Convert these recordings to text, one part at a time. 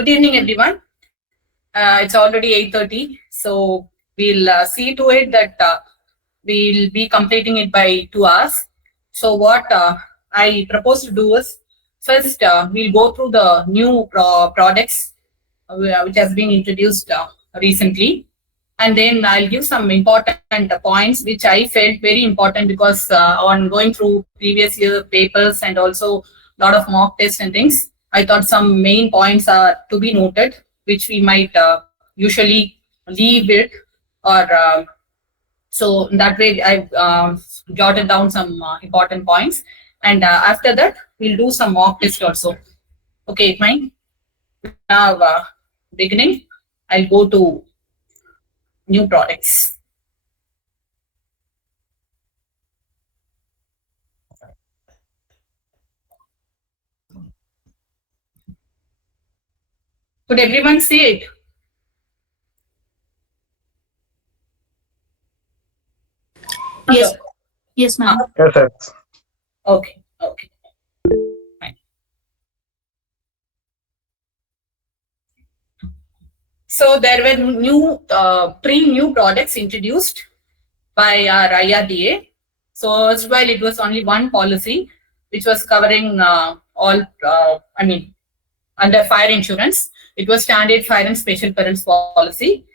Good evening, everyone. It's already 8:30, so we'll see to it that we'll be completing it by 2 hours. So what I propose to do is, first we'll go through the new products which has been introduced recently, and then I'll give some important points which I felt very important because on going through previous year papers and also a lot of mock tests and things, I thought some main points are to be noted, which we might usually leave it, or so that way I've jotted down some important points, and after that we'll do some mock test also. Okay, fine. Now, beginning, I'll go to new products. Could everyone see it? Yes. Yes, ma'am. Yes, yes. Okay. Fine. So there were three new products introduced by our IRDA. So erstwhile it was only one policy which was covering all, under fire insurance. It was standard fire and special perils policy.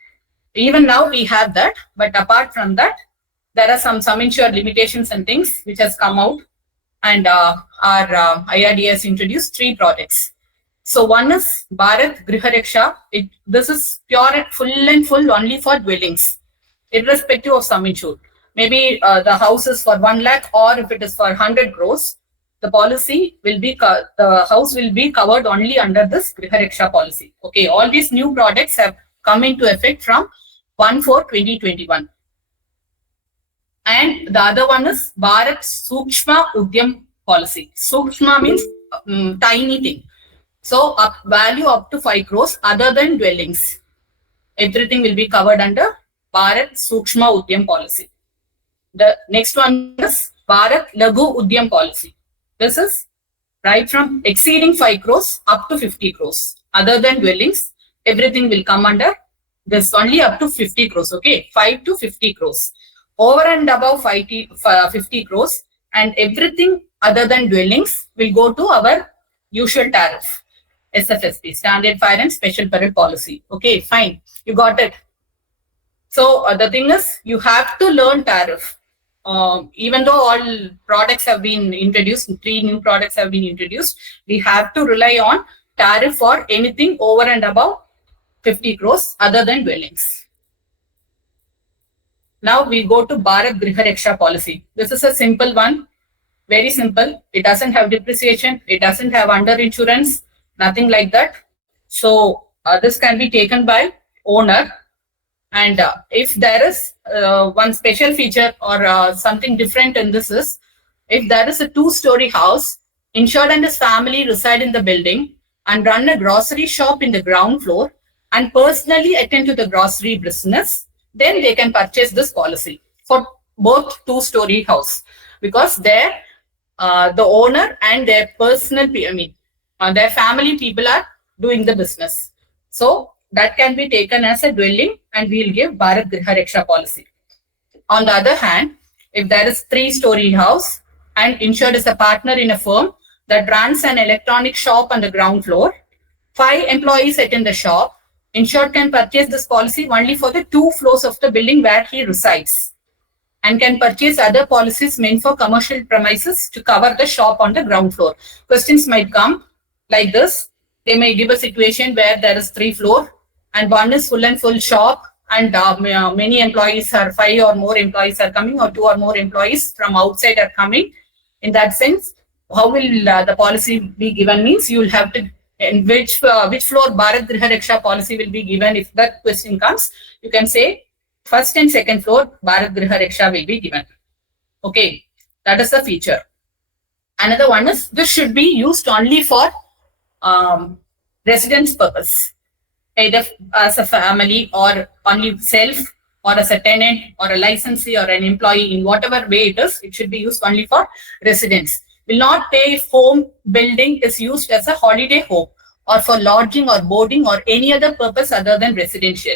Even now we have that, but apart from that, there are some sum insured limitations and things which has come out, and our IRDA has introduced three products. So one is Bharat Griha Raksha. This is pure and full only for dwellings, irrespective of sum insured. Maybe the house is for 1 lakh, or if it is for 100 crores, the policy will be the house will be covered only under this Griha Raksha policy. Okay, all these new products have come into effect from 1/4/2021. And the other one is Bharat Sukshma Udyam policy. Sukshma means tiny thing. So value up to 5 crores other than dwellings. Everything will be covered under Bharat Sukshma Udyam policy. The next one is Bharat Laghu Udyam policy. This is right from exceeding 5 crores up to 50 crores. Other than dwellings, everything will come under this, only up to 50 crores. Okay, 5 to 50 crores. Over and above 50 crores, and everything other than dwellings will go to our usual tariff, SFSP, Standard Fire and Special Peril Policy. Okay, fine. You got it. So the thing is, you have to learn tariff. Even though all products have been introduced, 3 new products have been introduced, we have to rely on tariff for anything over and above 50 crores other than dwellings. Now we go to Bharat Griha Raksha policy. This is a simple one, very simple. It doesn't have depreciation, it doesn't have under insurance, nothing like that. So this can be taken by owner. And if there is one special feature or something different in this is, if there is a 2-story house, insured and his family reside in the building and run a grocery shop in the ground floor and personally attend to the grocery business, then they can purchase this policy for both 2-story house, because there the owner and their personal, their family people are doing the business. So that can be taken as a dwelling, and we'll give Bharat Griha Raksha policy. On the other hand, if there is 3-story house and insured is a partner in a firm that runs an electronic shop on the ground floor, 5 employees attend the shop, insured can purchase this policy only for the 2 floors of the building where he resides, and can purchase other policies meant for commercial premises to cover the shop on the ground floor. Questions might come like this. They may give a situation where there is 3 floors and one is full shop, and many employees are 5 or more employees are coming, or 2 or more employees from outside are coming. In that sense, how will the policy be given means you will have to, in which floor Bharat Griha Raksha policy will be given. If that question comes, you can say 1st and 2nd floor Bharat Griha Raksha will be given. Okay, that is the feature. Another one is, this should be used only for residence purpose, either as a family or only self, or as a tenant or a licensee or an employee. In whatever way it is, it should be used only for residence. Will not pay if home building is used as a holiday home, or for lodging or boarding or any other purpose other than residential.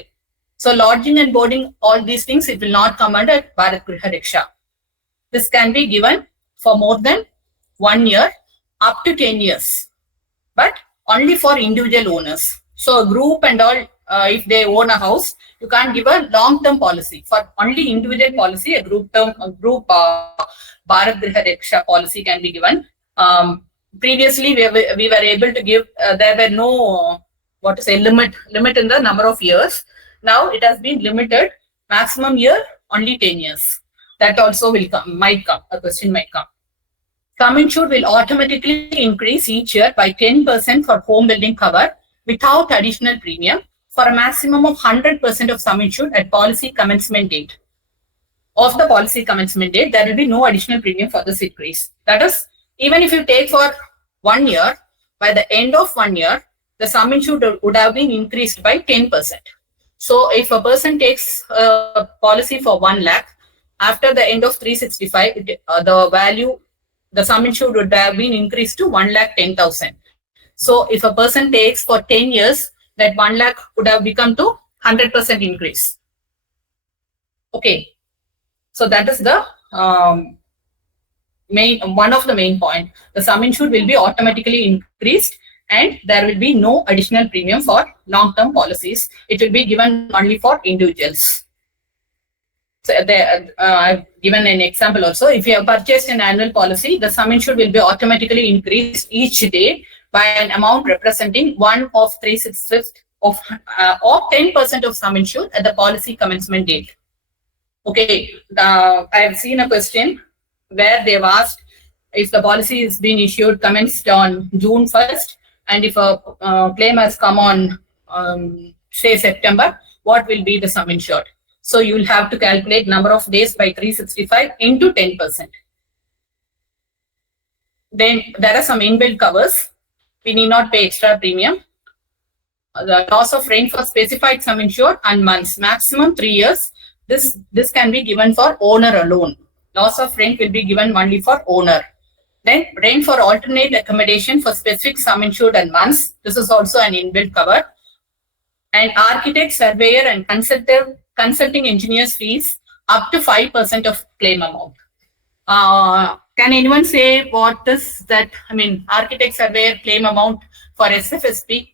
So lodging and boarding, all these things, it will not come under Bharat Griha Raksha. This can be given for more than 1 year up to 10 years, but only for individual owners. So a group and all, if they own a house, you can't give a long-term policy. For only individual policy, a group Bharat Griha Raksha policy can be given. Previously, we were able to give, there were no, limit in the number of years. Now it has been limited, maximum year, only 10 years. That also will come, a question might come. Sum insured will automatically increase each year by 10% for home building cover without additional premium for a maximum of 100% of sum insured at policy commencement date. Of the policy commencement date, there will be no additional premium for this increase. That is, even if you take for 1 year, by the end of 1 year, the sum insured would have been increased by 10%. So if a person takes a policy for 1 lakh, after the end of 365, the value, the sum insured would have been increased to 1,10,000. So if a person takes for 10 years, that 1 lakh would have become to 100% increase. Okay. So that is the one of the main point. The sum insured will be automatically increased and there will be no additional premium for long-term policies. It will be given only for individuals. So I've given an example also. If you have purchased an annual policy, the sum insured will be automatically increased each day by an amount representing 1 of 3/65 of 10% of sum insured at the policy commencement date. Okay, I have seen a question where they've asked if the policy is being issued commenced on June 1st, and if a claim has come on, say, September, what will be the sum insured? So you will have to calculate number of days by 365 into 10%. Then there are some inbuilt covers. We need not pay extra premium. The loss of rain for specified sum insured and months, maximum 3 years. This can be given for owner alone. Loss of rent will be given only for owner. Then rent for alternate accommodation for specific sum insured and months. This is also an inbuilt cover. And architect, surveyor, and consulting engineers fees up to 5% of claim amount. Can anyone say what is that? I mean, architect, surveyor claim amount for SFSP?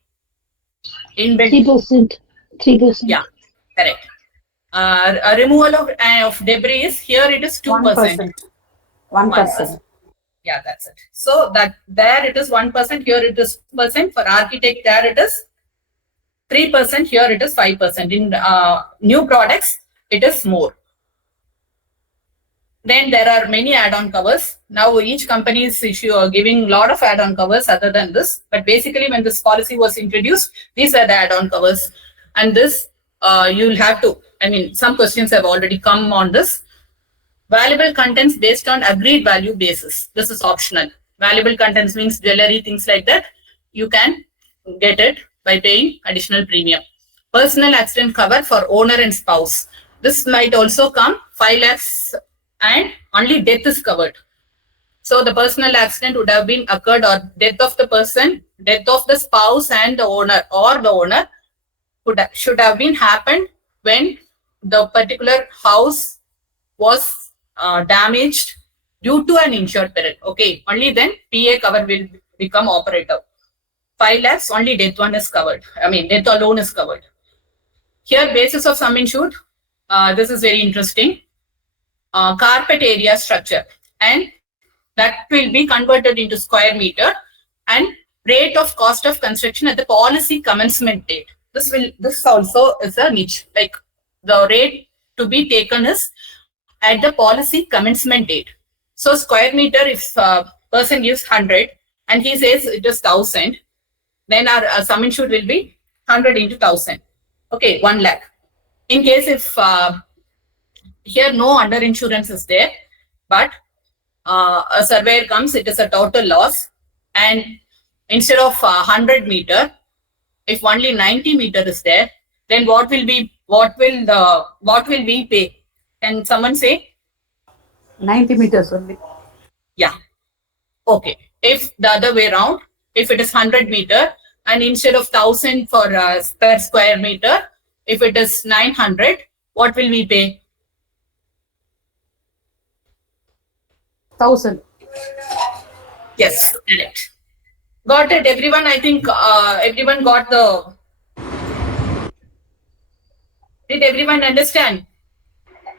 Inbuilt 3%. 3%. Yeah, correct. A removal of debris, here it is 2%. 1%. Yeah, that's it. So that there it is 1%, here it is 2%. For architect, there it is 3%, here it is 5%. In new products, it is more. Then there are many add-on covers. Now each company is giving a lot of add-on covers other than this. But basically, when this policy was introduced, these are the add-on covers. And this, you'll have to, I mean, some questions have already come on this. Valuable contents based on agreed value basis. This is optional. Valuable contents means jewelry, things like that. You can get it by paying additional premium. Personal accident cover for owner and spouse. This might also come 5 lakhs and only death is covered. So the personal accident would have been occurred, or death of the person, death of the spouse and the owner, or the owner should have been happened when the particular house was damaged due to an insured peril. Okay, only then PA cover will become operative. 5 lakhs, only death one is covered. I mean, death alone is covered. Here, basis of sum insured. This is very interesting. Carpet area structure, and that will be converted into square meter, and rate of cost of construction at the policy commencement date. This also is a niche. Like the rate to be taken is at the policy commencement date. So square meter, if a person gives 100 and he says it is 1,000, then our sum insured will be 100 into 1,000. Okay, 1 lakh. In case if here no under insurance is there, but a surveyor comes, it is a total loss, and instead of 100 meter, if only 90 meter is there, then what will we pay? Can someone say? 90 meters only. Yeah. Okay. If the other way around, if it is 100 meter, and instead of 1,000 for per square meter, if it is 900, what will we pay? 1,000. Yes, correct. Got it, everyone? I think everyone got the... Did everyone understand?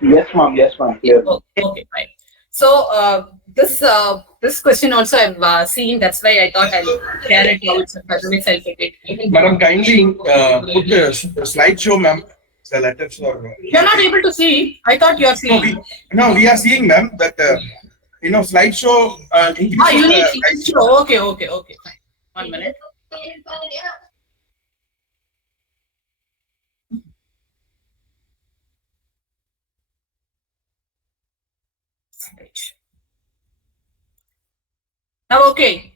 Yes, ma'am. Yes, ma'am. Clear. Okay, fine. So this question also I've seen. That's why I thought I'll share it also. Otherwise, I'll forget it. Madam, kindly put the slideshow, ma'am. The letters are. You're not able to see. I thought you're seeing. We are seeing, ma'am, that slideshow. You need slideshow. Okay, fine. 1 minute. Now, okay.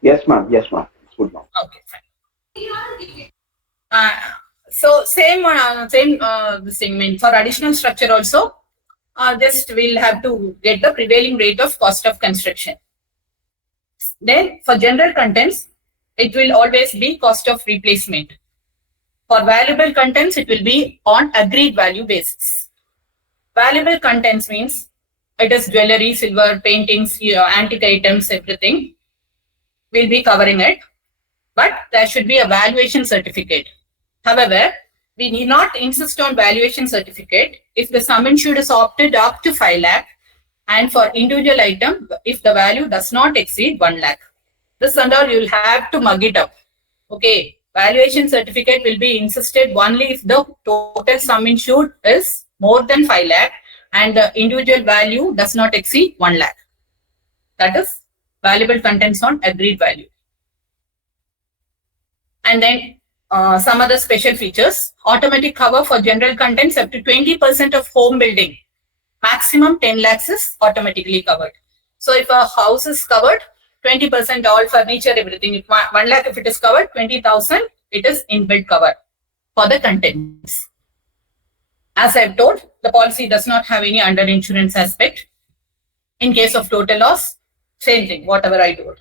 Yes, ma'am. Yes, ma'am. It's good, ma'am. Okay, fine. So same this thing. Mean for additional structure also, just we'll have to get the prevailing rate of cost of construction. Then for general contents, it will always be cost of replacement. For valuable contents, it will be on agreed value basis. Valuable contents means it is jewelry, silver, paintings, antique items, everything. We'll be covering it, but there should be a valuation certificate. However, we need not insist on valuation certificate if the sum insured is opted up to 5 lakh, and for individual item, if the value does not exceed 1 lakh. This and all you'll have to mug it up. Okay, valuation certificate will be insisted only if the total sum insured is more than 5 lakh and the individual value does not exceed 1 lakh. That is valuable contents on agreed value. And then some other special features: automatic cover for general contents up to 20% of home building. Maximum 10 lakhs is automatically covered. So if a house is covered, 20% all furniture, everything. If 1 lakh, if it is covered, 20,000, it is inbuilt cover for the contents. As I've told, the policy does not have any under insurance aspect. In case of total loss, same thing, whatever I told.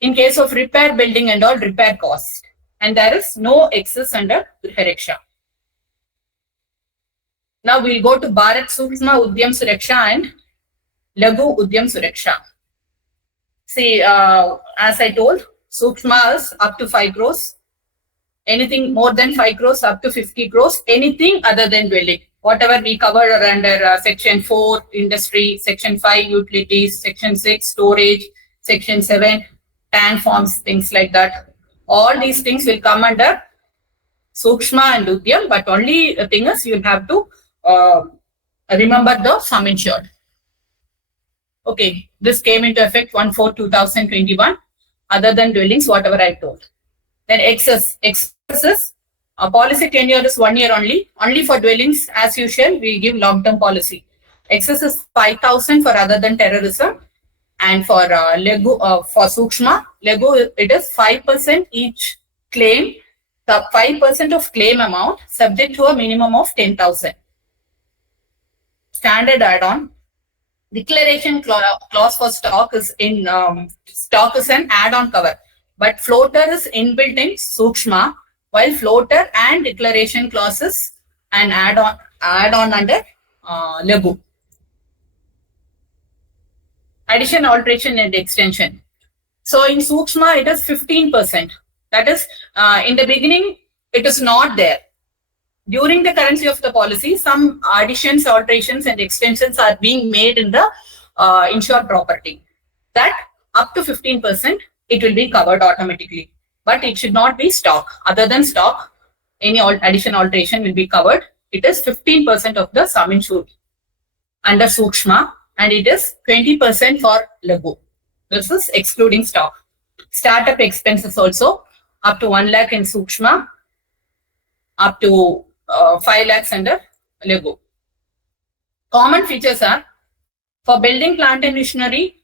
In case of repair building and all, repair cost. And there is no excess under Griha. Now we'll go to Bharat Sukshma Udyam Suraksha and Lagu Udyam Suraksha. See, as I told, Sukshma is up to 5 crores. Anything more than 5 crores up to 50 crores. Anything other than dwelling. Whatever we cover under Section 4, Industry, Section 5, Utilities, Section 6, Storage, Section 7, tank farms, things like that. All these things will come under Sukshma and Udyam, but only the thing is you'll have to remember the sum insured. Okay, this came into effect 1/4/2021, other than dwellings, whatever I told. Then excess is a policy tenure is 1 year only. Only for dwellings, as usual, we give long-term policy. Excess is 5,000 for other than terrorism, and for for Sukshma, Legu, it is 5% each claim. The 5% of claim amount subject to a minimum of 10,000. Standard add-on. Declaration clause for stock is in stock is an add-on cover, but floater is inbuilt in Sukshma, while floater and declaration clauses and add-on under Lagu. Addition, alteration, and extension. So in Sukshma, it is 15%. That is, in the beginning, it is not there. During the currency of the policy, some additions, alterations, and extensions are being made in the insured property. That up to 15%, it will be covered automatically. But it should not be stock. Other than stock, any addition, alteration will be covered. It is 15% of the sum insured under Sukshma, and it is 20% for Lagu. This is excluding stock. Startup expenses also up to 1 lakh in Sukshma, up to 5 lakhs under Lagu. Common features are for building, plant and machinery,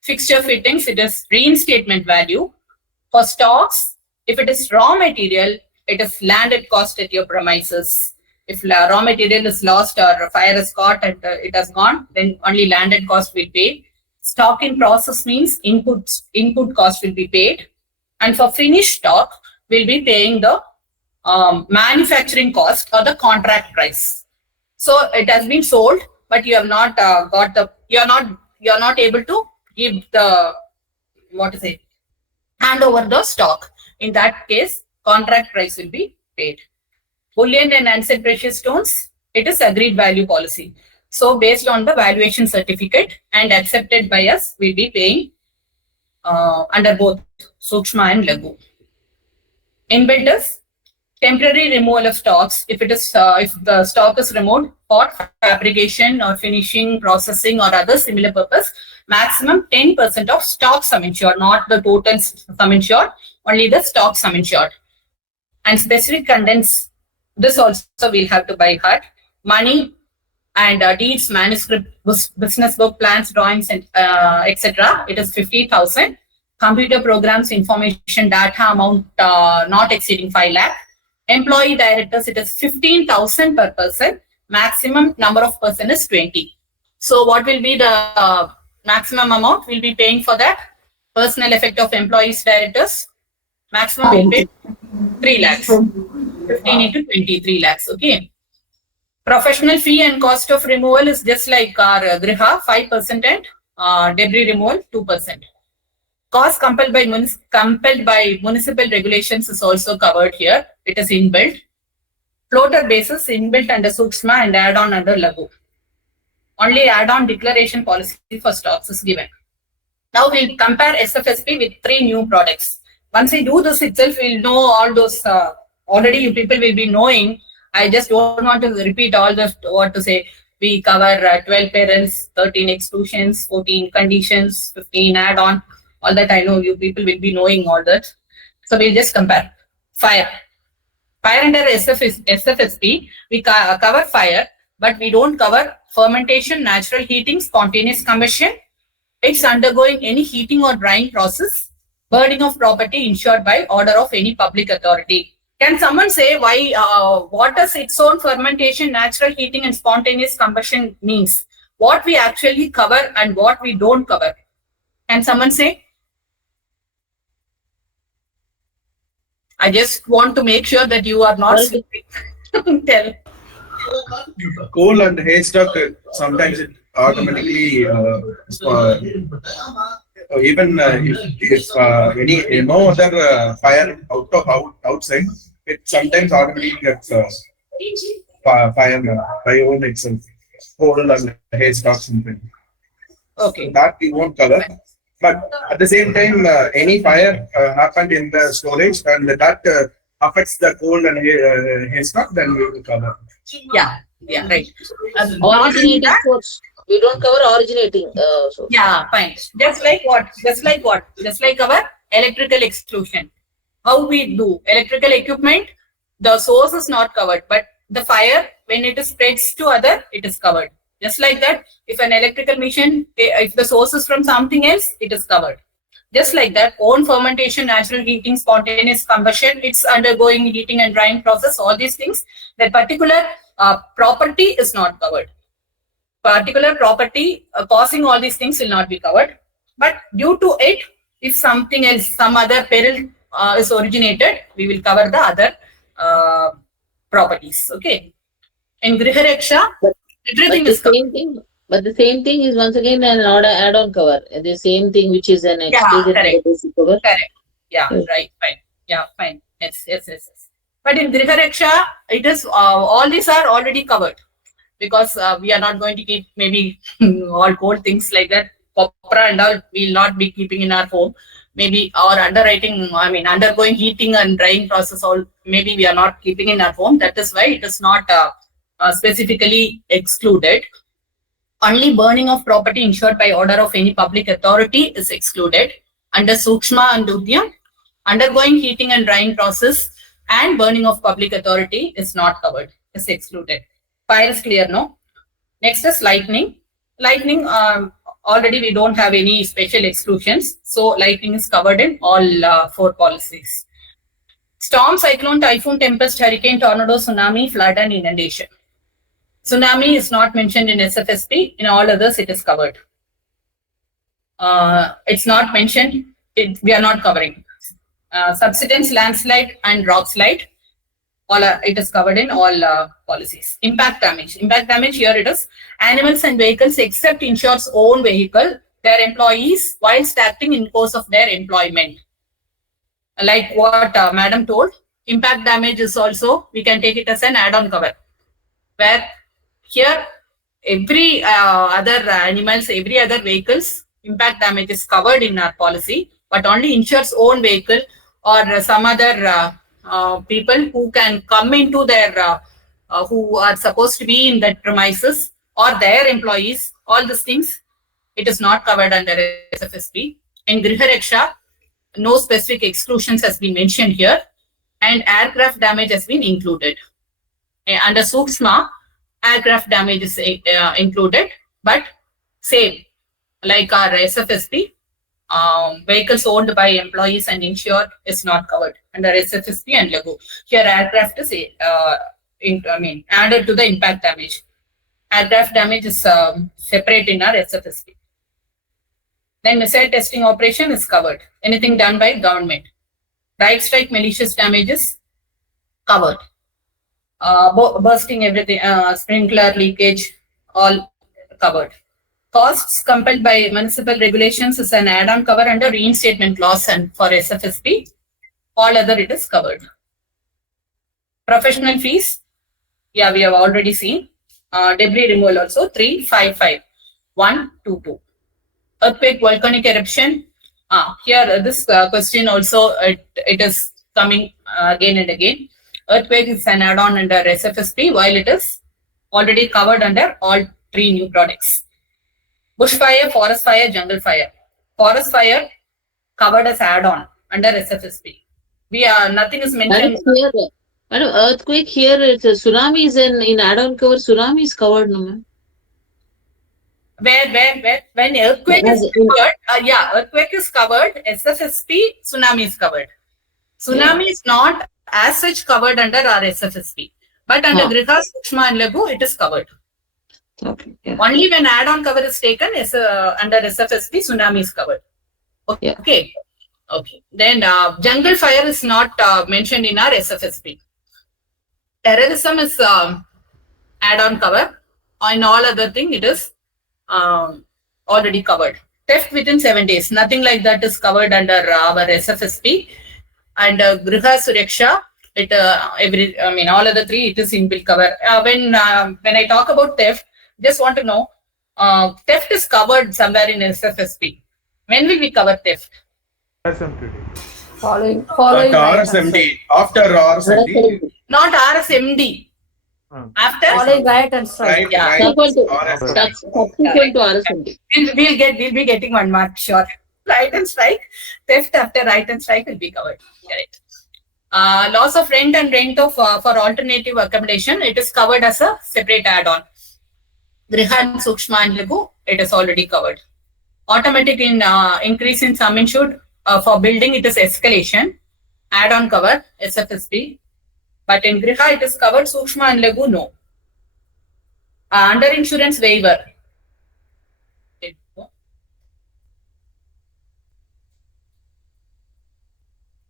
fixture fittings, it is reinstatement value. For stocks, if it is raw material, it is landed cost at your premises. If raw material is lost or fire is caught and it has gone, then only landed cost will pay. Stock in process means input cost will be paid. And for finished stock, we'll be paying the manufacturing cost or the contract price. So it has been sold, but you have not you're not able to give the, hand over the stock. In that case, contract price will be paid. Bullion and unset precious stones, it is agreed value policy. So based on the valuation certificate and accepted by us, we'll be paying under both Sukshma and Lagu. Inbuilt is temporary removal of stocks. If the stock is removed for fabrication or finishing, processing or other similar purpose, maximum 10% of stock sum insured, not the total sum insured, only the stock sum insured. And specific contents, this also we'll have to buy heart. Money and deeds, manuscript, business book, plans, drawings, and etc. It is 50,000. Computer programs, information, data amount not exceeding 5 lakh. Employee directors, it is 15,000 per person. Maximum number of person is 20. So what will be the maximum amount we'll be paying for that? Personal effect of employees directors. Maximum will pay 3 lakhs. 15 into 23 lakhs. Okay. Professional fee and cost of removal is just like our Griha, 5% and debris removal, 2%. Cost compelled by municipal regulations is also covered here. It is inbuilt. Floater basis inbuilt under Sukshma and add-on under Lagu. Only add-on declaration policy for stocks is given. Now we'll compare SFSP with 3 new products. Once we do this itself, we'll know all those, already you people will be knowing. I just don't want to repeat all the what to say. We cover 12 perils, 13 exclusions, 14 conditions, 15 add-on. All that I know you people will be knowing all that. So we'll just compare. Fire. Fire under SFSP, we cover fire, but we don't cover fermentation, natural heating, spontaneous combustion. It's undergoing any heating or drying process, burning of property insured by order of any public authority. Can someone say why, what does its own fermentation, natural heating and spontaneous combustion means? What we actually cover and what we don't cover? Can someone say? I just want to make sure that you are not sleeping. Tell. Coal and haystack, sometimes it automatically, even if any no other fire outside, it sometimes automatically gets fire by own itself. Coal and haystack something. Okay. That we won't cover. But at the same time, any fire happened in the storage and that affects the coal and haystack, then we will cover. Yeah, right. Originating source. We don't cover originating source. Yeah, fine. Just like what? Just like our electrical exclusion. How we do electrical equipment, the source is not covered, but the fire, when it is spreads to other, it is covered. Just like that, if an electrical machine, if the source is from something else, it is covered. Just like that, own fermentation, natural heating, spontaneous combustion, it's undergoing heating and drying process, all these things, that particular property is not covered. Particular property causing all these things will not be covered. But due to it, if something else, some other peril is originated, we will cover the other properties. Okay. In Griha Raksha, everything is covered. But the same thing is once again an add-on cover. The same thing which is an excluded basic cover. Correct. Yeah, right, fine. Yeah, fine. Yes. But in Griha Raksha, it is all these are already covered because we are not going to keep maybe all cold things like that. Copra and all we will not be keeping in our home. Maybe our undergoing heating and drying process, all maybe we are not keeping in our home. That is why it is not specifically excluded. Only burning of property insured by order of any public authority is excluded. Under Sukshma and Udyam, undergoing heating and drying process and burning of public authority is not covered, is excluded. Fire is clear, no? Next is lightning. Lightning, already we don't have any special exclusions. So lightning is covered in all 4 policies. Storm, cyclone, typhoon, tempest, hurricane, tornado, tsunami, flood and inundation. Tsunami is not mentioned in SFSP. In all others, it is covered. It's not mentioned. We are not covering. subsidence, landslide, and rock slide. All it is covered in all policies. Impact damage. Impact damage here it is animals and vehicles except insurer's own vehicle, their employees whilst acting in course of their employment. Like what Madam told, impact damage is also, we can take it as an add-on cover. Where here every other animals, every other vehicles, impact damage is covered in our policy, but only insurer's own vehicle or some other people who can come into their, who are supposed to be in that premises or their employees, all these things, it is not covered under SFSP. In Griha Raksha, no specific exclusions has been mentioned here, and aircraft damage has been included. Under Sukshma, aircraft damage is included, but same like our SFSP, vehicles owned by employees and insured is not covered under SFSP and Lagu. Here, aircraft is added to the impact damage. Aircraft damage is separate in our SFSP. Then missile testing operation is covered. Anything done by government. Right strike malicious damages covered. Bursting everything, sprinkler leakage, all covered. Costs compelled by municipal regulations is an add-on cover under reinstatement clause and for SFSP. All other it is covered. Professional fees, yeah, we have already seen. Debris removal also 355-122. Earthquake, volcanic eruption. Here this question also it is coming again and again. Earthquake is an add-on under SFSP while it is already covered under all three new products. Bushfire, forest fire, jungle fire. Forest fire covered as add-on under SFSP. We are nothing is mentioned. Madam, earthquake here, it's a tsunami is in add-on cover. Tsunami is covered, no ma'am. Where when earthquake is covered, earthquake is covered. SFSP, tsunami is covered. Tsunami is not as such covered under our SFSP, but under Griha, Sukshma and Lagu, it is covered. Okay. Yeah. Only when add-on cover is taken is under SFSP, tsunami is covered. Okay. Yeah. Okay. Then jungle fire is not mentioned in our SFSP. Terrorism is add-on cover. On all other thing, it is already covered. Theft within 7 days, nothing like that is covered under our SFSP. And Griha Suraksha, it all other three it is in bill cover. When I talk about theft, just want to know, theft is covered somewhere in SFSP. When will we cover theft? Following RSMD, after RSMD. Not RSMD. After Following riot and strike. Yeah. Subsequent to RSMD. We'll be getting 1 mark, sure. Right and strike, theft after right and strike will be covered. Correct. Loss of rent and rent of for alternative accommodation, it is covered as a separate add-on. Griha and Sukshma and Lagu, it is already covered. Automatic increase in sum insured for building, it is escalation. Add-on cover, SFSP. But in Griha, it is covered. Sukshma and Lagu, no. Under insurance waiver.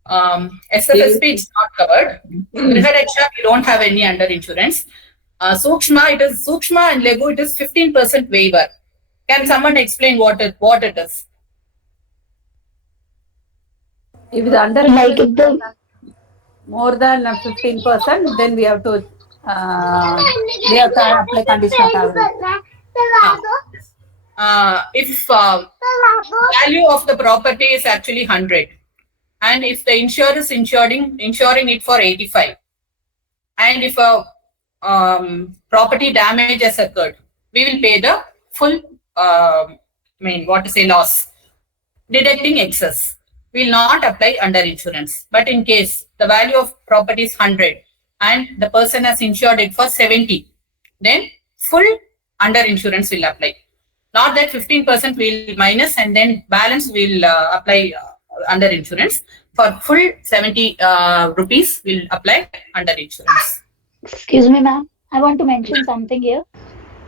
SFSP is not covered. Griha Raksha, we don't have any under insurance. Sukshma, it is Sukshma and Lagu, it is 15% waiver. Can someone explain what it is? If the under Like if the more than 15%, then we have to apply conditional coverage. If value of the property is actually 100, and if the insurer is insuring it for 85, and if a property damage has occurred, we will pay the full loss, deducting excess. We will not apply under insurance. But in case the value of property is 100 and the person has insured it for 70, then full under insurance will apply. Not that 15% will minus and then balance will apply under insurance. For full 70 rupees will apply under insurance. Excuse me, ma'am. I want to mention something here.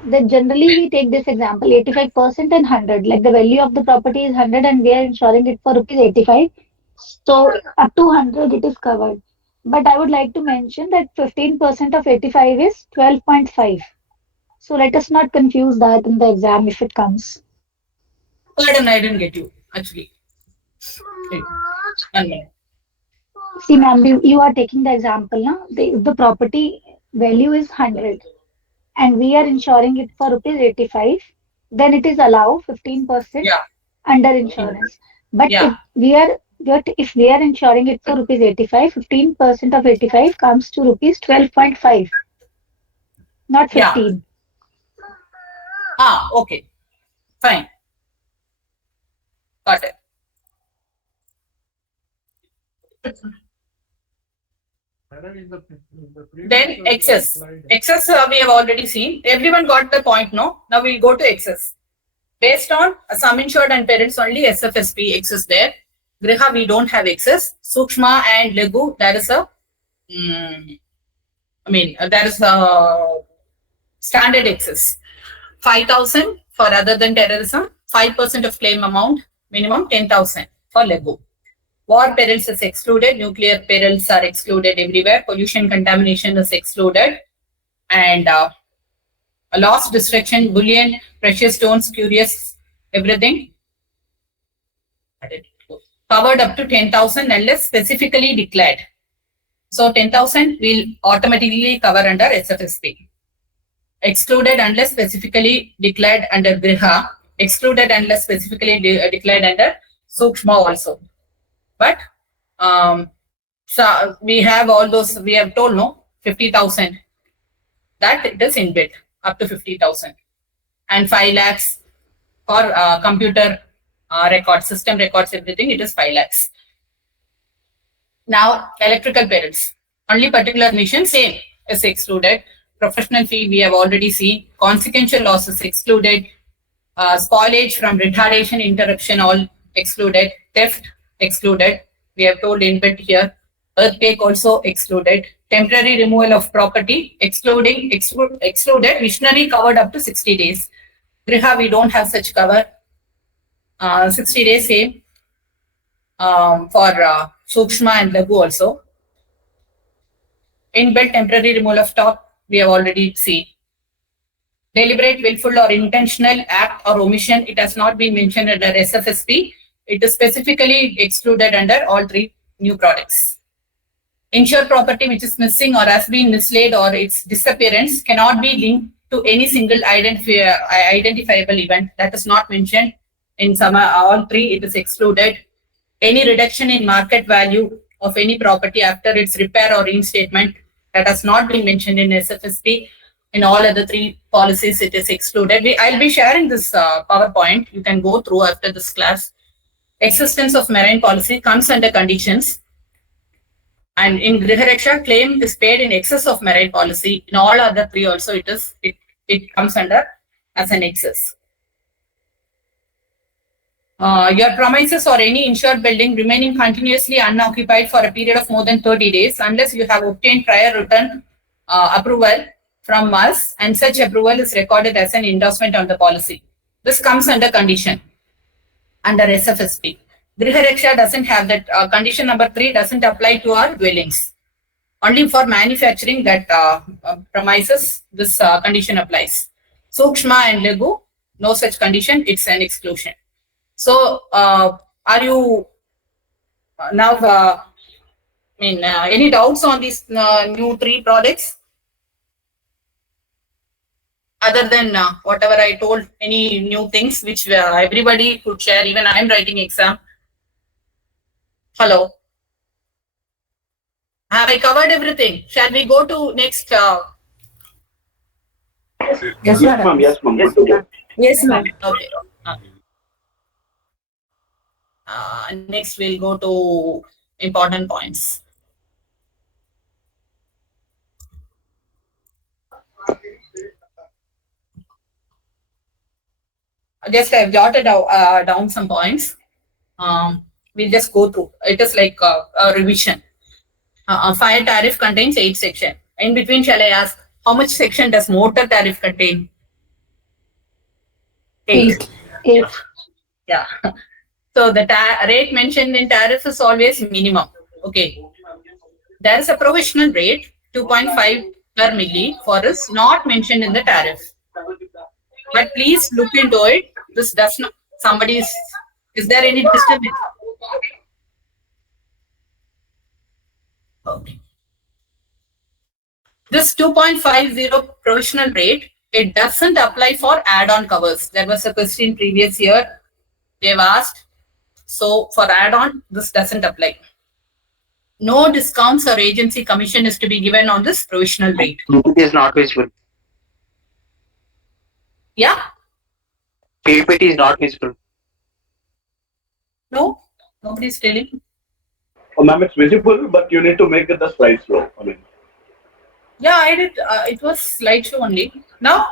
That generally we take this example 85% and 100. Like the value of the property is 100 and we are insuring it for rupees 85. So up to 100 it is covered. But I would like to mention that 15% of 85 is 12.5. So let us not confuse that in the exam if it comes. Pardon, I didn't get you, actually. Wait, 1 minute. See, ma'am, you are taking the example, now. The property value is 100 and we are insuring it for rupees 85, then it is allowed 15% Yeah, under insurance. But yeah, if we are insuring it for rupees 85, 15% of 85 comes to rupees 12.5, not yeah. 15. Okay, fine. Got it. Then excess. Excess we have already seen. Everyone got the point, no? Now we'll go to excess. Based on sum insured and parents only, SFSP excess there. Griha, we don't have excess. Sukshma and Legu, there is a, there is a standard excess. 5,000 for other than terrorism, 5% of claim amount, minimum 10,000 for Legu. War perils is excluded, nuclear perils are excluded everywhere, pollution, contamination is excluded, and loss, destruction, bullion, precious stones, curious, everything covered up to 10,000 unless specifically declared. So 10,000 will automatically cover under SFSP. Excluded unless specifically declared under Griha, excluded unless specifically declared under Sukshma also. But so we have all those, we have told, no, 50,000, that it is inbuilt up to 50,000, and 5 lakhs for computer records, system records, everything, it is 5 lakhs. Now, electrical perils, only particular mission, same is excluded. Professional fee, we have already seen. Consequential losses excluded. Spoilage from retardation, interruption, all excluded. Theft excluded. We have told inbuilt here. Earthquake also excluded. Temporary removal of property excluded. Missionary covered up to 60 days. Griha, we don't have such cover. 60 days same for Sukshma and Lagu also. Inbuilt temporary removal of stock, we have already seen. Deliberate, willful or intentional act or omission, it has not been mentioned under SFSP. It is specifically excluded under all 3 new products. Insured property which is missing or has been mislaid or its disappearance cannot be linked to any single identifiable event. That is not mentioned in all 3. It is excluded. Any reduction in market value of any property after its repair or reinstatement, that has not been mentioned in SFSP. In all other 3 policies, it is excluded. I'll be sharing this PowerPoint. You can go through after this class. Existence of marine policy comes under conditions. And in Griha Raksha, claim is paid in excess of marine policy. In all other 3 also, it comes under as an excess. Your premises or any insured building remaining continuously unoccupied for a period of more than 30 days unless you have obtained prior written approval from us and such approval is recorded as an endorsement on the policy. This comes under condition under SFSP. Griha Raksha doesn't have that. Condition number 3 doesn't apply to our dwellings. Only for manufacturing that premises, this condition applies. Sukshma and Legu, no such condition, it's an exclusion. So, are you now, any doubts on these new 3 products? Other than whatever I told, any new things which everybody could share, even I am writing exam. Hello. Have I covered everything? Shall we go to next? Yes, madam. Yes, ma'am. Yes, ma'am. Yes, ma'am. Okay. Next, we'll go to important points. Just I've jotted down some points. We'll just go through. It is like a revision. Fire tariff contains 8 sections. In between, shall I ask, how much section does motor tariff contain? 8. 8. Yeah. So the rate mentioned in tariff is always minimum. Okay. There is a provisional rate 2.5 per milli for is not mentioned in the tariff. But please look into it. This does not. Is there any disturbance? Okay. This 2.50 provisional rate, it doesn't apply for add-on covers. There was a question previous year. They've asked. So for add-on, this doesn't apply. No discounts or agency commission is to be given on this provisional rate. PPT is not visible. Yeah? PPT is not visible. No? Nobody's telling. Oh, ma'am, it's visible, but you need to make it the slide slow. I mean, Yeah, I did. It was slideshow only. Now?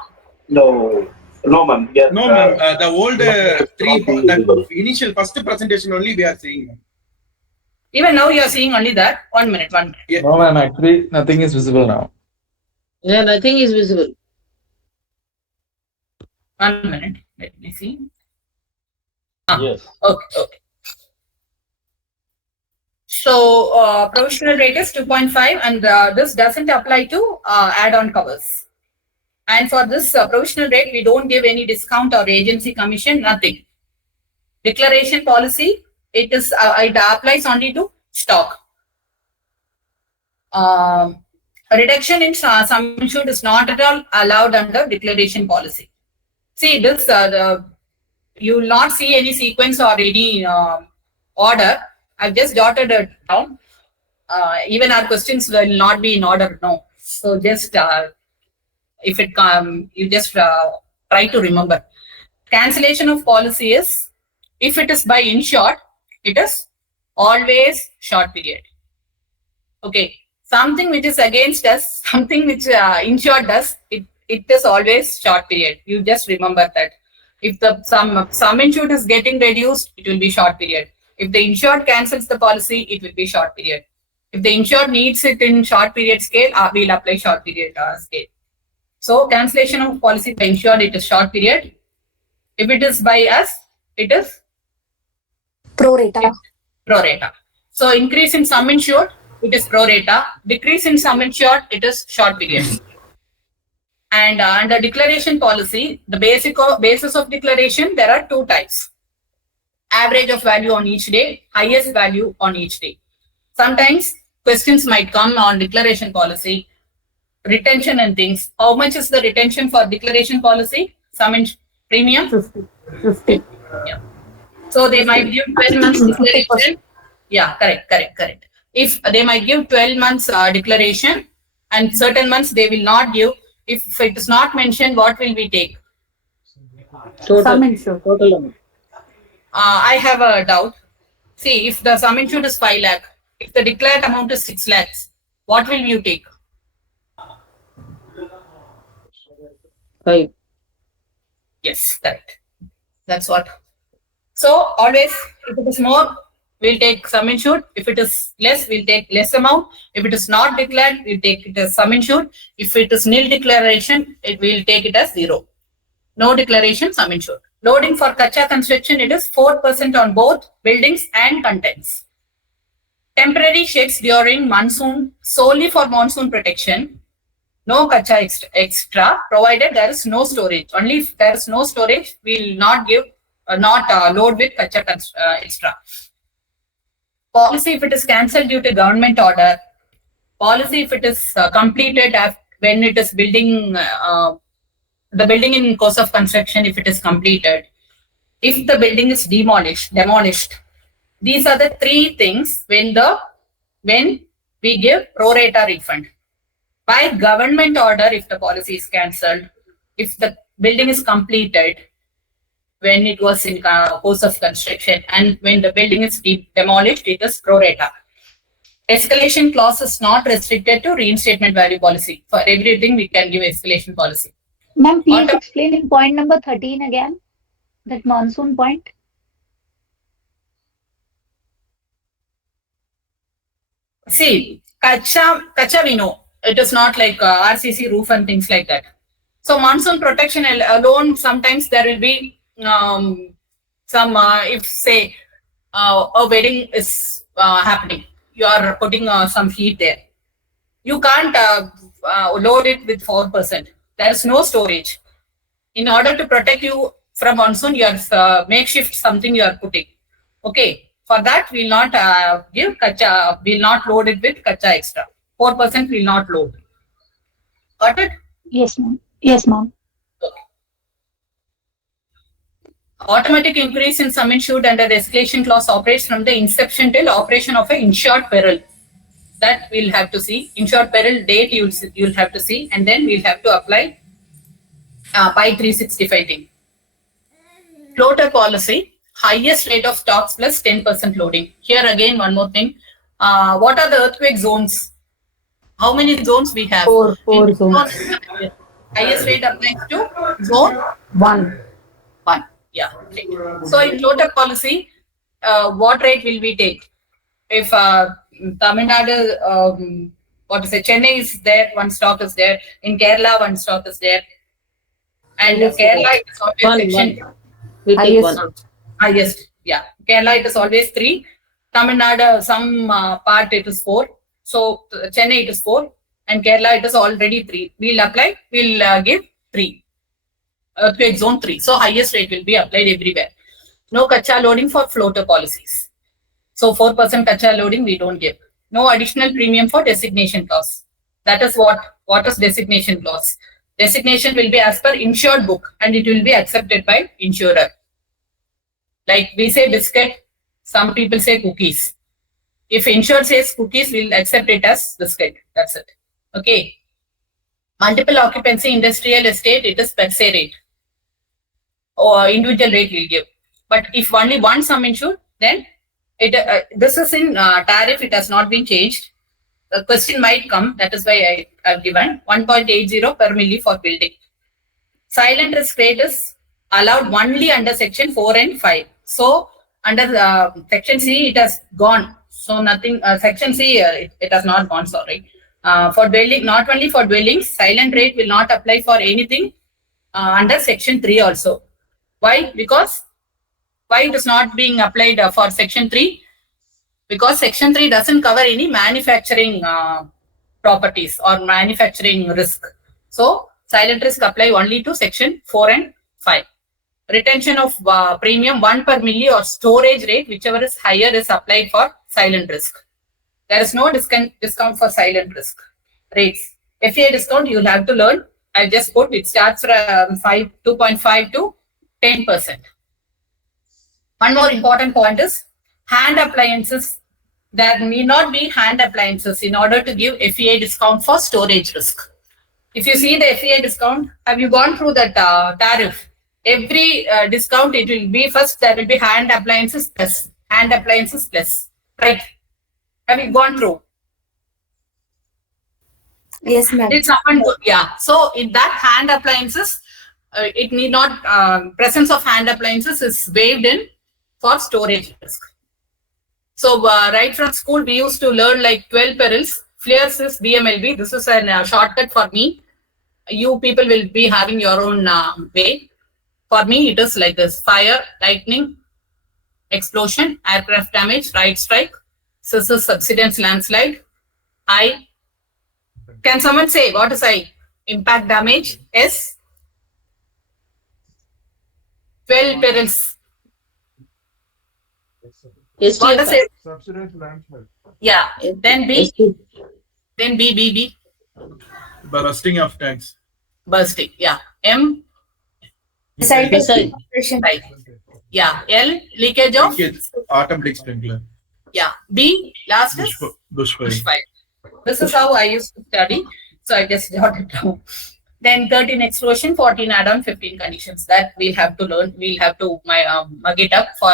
no, ma'am. Yes, No, ma'am. The old that initial first presentation only we are seeing. ma'am. Even now you are seeing only that. 1 minute, 1 minute. Yeah. No, ma'am, actually, nothing is visible now. Yeah, nothing is visible. 1 minute. Let me see. Yes. Okay. So provisional rate is 2.5 and this doesn't apply to add-on covers. And for this provisional rate, we don't give any discount or agency commission, nothing. Declaration policy, it applies only to stock. A reduction in sum insured is not at all allowed under declaration policy. See this, you will not see any sequence or any order. I've just jotted it down. Even our questions will not be in order now. So just if it come, you just try to remember. Cancellation of policy is, if it is by insured, it is always short period. Okay. Something which is against us, something which insured does, it is always short period. You just remember that. If the sum insured is getting reduced, it will be short period. If the insured cancels the policy, it will be short period. If the insured needs it in short period scale, we'll apply short period scale. So cancellation of policy by insured, it is short period. If it is by us, it is Pro rata. pro rata. So increase in sum insured, it is pro rata. Decrease in sum insured, it is short period. And under declaration policy, the basis of declaration, there are two types. Average of value on each day, highest value on each day. Sometimes questions might come on declaration policy, retention and things. How much is the retention for declaration policy? Sum in premium? 50. Yeah. So they might give 12 months declaration. Yeah, correct. If they might give 12 months declaration and certain months they will not give. If it is not mentioned, what will we take? Sum insured. Total amount. I have a doubt. See, if the sum insured is 5 lakh, if the declared amount is 6 lakhs, what will you take? 5. Yes, correct. That's what. So always, if it is more, we'll take sum insured. If it is less, we'll take less amount. If it is not declared, we'll take it as sum insured. If it is nil declaration, we'll take it as 0. No declaration, sum insured. Loading for kacha construction, it is 4% on both buildings and contents. Temporary sheds during monsoon, solely for monsoon protection. No kacha extra, provided there is no storage. Only if there is no storage, we will not give, load with kacha extra. Policy if it is cancelled due to government order. Policy if it is completed when it is building, the building in course of construction, if it is completed. If the building is demolished. These are the three things when we give pro rata refund. By government order, if the policy is cancelled, if the building is completed, when it was in course of construction, and when the building is demolished, it is pro rata. Escalation clause is not restricted to reinstatement value policy. For everything, we can give escalation policy. Ma'am, please explain in point number 13 again, that monsoon point. See, kacha we know. It is not like RCC roof and things like that. So monsoon protection alone, sometimes there will be some, if say a wedding is happening. You are putting some heat there. You can't load it with 4%. There is no storage. In order to protect you from monsoon, you are makeshift something you are putting. Okay. For that, we'll not give kacha. We'll not load it with kacha extra. 4% will not load. Got it? Yes, ma'am. Yes, ma'am. Automatic increase in sum insured under the escalation clause operates from the inception till operation of an insured peril. That we'll have to see. Insured peril date you'll have to see, and then we'll have to apply by 365 thing. Floater policy, highest rate of stocks plus 10% loading. Here again, one more thing. What are the earthquake zones? How many zones we have? Four zones. Highest rate applies to zone 1. 1. Yeah. Right. So in floater policy, what rate will we take? If Tamil Nadu, Chennai is there, one stock is there. In Kerala, one stock is there. And Kerala, it is always One. section. We take Highest. one. Highest. Yeah. Kerala, it is always 3. Tamil Nadu, some part it is 4. So Chennai, it is 4. And Kerala, it is already 3. We'll apply, we'll give 3. Earthquake zone 3. So highest rate will be applied everywhere. No kacha loading for floater policies. So 4% kacha loading we don't give. No additional premium for designation clause. That is what is designation clause. Designation will be as per insured book and it will be accepted by insurer. Like we say biscuit, some people say cookies. If insured says cookies, we'll accept it as biscuit. That's it. Okay. Multiple occupancy industrial estate, it is per se rate. Or individual rate will give. But if only one sum insured, then it this is in tariff, it has not been changed. The question might come, that is why I have given 1.80 per milli for building. Silent risk rate is allowed only under section 4 and 5. So under section C, it has gone. So nothing, section C, it has not gone, sorry. For dwelling, not only for dwellings, silent rate will not apply for anything under section 3 also. Why? Because why it is not being applied for section 3? Because section 3 doesn't cover any manufacturing properties or manufacturing risk. So silent risk apply only to section 4 and 5. Retention of premium 1 per milli or storage rate, whichever is higher, is applied for silent risk. There is no discount for silent risk rates. FA discount you will have to learn. I just put it starts from 2.5 to 10%. One more important point is hand appliances. There need not be hand appliances in order to give FEA discount for storage risk. If you see the FEA discount, have you gone through that tariff? Every discount, it will be first, there will be hand appliances plus, right? Have you gone through? Yes, ma'am. Did someone go? Yeah. So in that hand appliances, it need not, presence of hand appliances is waived in for storage risk. So right from school, we used to learn like 12 perils. FLIRS is BMLB. This is a shortcut for me. You people will be having your own way. For me, it is like this: fire, lightning, explosion, aircraft damage, right strike, scissors, subsidence, landslide. I. Can someone say what is I? Impact damage. S. 12 perils. What does it? Subsidence landslide. Yeah. Then B. ST. Then B. Bursting of tanks. Bursting. Yeah. M. Missile. Right. Yeah. L. Leakage of. Automatic sprinkler. Yeah. B. Last is Bushfire. bushfire. This is how I used to study. So I just jotted down. Then 13 explosion, 14 add-on, 15 conditions. That we'll have to learn. We'll have to mug it up for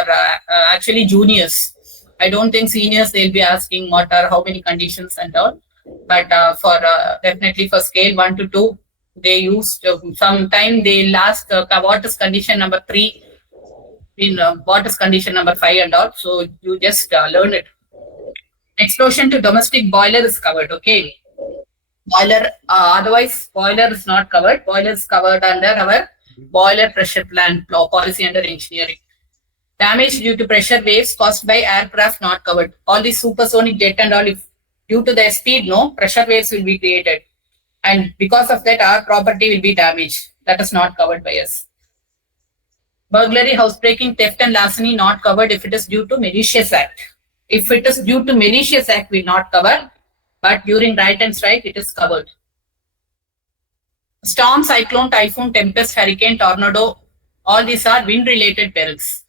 actually juniors. I don't think seniors, they'll be asking what are how many conditions and all. But for definitely for scale 1 to 2, they used sometime they last what is condition number 3, what is condition number 5 and all. So you just learn it. Explosion to domestic boiler is covered. Okay. Boiler, otherwise boiler is not covered. Boiler is covered under our boiler pressure plant law policy under engineering. Damage due to pressure waves caused by aircraft not covered. All the supersonic jet and all, if due to their speed, no, pressure waves will be created. And because of that, our property will be damaged. That is not covered by us. Burglary, housebreaking, theft and larceny not covered if it is due to malicious act. If it is due to malicious act, we not cover. But during right and strike, it is covered. Storm, cyclone, typhoon, tempest, hurricane, tornado, all these are wind-related perils.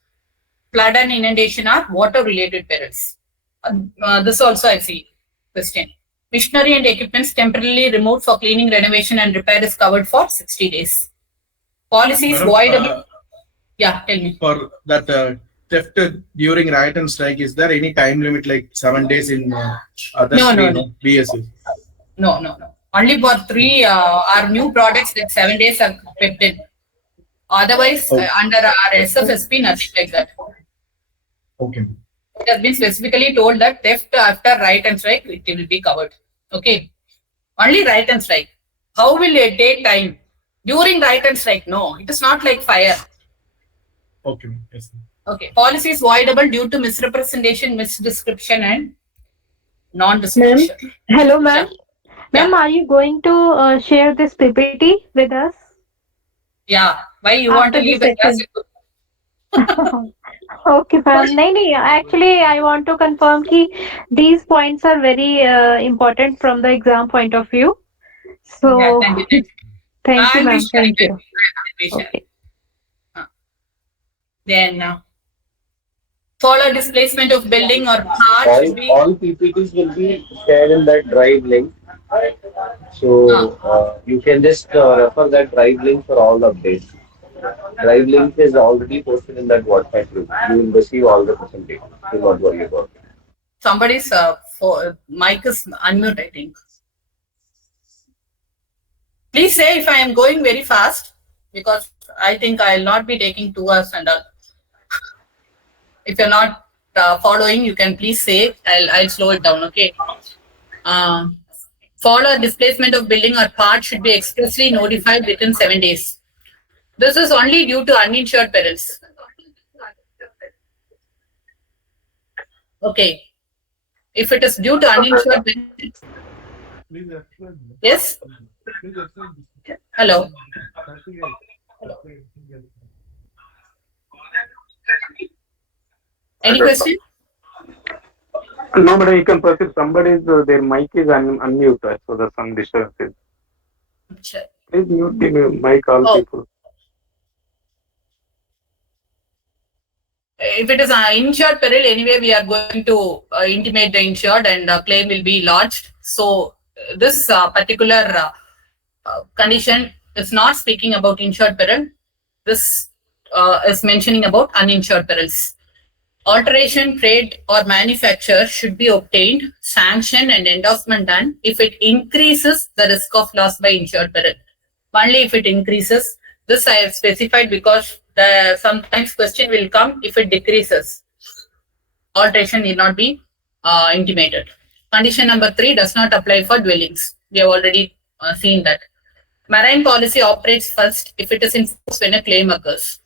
Flood and inundation are water-related perils. This also I see. Question. Machinery and equipments temporarily removed for cleaning, renovation and repair is covered for 60 days. Policies voidable. Yeah, tell me. For that theft during riot and strike, is there any time limit like 7 days in other No. BSs? No. Only for 3 our new products that 7 days are kept in. Otherwise, under our SFSP, nothing like that. Okay. It has been specifically told that theft after right and strike, it will be covered. Okay. Only right and strike. How will it take time? During right and strike, no. It is not like fire. Okay. Yes. Okay. Policy is voidable due to misrepresentation, misdescription and non-description. Hello, ma'am. Yeah. Ma'am, are you going to share this PPT with us? Yeah. Why you want to After leave this the class? Okay, ma'am. No. Actually, I want to confirm that these points are very important from the exam point of view. So, Yeah, thank you. thank you, I'll be ma'am. sharing Thank you. that. I'll be sharing. Okay. Then follow displacement of building or part should be All PPTs will be shared in that drive link. So you can just refer that drive link for all the updates. Drive link is already posted in that WhatsApp group. You will receive all the presentations. Do not worry about it. somebody's mic is unmute, I think. Please say if I am going very fast, because I think I will not be taking 2 hours and all. If you're not following, you can please say. I'll slow it down. Okay. Follow displacement of building or part should be expressly notified within 7 days. This is only due to uninsured perils. Okay. If it is due to uninsured perils. Yes. Hello. Any question? No, but you can proceed. Somebody's their mic is unmuted, so there's some disturbance. Sure. Please mute the mic, all people. If it is an insured peril, anyway, we are going to intimate the insured and claim will be lodged. So this particular condition is not speaking about insured peril. This is mentioning about uninsured perils. Alteration, trade or manufacture should be obtained, sanctioned and endorsement done if it increases the risk of loss by insured peril. Only if it increases. This I have specified because sometimes question will come if it decreases. Alteration need not be intimated. Condition number 3 does not apply for dwellings. We have already seen that. Marine policy operates first if it is in force when a claim occurs.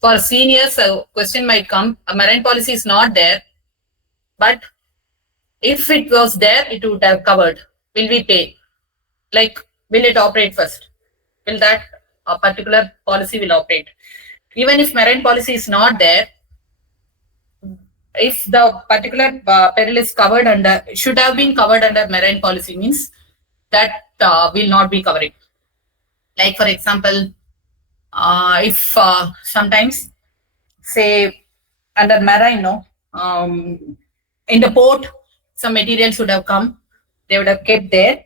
For seniors, a question might come, a marine policy is not there, but if it was there, it would have covered. Will we pay? Like, will it operate first? Will that a particular policy will operate? Even if marine policy is not there, if the particular peril is covered under, should have been covered under marine policy, means that will not be covering. Like, for example, if sometimes, say, under marine, in the port, some material should have come, they would have kept there,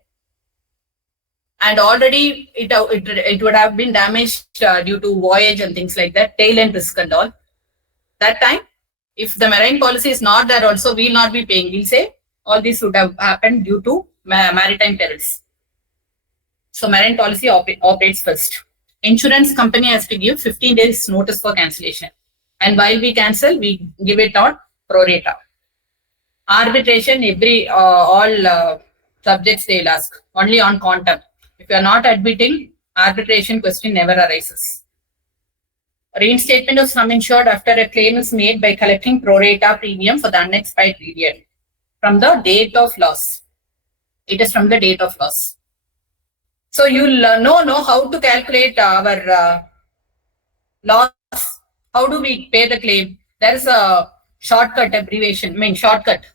and already it would have been damaged due to voyage and things like that, tail and risk and all. That time, if the marine policy is not there also, we will not be paying. We'll say all this would have happened due to maritime perils. So marine policy operates first. Insurance company has to give 15 days notice for cancellation. And while we cancel, we give it on pro rata. Arbitration, all subjects they will ask, only on quantum. If you are not admitting, arbitration question never arises. Reinstatement of sum insured after a claim is made by collecting pro rata premium for the unexpired period from the date of loss. It is from the date of loss. So you'll know how to calculate our loss. How do we pay the claim? There is a shortcut abbreviation, shortcut.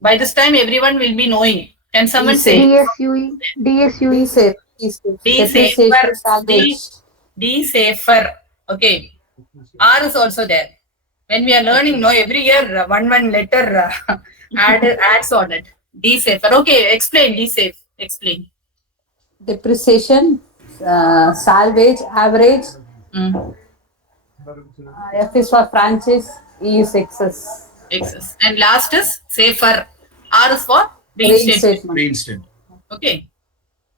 By this time, everyone will be knowing. Can someone say? DSUE. DSUE. D safer. Okay. R is also there. When we are learning, every year one letter adds on it. D safer. Okay, explain D safe. Explain. Depreciation, salvage, average. F is for franchise, E is excess. Excess. And last is safer. R is for reinstatement. Reinstatement. Okay.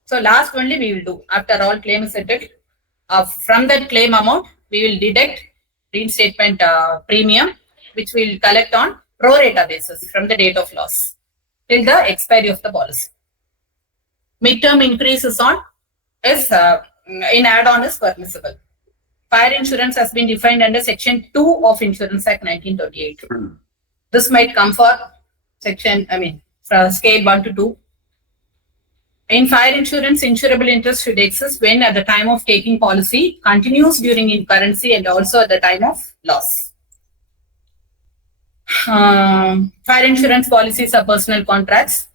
So last only we will do. After all claim is settled, from that claim amount, we will deduct reinstatement premium, which we will collect on pro rata basis from the date of loss till the expiry of the policy. Midterm increase is in add-on is permissible. Fire insurance has been defined under Section 2 of Insurance Act 1938. This might come for from scale 1 to 2. In fire insurance, insurable interest should exist when at the time of taking policy, continues during incurrency, and also at the time of loss. Fire insurance policies are personal contracts.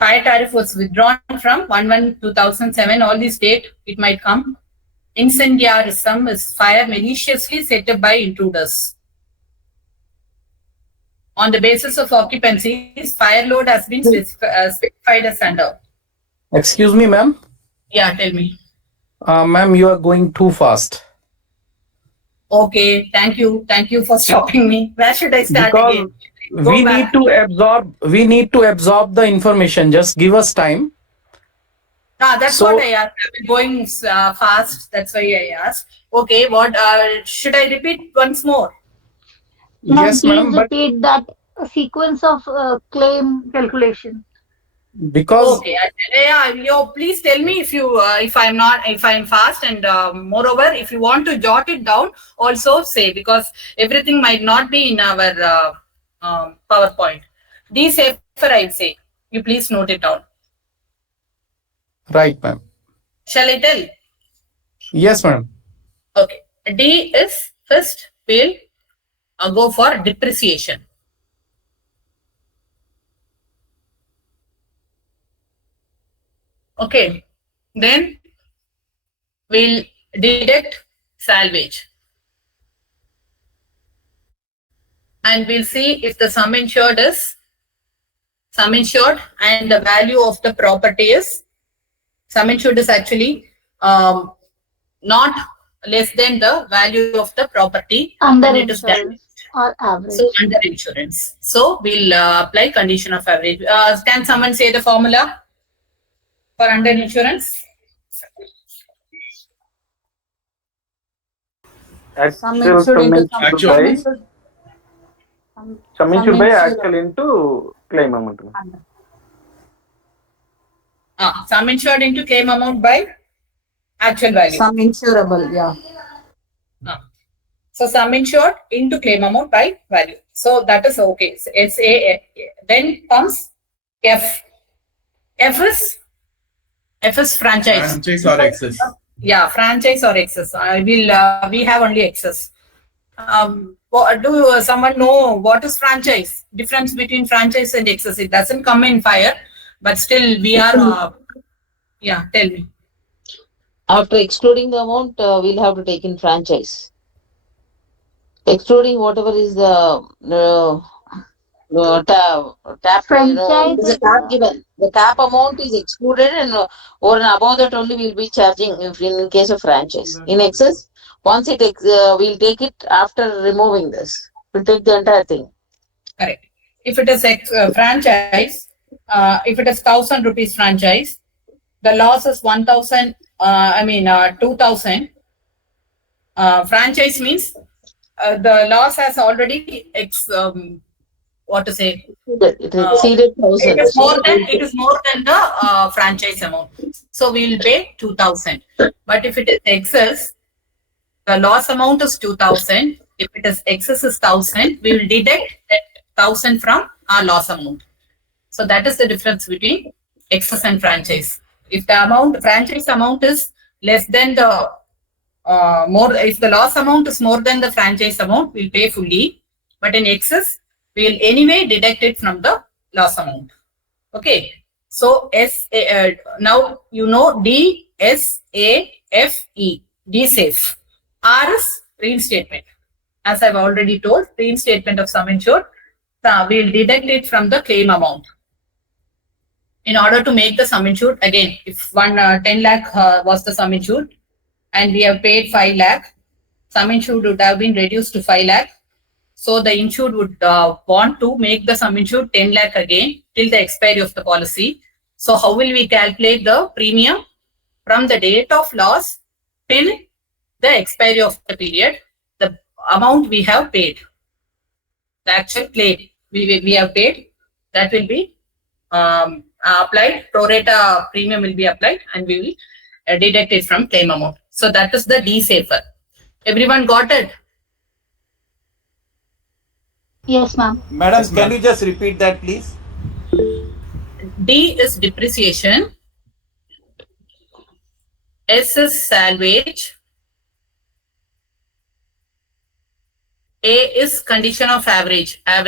Fire tariff was withdrawn from 1/1/2007. All this date it might come. Incendiarism is fire maliciously set up by intruders. On the basis of occupancies, fire load has been specified as under. Excuse me, ma'am. Yeah, tell me. Ma'am, you are going too fast. Okay, thank you. Thank you for stopping me. Where should I start Because again? we need to absorb the information. Just give us time. That's what I asked. I've been going fast. That's why I asked. Okay, what should I repeat once more? Yes, ma'am. Please repeat that sequence of claim calculation. Because please tell me if I'm fast, and moreover, if you want to jot it down, also say, because everything might not be in our PowerPoint. D safer, I'd say. You please note it down. Right, ma'am. Shall I tell? Yes, ma'am. Okay. D is first we'll go for depreciation. Okay. Then we'll deduct salvage. And we'll see if the sum insured is sum insured and the value of the property is sum insured is actually not less than the value of the property. Under when it is insurance or average. So under insurance. So we'll apply condition of average. Can someone say the formula for under insurance? Sum insured by actual into claim amount. Sum insured into claim amount by actual value. Sum insurable, yeah. So sum insured into claim amount by value. So that is okay. So it's then comes F. F is franchise. Franchise or excess. Yeah, franchise or excess. We have only excess. Do someone know what is franchise? Difference between franchise and excess. It doesn't come in fire, but still we are. Yeah, tell me. After excluding the amount, we'll have to take in franchise. Excluding whatever is the tap, there's a cap given. The cap amount is excluded, and over and above that only we'll be charging in case of franchise. In excess, once we'll take it after removing this. We'll take the entire thing. Correct. If it is franchise, if it is 1,000 rupees franchise, the loss is 1,000. 2,000. Franchise means the loss has already what to say? It exceeded 1,000. It is more than the franchise amount. So we will pay 2,000. But if it is excess, the loss amount is 2,000. If it is excess is 1,000, we will deduct that 1,000 from our loss amount. So that is the difference between excess and franchise. If the franchise amount is less than the if the loss amount is more than the franchise amount, we'll pay fully. But in excess, we will anyway deduct it from the loss amount. Okay. So now you know DSAFE, DSAFE. R is reinstatement. As I've already told, reinstatement of sum insured. We'll deduct it from the claim amount. In order to make the sum insured, again, if 10 lakh was the sum insured and we have paid 5 lakh, sum insured would have been reduced to 5 lakh. So the insured would want to make the sum insured 10 lakh again till the expiry of the policy. So how will we calculate the premium? From the date of loss till the expiry of the period, the amount we have paid, the actual claim we have paid, that will be applied, pro rata premium will be applied, and we will deduct it from claim amount. So that is the DSAFER. Everyone got it? Yes, ma'am. Madam, can you just repeat that, please? D is depreciation. S is salvage. A is condition of average. F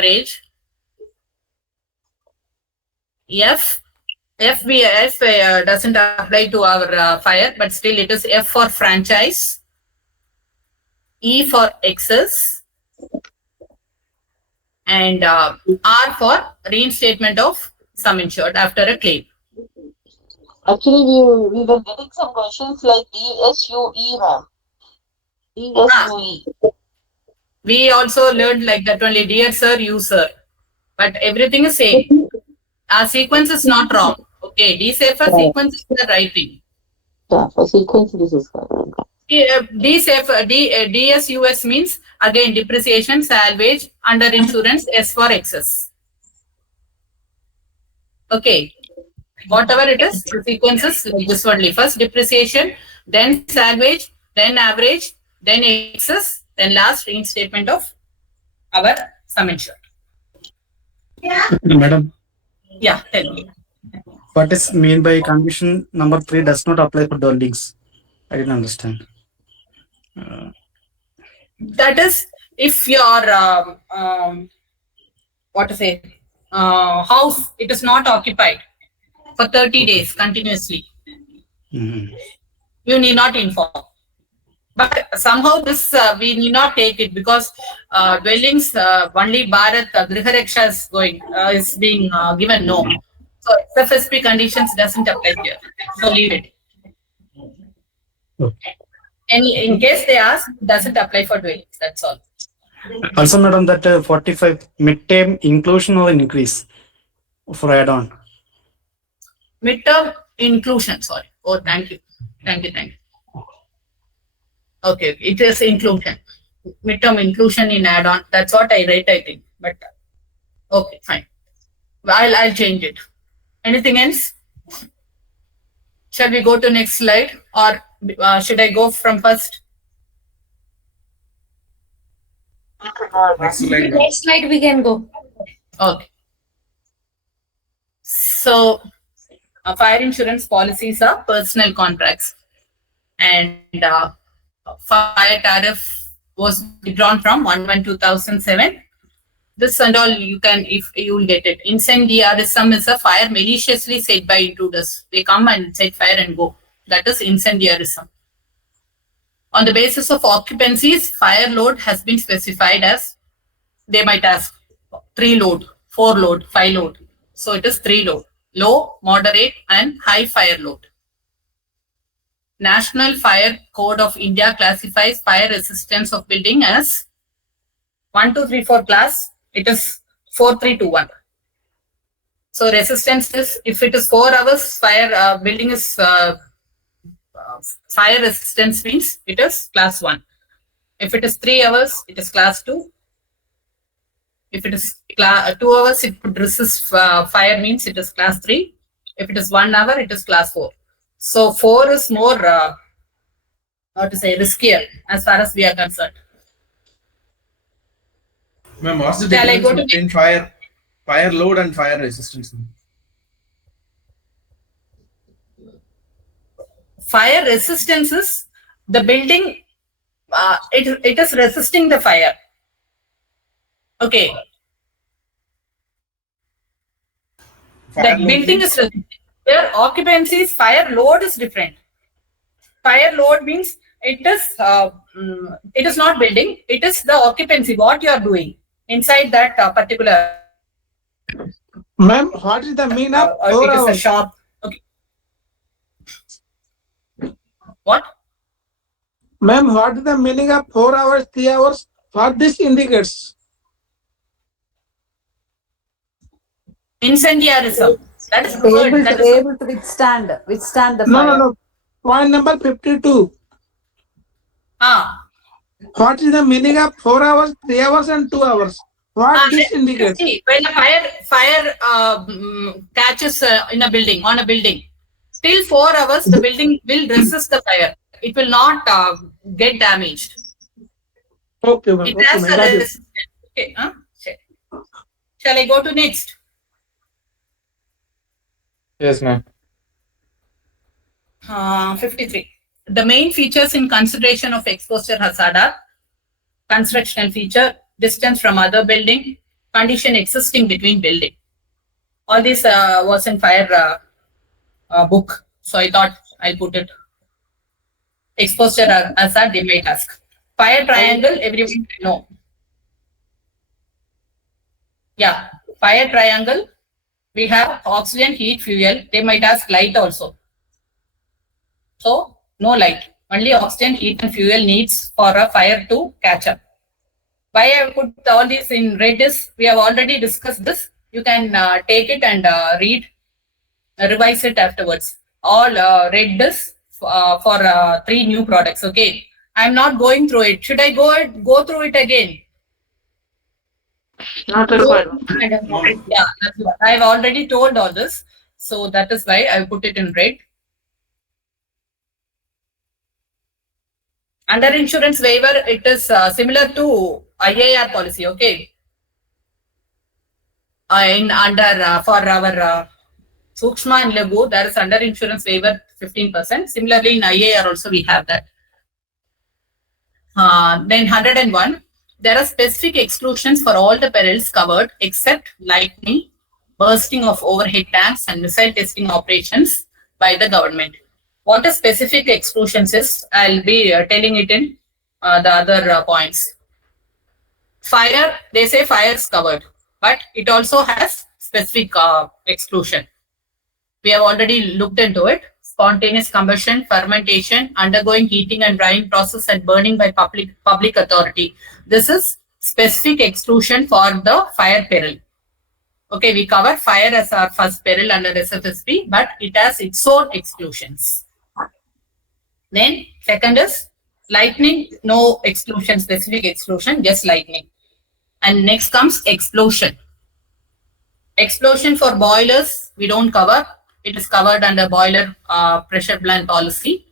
doesn't apply to our fire, but still it is F for franchise. E for excess. And R for reinstatement of sum insured after a claim. Actually, we were getting some questions like DSUE, ma'am. DSUE. We also learned like that only, dear sir, you sir. But everything is same. Our sequence is not wrong. Okay, DSAFER sequence is the right thing. Yeah, for sequence this is correct. DSUS means again depreciation, salvage, under insurance, S for excess. Okay, whatever it is, the sequence is like this only. First depreciation, then salvage, then average, then excess, then last reinstatement of our sum insured. Madam, Yeah, tell me. what is mean by condition number 3 does not apply for dwellings? I didn't understand. That is if your house, it is not occupied for 30 days continuously. You need not inform. But somehow this we need not take it because dwellings only Bharat Griha Raksha is is being given no. So SFSP conditions doesn't apply here. So leave it. In case they ask, doesn't apply for dwellings. That's all. Also, madam, that 45 midterm inclusion or increase for add-on. Midterm inclusion. Sorry. Oh, thank you. Okay, it is inclusion. Midterm inclusion in add-on. That's what I write, I think. But okay, fine. I'll change it. Anything else? Shall we go to next slide, or should I go from first? Next slide we can go. Okay. So, fire insurance policies are personal contracts, and fire tariff was withdrawn from 1/1/2007. This and all you can, if you will get it. Incendiarism is a fire maliciously set by intruders. They come and set fire and go. That is incendiarism. On the basis of occupancies, fire load has been specified as, they might ask, 3 load, 4 load, 5 load. So it is 3 load: low, moderate, and high fire load. National Fire Code of India classifies fire resistance of building as 1, 2, 3, 4 class. It is 4, 3, 2, 1. So resistance is, if it is 4 hours, fire building is fire resistance means it is class 1. If it is 3 hours, it is class 2. If it is 2 hours, it could resist fire means it is class 3. If it is 1 hour, it is class 4. So 4 is more how to say, riskier as far as we are concerned. Ma'am, what's the Shall I go difference to between fire load and fire resistance? fire resistance is the building, it is resisting the fire. Okay. Fire The load building means- is resisting. Their occupancy's fire load is different. Fire load means it is not building, it is the occupancy, what you are doing inside that particular. Ma'am, what is the mean of 4 it is a hours? shop. Okay. What? Ma'am, what is the meaning of 4 hours, 3 hours? What this indicates? Incendiarism. That is good. Able That to, is able to withstand the No, fire. no. Point number 52. What is the meaning of 4 hours, 3 hours, and 2 hours? What this indicates? See, when a fire catches in a building, on a building, till 4 hours, the building will resist the fire. It will not get damaged. Okay, ma'am. It Okay, has ma'am. a Got it. resistance. Okay, shall I go to next? Yes, ma'am. 53. The main features in consideration of exposure hazard are constructional feature, distance from other building, condition existing between building. All this was in fire book, so I thought I'll put it. Exposure hazard, they might ask. Fire triangle, everyone know. Yeah, fire triangle. We have oxygen, heat, fuel. They might ask light also. So no light. Only oxygen, heat, and fuel needs for a fire to catch up. Why I put all this in red is we have already discussed this. You can take it and read, revise it afterwards. All read this for 3 new products. Okay, I'm not going through it. Should I go through it again? Not required. Yeah, that's what I've already told all this, so that is why I put it in red. Under insurance waiver, it is similar to IAR policy. Okay. For our Sukshma and Lagu, there is under insurance waiver 15%. Similarly, in IAR also we have that. Then 101, there are specific exclusions for all the perils covered except lightning, bursting of overhead tanks, and missile testing operations by the government. What are specific exclusions is, I'll be telling it in the other points. Fire, they say fire is covered, but it also has specific exclusion. We have already looked into it. Spontaneous combustion, fermentation, undergoing heating and drying process, and burning by public authority. This is specific exclusion for the fire peril. Okay, we cover fire as our first peril under SFSP, but it has its own exclusions. Then second is lightning, no exclusion, specific exclusion, just lightning. And next comes explosion. Explosion for boilers, we don't cover. It is covered under boiler pressure blend policy.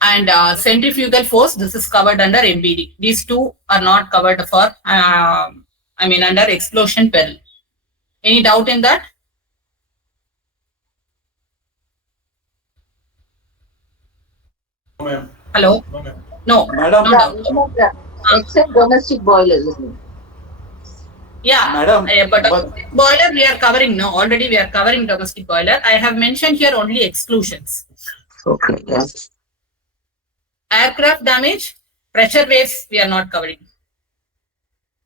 And centrifugal force, this is covered under MBD. These two are not covered for, under explosion peril. Any doubt in that? No, ma'am. Hello? No, ma'am. No, Madam. no doubt. Except domestic boilers, isn't it? Yeah, Madam, but domestic boiler we are covering now. Already we are covering domestic boiler. I have mentioned here only exclusions. Okay, yes. Aircraft damage, pressure waves we are not covering.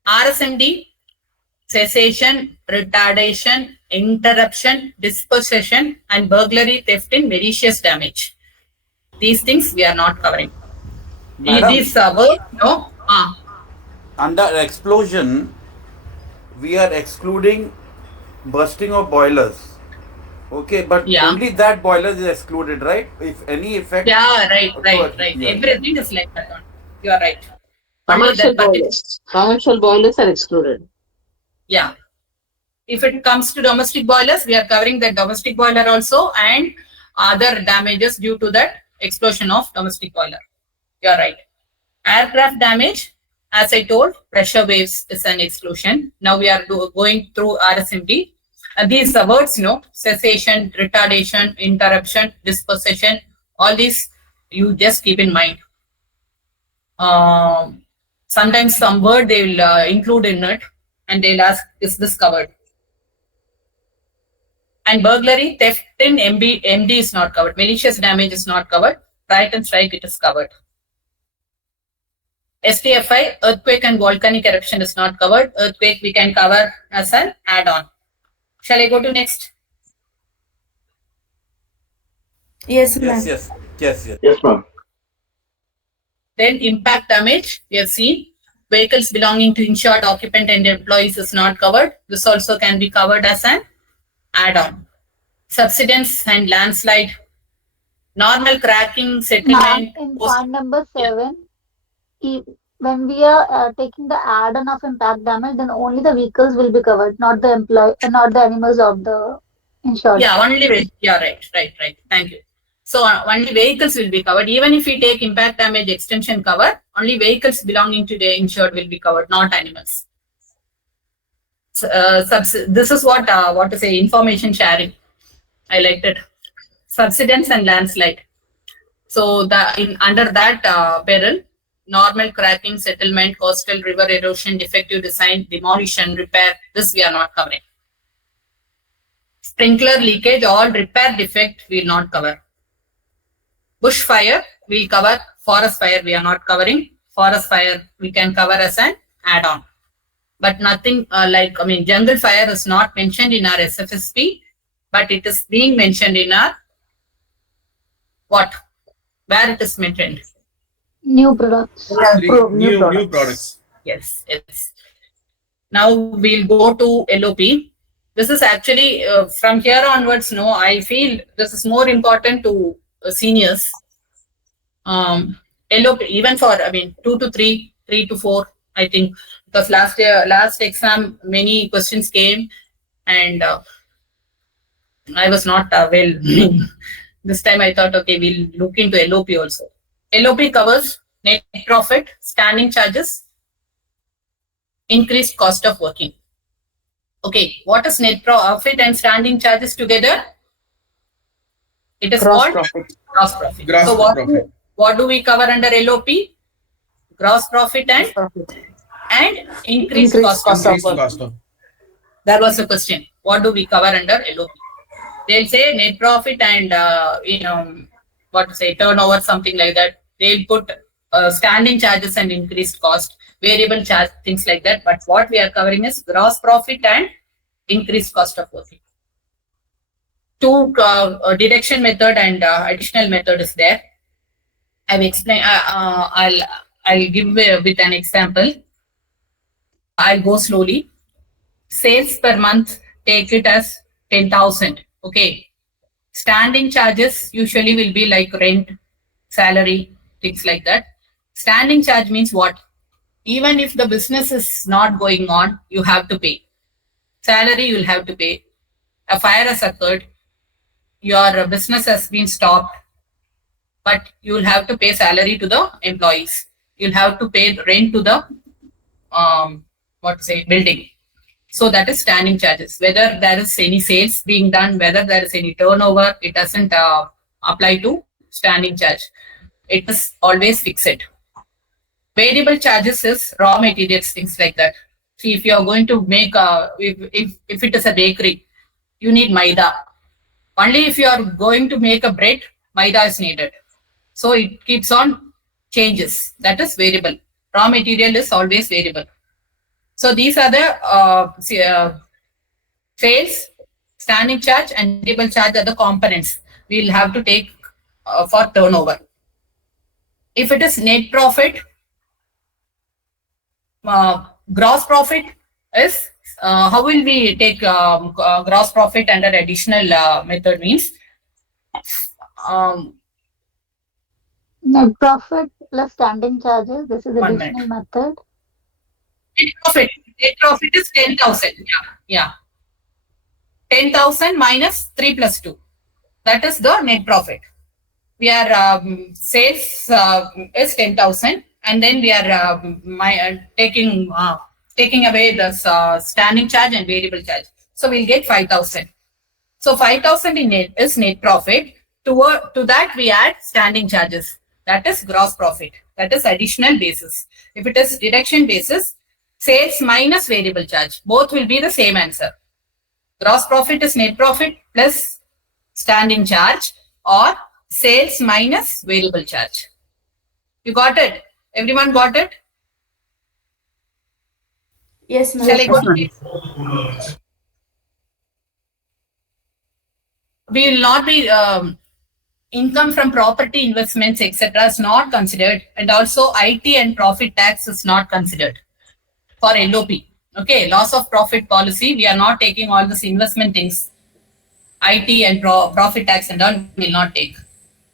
RSMD, cessation, retardation, interruption, dispossession, and burglary, theft, and malicious damage. These things we are not covering. Madam, These words, no? under explosion, we are excluding bursting of boilers. Okay, but Yeah. only that boiler is excluded, right? If any effect. Yeah, right. Yeah. Everything is like that one. You are right. Commercial boilers. Commercial boilers are excluded. Yeah. If it comes to domestic boilers, we are covering the domestic boiler also and other damages due to that explosion of domestic boiler. You're right. Aircraft damage, as I told, pressure waves is an exclusion. Now we are going through RSMD. These words, cessation, retardation, interruption, dispossession, all these you just keep in mind. Sometimes some word they will include in it and they'll ask, is this covered? And burglary, theft in MD is not covered. Malicious damage is not covered. Riot and strike, it is covered. STFI, earthquake and volcanic eruption is not covered. Earthquake we can cover as an add-on. Shall I go to next? Yes, ma'am. Yes, ma'am. Then impact damage, we have seen. Vehicles belonging to insured occupant and employees is not covered. This also can be covered as an add-on. Subsidence and landslide. Normal cracking, settlement. In point number 7, when we are taking the add-on of impact damage, then only the vehicles will be covered, not the not the animals of the insured. Yeah, only yeah, right. Thank you. So only vehicles will be covered. Even if we take impact damage extension cover, only vehicles belonging to the insured will be covered, not animals. So, this is what to say, information sharing. I liked it. Subsidence and landslide. So under that peril, normal cracking, settlement, coastal river erosion, defective design, demolition, repair, this we are not covering. Sprinkler leakage, all repair defect we will not cover. Bush fire we will cover. Forest fire we are not covering. Forest fire we can cover as an add-on. But nothing jungle fire is not mentioned in our SFSP, but it is being mentioned in our what? Where it is mentioned? New products. New products. Yes. Now we'll go to LOP. This is actually from here onwards. I feel this is more important to seniors. LOP even for 2 to 3, 3 to 4. I think because last exam many questions came and I was not well. This time I thought, okay, we'll look into LOP also. LOP covers net profit, standing charges, increased cost of working. Okay, what is net profit and standing charges together? It is Gross called profit. gross profit. What do we cover under LOP? Gross profit and increased cost of working. That was the question. What do we cover under LOP? They'll say net profit and turnover, something like that. They'll put standing charges and increased cost, variable charge, things like that. But what we are covering is gross profit and increased cost of working. Two deduction method and additional method is there. I've explained. I'll give with an example. I'll go slowly. Sales per month, take it as 10,000. Okay. Standing charges usually will be like rent, salary, things like that. Standing charge means what? Even if the business is not going on, you have to pay. Salary you will have to pay. A fire has occurred. Your business has been stopped. But you will have to pay salary to the employees. You'll have to pay rent to the building. So that is standing charges. Whether there is any sales being done, whether there is any turnover, it doesn't apply to standing charge. It is always fixed. Variable charges is raw materials, things like that. See, if you are going to make if it is a bakery, you need maida. Only if you are going to make a bread, maida is needed. So it keeps on changes. That is variable. Raw material is always variable. So these are the sales, standing charge and variable charge are the components we will have to take for turnover. If it is net profit, gross profit is how will we take gross profit under additional method means Net profit plus standing charges. This is additional method. Net profit is 10,000. Yeah. 10,000 minus 3 plus 2. That is the net profit. we are sales is 10,000, and then we are taking away the standing charge and variable charge. So we'll get 5,000. So 5,000 in net is net profit. To that we add standing charges. That is gross profit. That is additional basis. If it is deduction basis, sales minus variable charge, both will be the same answer. Gross profit is net profit plus standing charge, or sales minus variable charge. You got it? Everyone got it? Yes, ma'am. Shall I go to it? We will not be income from property investments, etc. is not considered, and also IT and profit tax is not considered for LOP. Okay, loss of profit policy, we are not taking all this investment things. IT and profit tax and all will not take.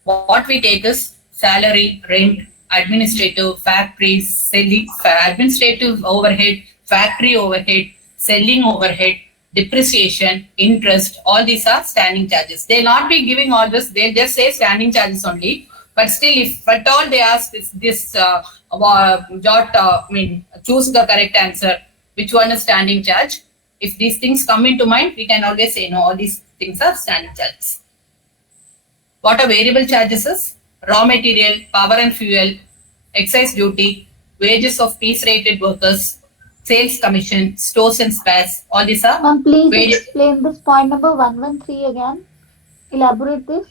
What we take is salary, rent, administrative, factory, selling, administrative overhead, factory overhead, selling overhead, depreciation, interest, all these are standing charges. They'll not be giving all this, they'll just say standing charges only. But still, if at all they ask choose the correct answer, which one is standing charge? If these things come into mind, we can always say no, all these things are standing charges. What are variable charges is raw material, power and fuel, excise duty, wages of piece rated workers, sales commission, stores and spares, all these are. Ma'am, please explain this point number 113 again. Elaborate this.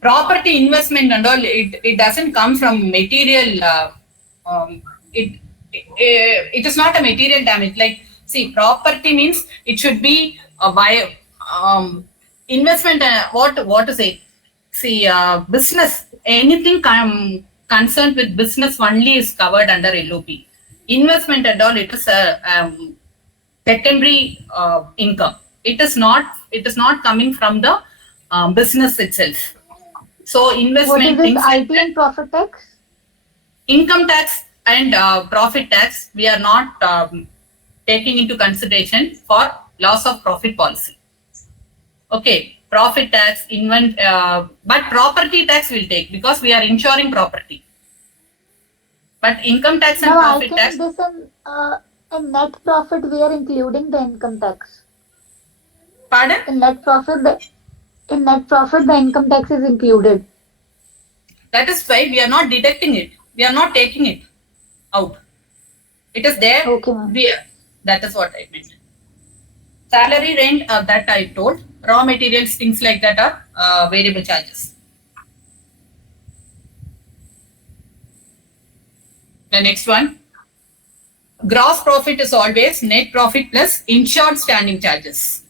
Property investment and all, it doesn't come from material. It is not a material damage. Like, see, property means it should be a investment. What to say? See, business, anything concerned with business only is covered under LOP. Investment and all, it is a secondary income. It is not coming from the business itself. So investment what is things, IT and profit tax? Income tax and profit tax, we are not taking into consideration for loss of profit policy. Okay, profit tax, but property tax will take because we are insuring property. But income tax and profit tax. This in net profit we are including the income tax. Pardon? In net profit, the income tax is included. That is why we are not deducting it. We are not taking it out. It is there. Okay, ma'am. That is what I meant. Salary, rent, that I told. Raw materials, things like that are variable charges. The next one. Gross profit is always net profit plus insured standing charges.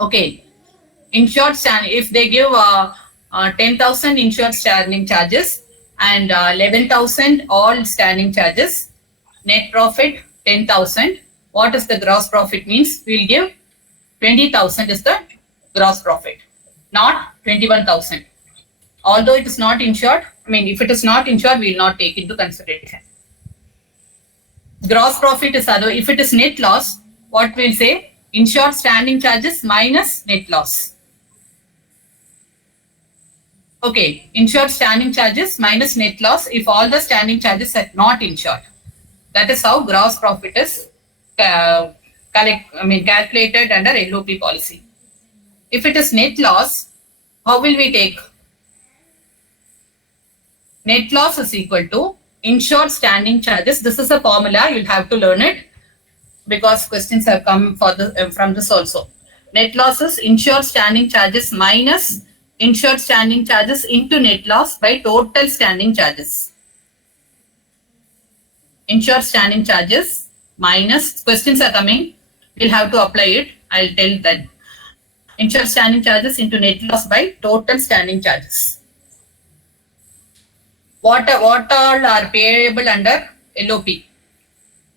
Okay. Insured standing, if they give 10,000 insured standing charges and 11,000 all standing charges, net profit 10,000. What is the gross profit means? We'll give 20,000 is the gross profit, not 21,000. Although it is not insured, if it is not insured, we will not take into consideration. Gross profit is other. If it is net loss, what we'll say? Insured standing charges minus net loss. Okay, insured standing charges minus net loss if all the standing charges are not insured. That is how gross profit is calculated under LOP policy. If it is net loss, how will we take? Net loss is equal to insured standing charges. This is a formula, you'll have to learn it because questions have come from this also. Net loss is insured standing charges minus insured standing charges into net loss by total standing charges. Insured standing charges minus, questions are coming, we'll have to apply it. I'll tell that. Insured standing charges into net loss by total standing charges. What all are payable under LOP?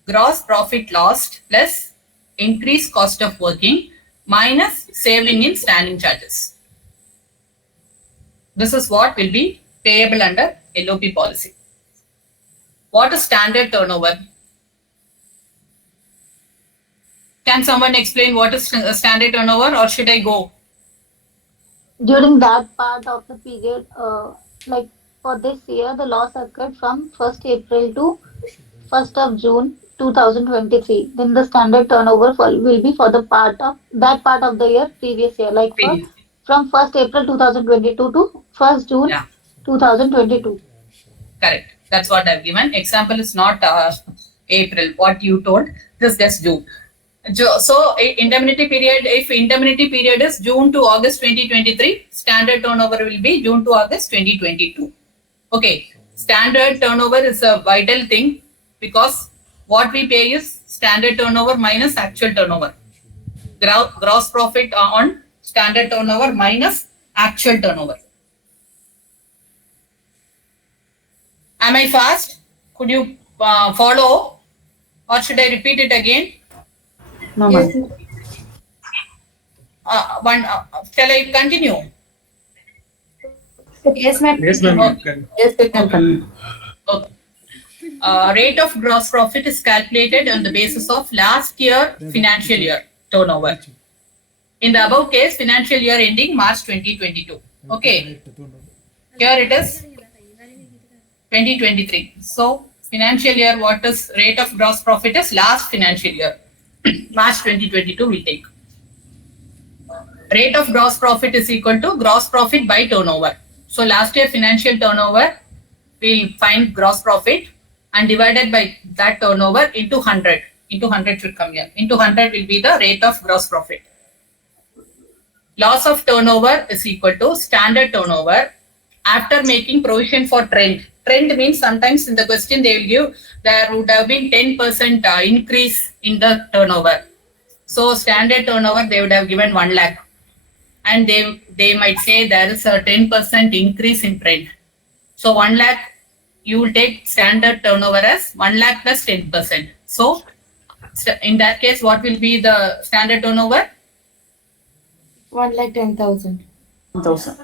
Gross profit lost plus increased cost of working minus saving in standing charges. This is what will be payable under LOP policy. What is standard turnover? Can someone explain what is standard turnover, or should I go? during that part of the period, like for this year, the loss occurred from 1st April to 1st of June 2023. Then the standard turnover will be for the part of the year previous year, like for Previous. from 1st April 2022 to 1st June Yeah, 2022. correct. That's what I've given. Example is not April, what you told. This is just June. So indemnity period, if indemnity period is June to August 2023, standard turnover will be June to August 2022. Okay, standard turnover is a vital thing because what we pay is standard turnover minus actual turnover. Gross profit on standard turnover minus actual turnover. Am I fast? Could you follow, or should I repeat it again? No, Yes, ma'am. Shall I continue? yes, ma'am. Yes, ma'am. You can. Yes, you can continue. Okay. Rate of gross profit is calculated on the basis of last year financial year turnover. In the above case, financial year ending March 2022. Okay. Here it is 2023. So financial year, what is rate of gross profit is last financial year. March 2022 we take. Rate of gross profit is equal to gross profit by turnover. So last year financial turnover, we'll find gross profit and divided by that turnover into 100. Into 100 should come here. Into 100 will be the rate of gross profit. Loss of turnover is equal to standard turnover after making provision for trend. Trend means sometimes in the question they will give there would have been 10% increase in the turnover. So standard turnover they would have given 1 lakh. And they might say there is a 10% increase in trend. So 1 lakh, you will take standard turnover as 1 lakh plus 10%. So in that case, what will be the standard turnover? 1,10,000. 1,000.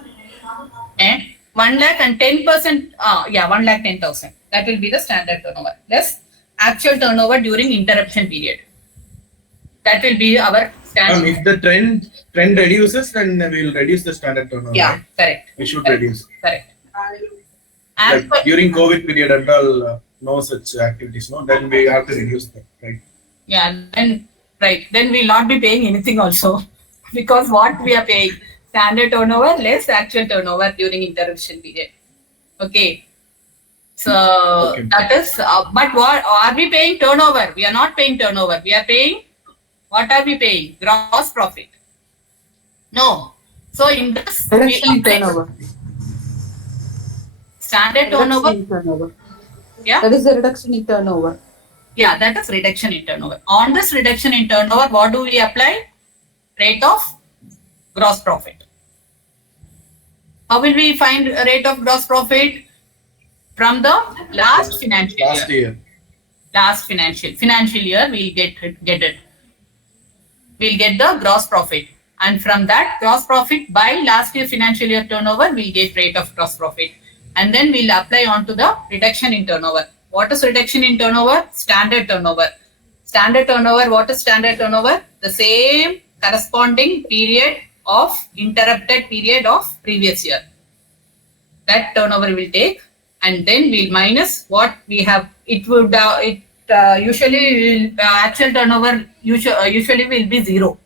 And 1 lakh and 10%, 1 lakh 10,000. That will be the standard turnover. Less actual turnover during interruption period. That will be our standard. If the trend reduces, then we will reduce the standard turnover. Yeah, right? correct. We should Correct. reduce. Correct. As Like per, during COVID period and all, no such activities, no, then we have to reduce that, right? yeah, then right. Then we'll not be paying anything also. Because what we are paying, standard turnover less actual turnover during interruption period. Okay. So that is, but what are we paying turnover? We are not paying turnover. We are paying, what are we paying? Gross profit. No. So in this, we Reduction in apply turnover. standard Reduction turnover. in turnover. Yeah. That is the reduction in turnover. Yeah, that is reduction in turnover. On this reduction in turnover, what do we apply? Rate of gross profit. How will we find a rate of gross profit? From the last financial Last year. Last financial year, we'll get it. We'll get the gross profit. And from that gross profit by last year financial year turnover, we'll get rate of gross profit. And then we'll apply on to the reduction in turnover. What is reduction in turnover? Standard turnover. Standard turnover, what is standard turnover? The same corresponding period of interrupted period of previous year. That turnover will take, and then we'll minus what we have. It would usually actual turnover usually will be 0.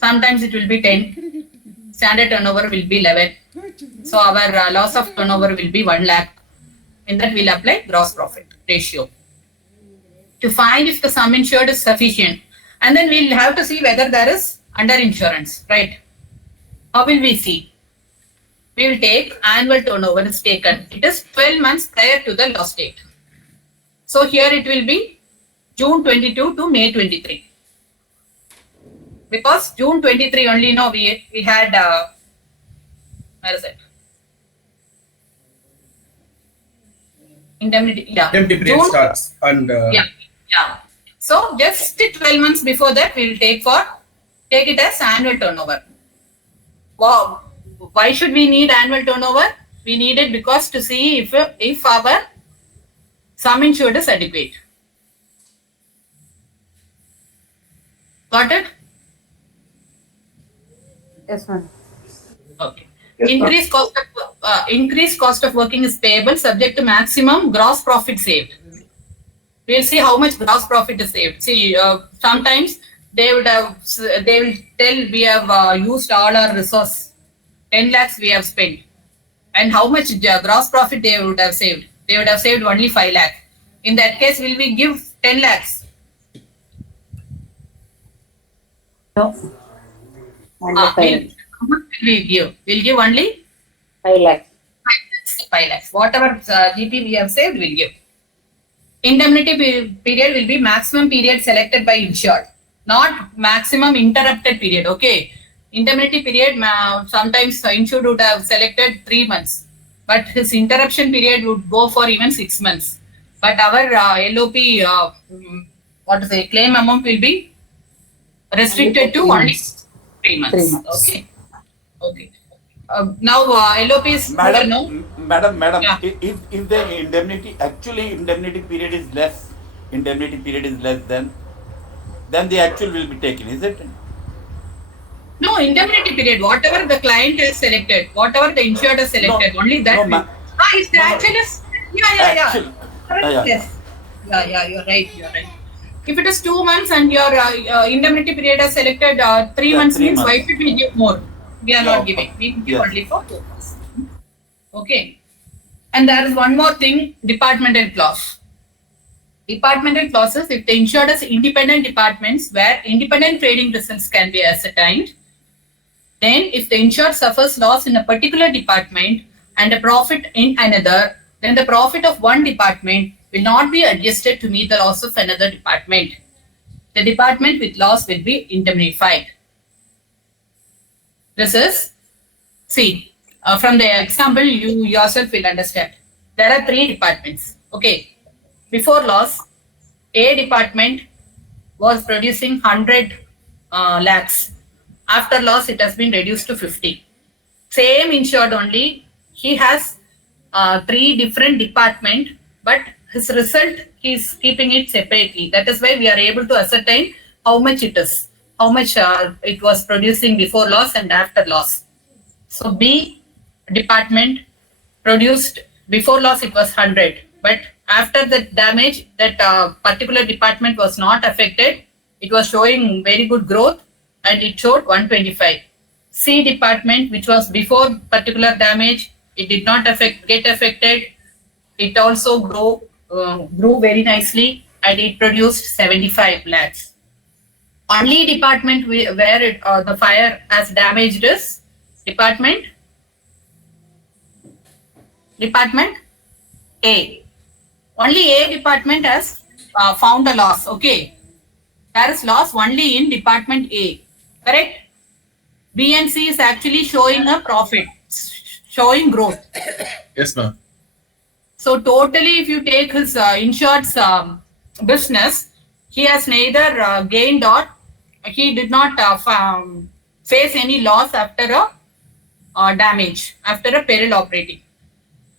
Sometimes it will be 10. Standard turnover will be 11. So our loss of turnover will be 1 lakh. In that we'll apply gross profit ratio to find if the sum insured is sufficient, and then we'll have to see whether there is under insurance, right? How will we see? We will take annual turnover is taken. It is 12 months prior to the loss date. So here it will be June 22 to May 23. Because June 23 only, no, we had, where is it? Indemnity, yeah. Indemnity period June, starts and yeah. So just 12 months before that, we will take it as annual turnover. Wow. Why should we need annual turnover? We need it because to see if our sum insured is adequate. Got it? Yes, ma'am. Okay. Increased cost of working is payable subject to maximum gross profit saved. We'll see how much gross profit is saved. See, sometimes they will tell we have used all our resource. 10 lakhs we have spent. And how much gross profit they would have saved? They would have saved only 5 lakhs. In that case, will we give 10 lakhs? No. How much will we give? We'll give only 5 lakhs. 5 lakhs. Whatever GP we have saved, we'll give. Indemnity period will be maximum period selected by insured, not maximum interrupted period. Okay. Indemnity period, sometimes insured would have selected 3 months, but his interruption period would go for even 6 months. But our LOP, claim amount will be restricted to only 3 months. Okay. Okay. Now LOP is Madam, no? Madam, if the indemnity period is less, then the actual will be taken, is it? No, indemnity period, whatever the client has selected, whatever the insured has selected, only that. If the actual is, Actual. Yes. Yeah, you're right. If it is 2 months and your indemnity period has selected 3 months, 3 means months. why should we give more? We are not Okay. giving. We give Yes. only for 2 months. Okay. And there is one more thing, departmental clause. Departmental clauses, if the insured has independent departments where independent trading results can be ascertained, then if the insured suffers loss in a particular department and a profit in another, then the profit of one department will not be adjusted to meet the loss of another department. The department with loss will be indemnified. This is, see, from the example, you yourself will understand. There are 3 departments. Okay. Before loss, A department was producing 100 lakhs. After loss, it has been reduced to 50. Same insured only. He has 3 different departments, but his result, he is keeping it separately. That is why we are able to ascertain how much it is, how much it was producing before loss and after loss. So B department produced before loss, it was 100, but after the damage, that particular department was not affected. It was showing very good growth and it showed 125. C department, which was before particular damage, it did not get affected. It also grew very nicely and it produced 75 lakhs. Only department where the fire has damaged is department A. Only A department has found a loss. Okay. There is loss only in department A. Correct? B and C is actually showing a profit, showing growth. Yes, ma'am. So totally, if you take his insured's business, he has neither gained or he did not face any loss after a damage, after a peril operating.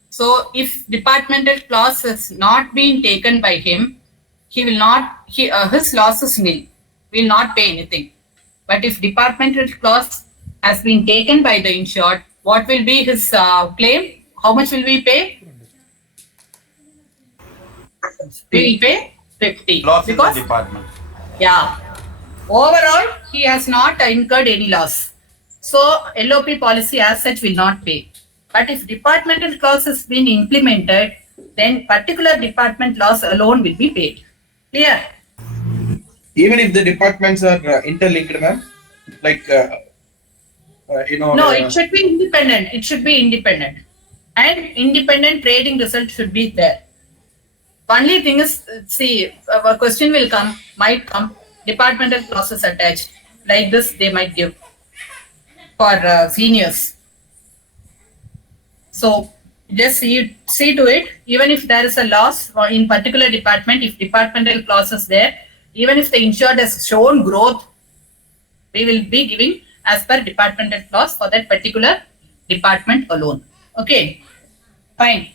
So if departmental clause has not been taken by him, he will not, his loss is nil, will not pay anything. But if departmental clause has been taken by the insured, what will be his claim? How much will we pay? We will pay 50. Loss in because, the department. Yeah. Overall, he has not incurred any loss. So LOP policy as such will not pay. But if departmental clause has been implemented, then particular department loss alone will be paid. Clear? Even if the departments are interlinked, ma'am, like No, it should be independent. It should be independent, and independent trading result should be there. Only thing is, see, a question will come, might come. Departmental clauses attached like this, they might give for seniors. So just see to it, even if there is a loss or in particular department, if departmental clause is there, even if the insured has shown growth, we will be giving as per departmental clause for that particular department alone. Okay, fine.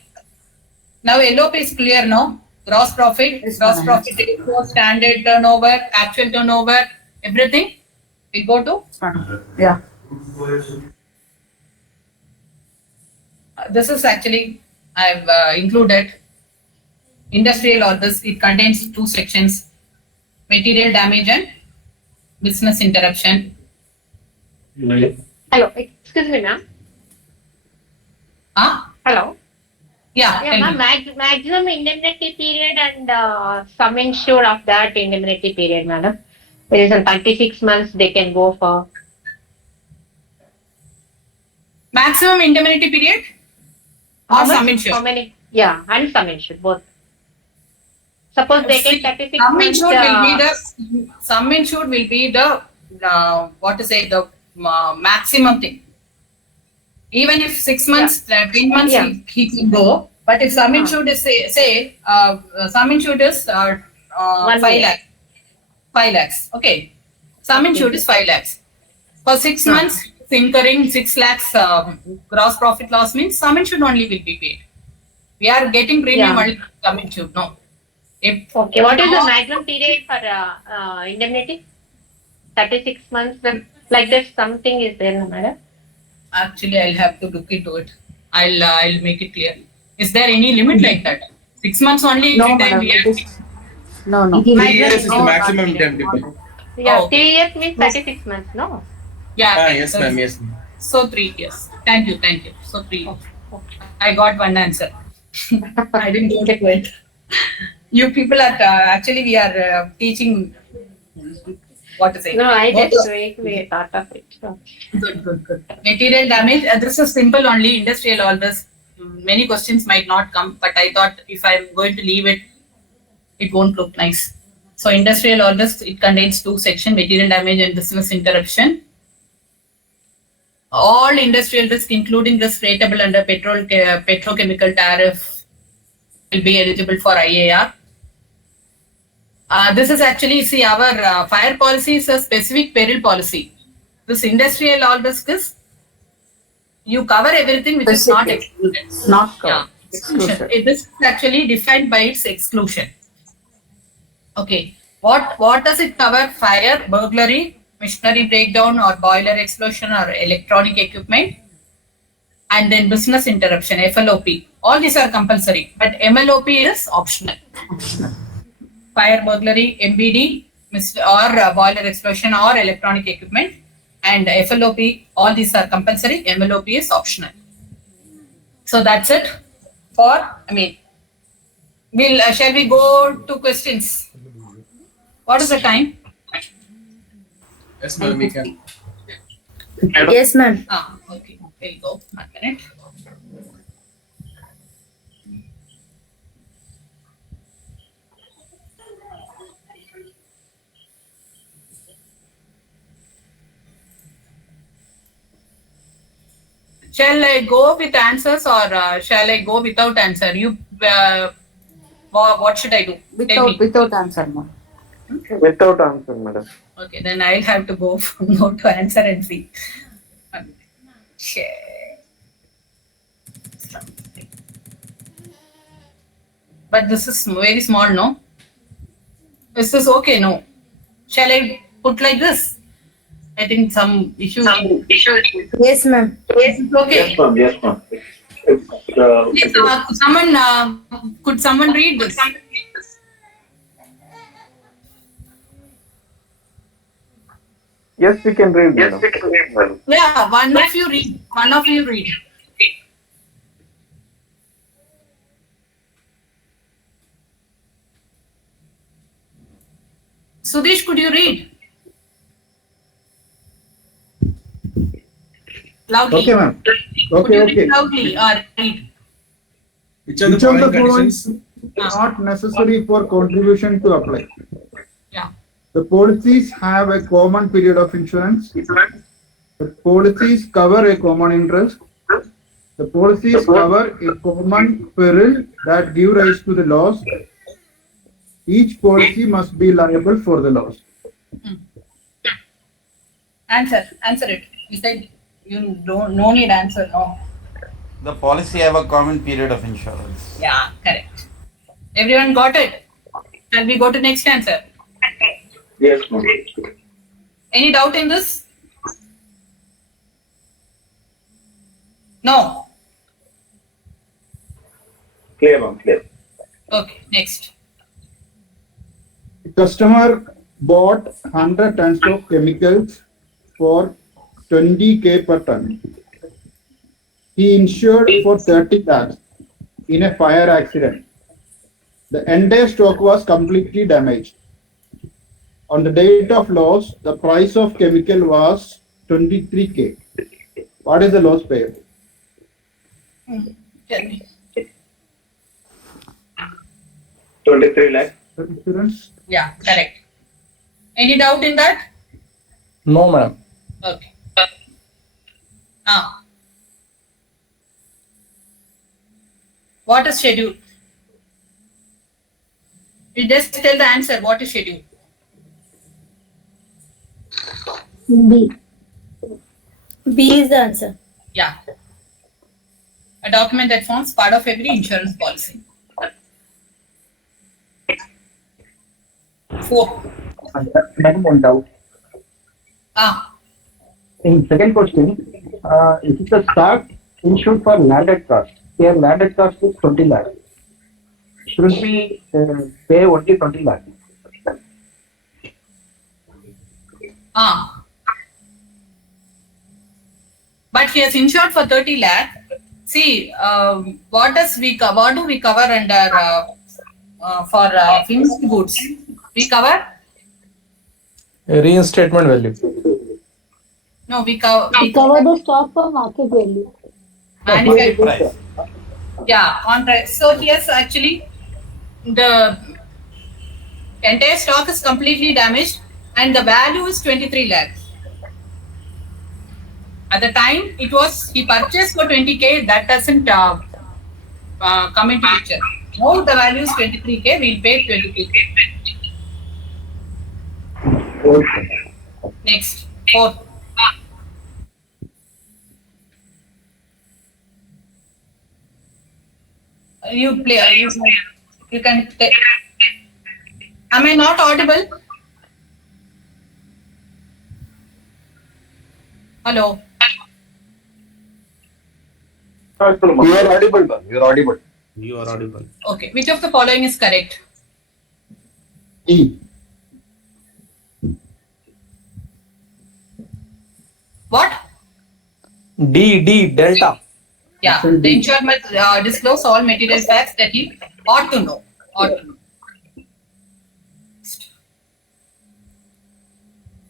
Now LOP is clear now. Gross profit, ratio, standard turnover, actual turnover, everything. We go to? Yeah. This is actually, I've included industrial orders. It contains two sections, material damage and business interruption. Hello, excuse me, ma'am. Hello. Yeah, Yeah, tell ma'am. me. Maximum indemnity period and sum insured of that indemnity period, madam. There is a 36 months they can go for. Maximum indemnity period How or much? sum insured? How many? Yeah, and sum insured both. Suppose they take 36 Sum months. insured will be the sum insured will be the what to say, the maximum thing. Even if 6 months, 10 months he can go, but if sum insured is say sum insured is 5 lakhs. 5 lakhs. Okay. Sum insured is 5 lakhs. For 6 months, incurring 6 lakhs gross profit loss means sum insured only will be paid. We are getting premium only for sum insured. No. Okay, what is the maximum period for indemnity? 36 months. Like that, something is there, no, madam? Actually, I'll have to look into it. I'll make it clear. Is there any limit like that? 6 months only. No, every time madam. we It have. is no, no. 3 years is the maximum indemnity. Yeah, 3 years means 36 months, no? Yeah. Yes, ma'am. Yes, ma'am. So 3 years. Thank you. So 3 years. I got one answer. I didn't go to it. You people are actually we are teaching what to say. No, I just we thought of it. So. Good. Material damage. This is simple only. Industrial all this. Many questions might not come, but I thought if I'm going to leave it, it won't look nice. So industrial orders, it contains two sections, material damage and business interruption. All industrial risk, including risk rateable under petrochemical tariff, will be eligible for IAR. This is actually, see, our fire policy is a specific peril policy. This industrial all risk is, you cover everything which is not excluded. Not covered. Exclusion. This is actually defined by its exclusion. Okay. What does it cover? Fire, burglary, machinery breakdown or boiler explosion or electronic equipment. And then business interruption, FLOP. All these are compulsory, but MLOP is optional. Fire, burglary, MBD or boiler explosion or electronic equipment. And FLOP, all these are compulsory. MLOP is optional. So that's it for, shall we go to questions? What is the time? Yes, ma'am. We can. Yes, ma'am. Okay. We'll go. 1 minute. Shall I go with answers or shall I go without answer? You, what should I do? Without answer, ma'am. Without answer, madam. Okay, then I'll have to go to answer and see. Share. But this is very small, no? Is this okay? No. Shall I put like this? I think some issue. Yes, ma'am. Yes, it's okay. Yes, ma'am. Yes, ma'am. Yes, could someone read this? Yes, we can read, madam. Yeah, one of you read. Sudesh, could you read? Loudly. Okay, ma'am. Could you read loudly or read? Which are the following conditions? Not necessary for contribution to apply. Yeah. The policies have a common period of insurance. The policies cover a common interest. The policies cover a common peril that give rise to the loss. Each policy must be liable for the loss. Answer it. You said you don't, no need answer, no. The policy have a common period of insurance. Yeah, correct. Everyone got it? Shall we go to next answer? Yes, ma'am. Any doubt in this? No. Clear, ma'am. Clear. Okay, next. Customer bought 100 tons of chemicals for 20K per ton. He insured for 30 lakhs in a fire accident. The entire stock was completely damaged. On the date of loss, the price of chemical was 23K. What is the loss payable? Tell me. 23 lakh. Insurance? Yeah, correct. Any doubt in that? No, madam. Okay. What is schedule? You just tell the answer. What is schedule? B. B is the answer. Yeah. A document that forms part of every insurance policy. 4. Madam, one doubt. In second question, it is the stock insured for landed cost. Here landed cost is 20 lakhs. Should we pay only 20 lakhs? But he has insured for 30 lakh. See, what do we cover under for finished goods? We cover? Reinstatement value. No, we cover the stock for market value. Market price. Yeah, on price. So here's actually the entire stock is completely damaged and the value is 23 lakhs. At the time he purchased for 20K, that doesn't come into picture. Now the value is 23K, we'll pay 23K. Next, 4. You can take. Am I not audible? Hello. You are audible, ma'am. You are audible. You are audible. Okay. Which of the following is correct? E. What? D, delta. Yeah. The insured must disclose all material facts that he ought to know.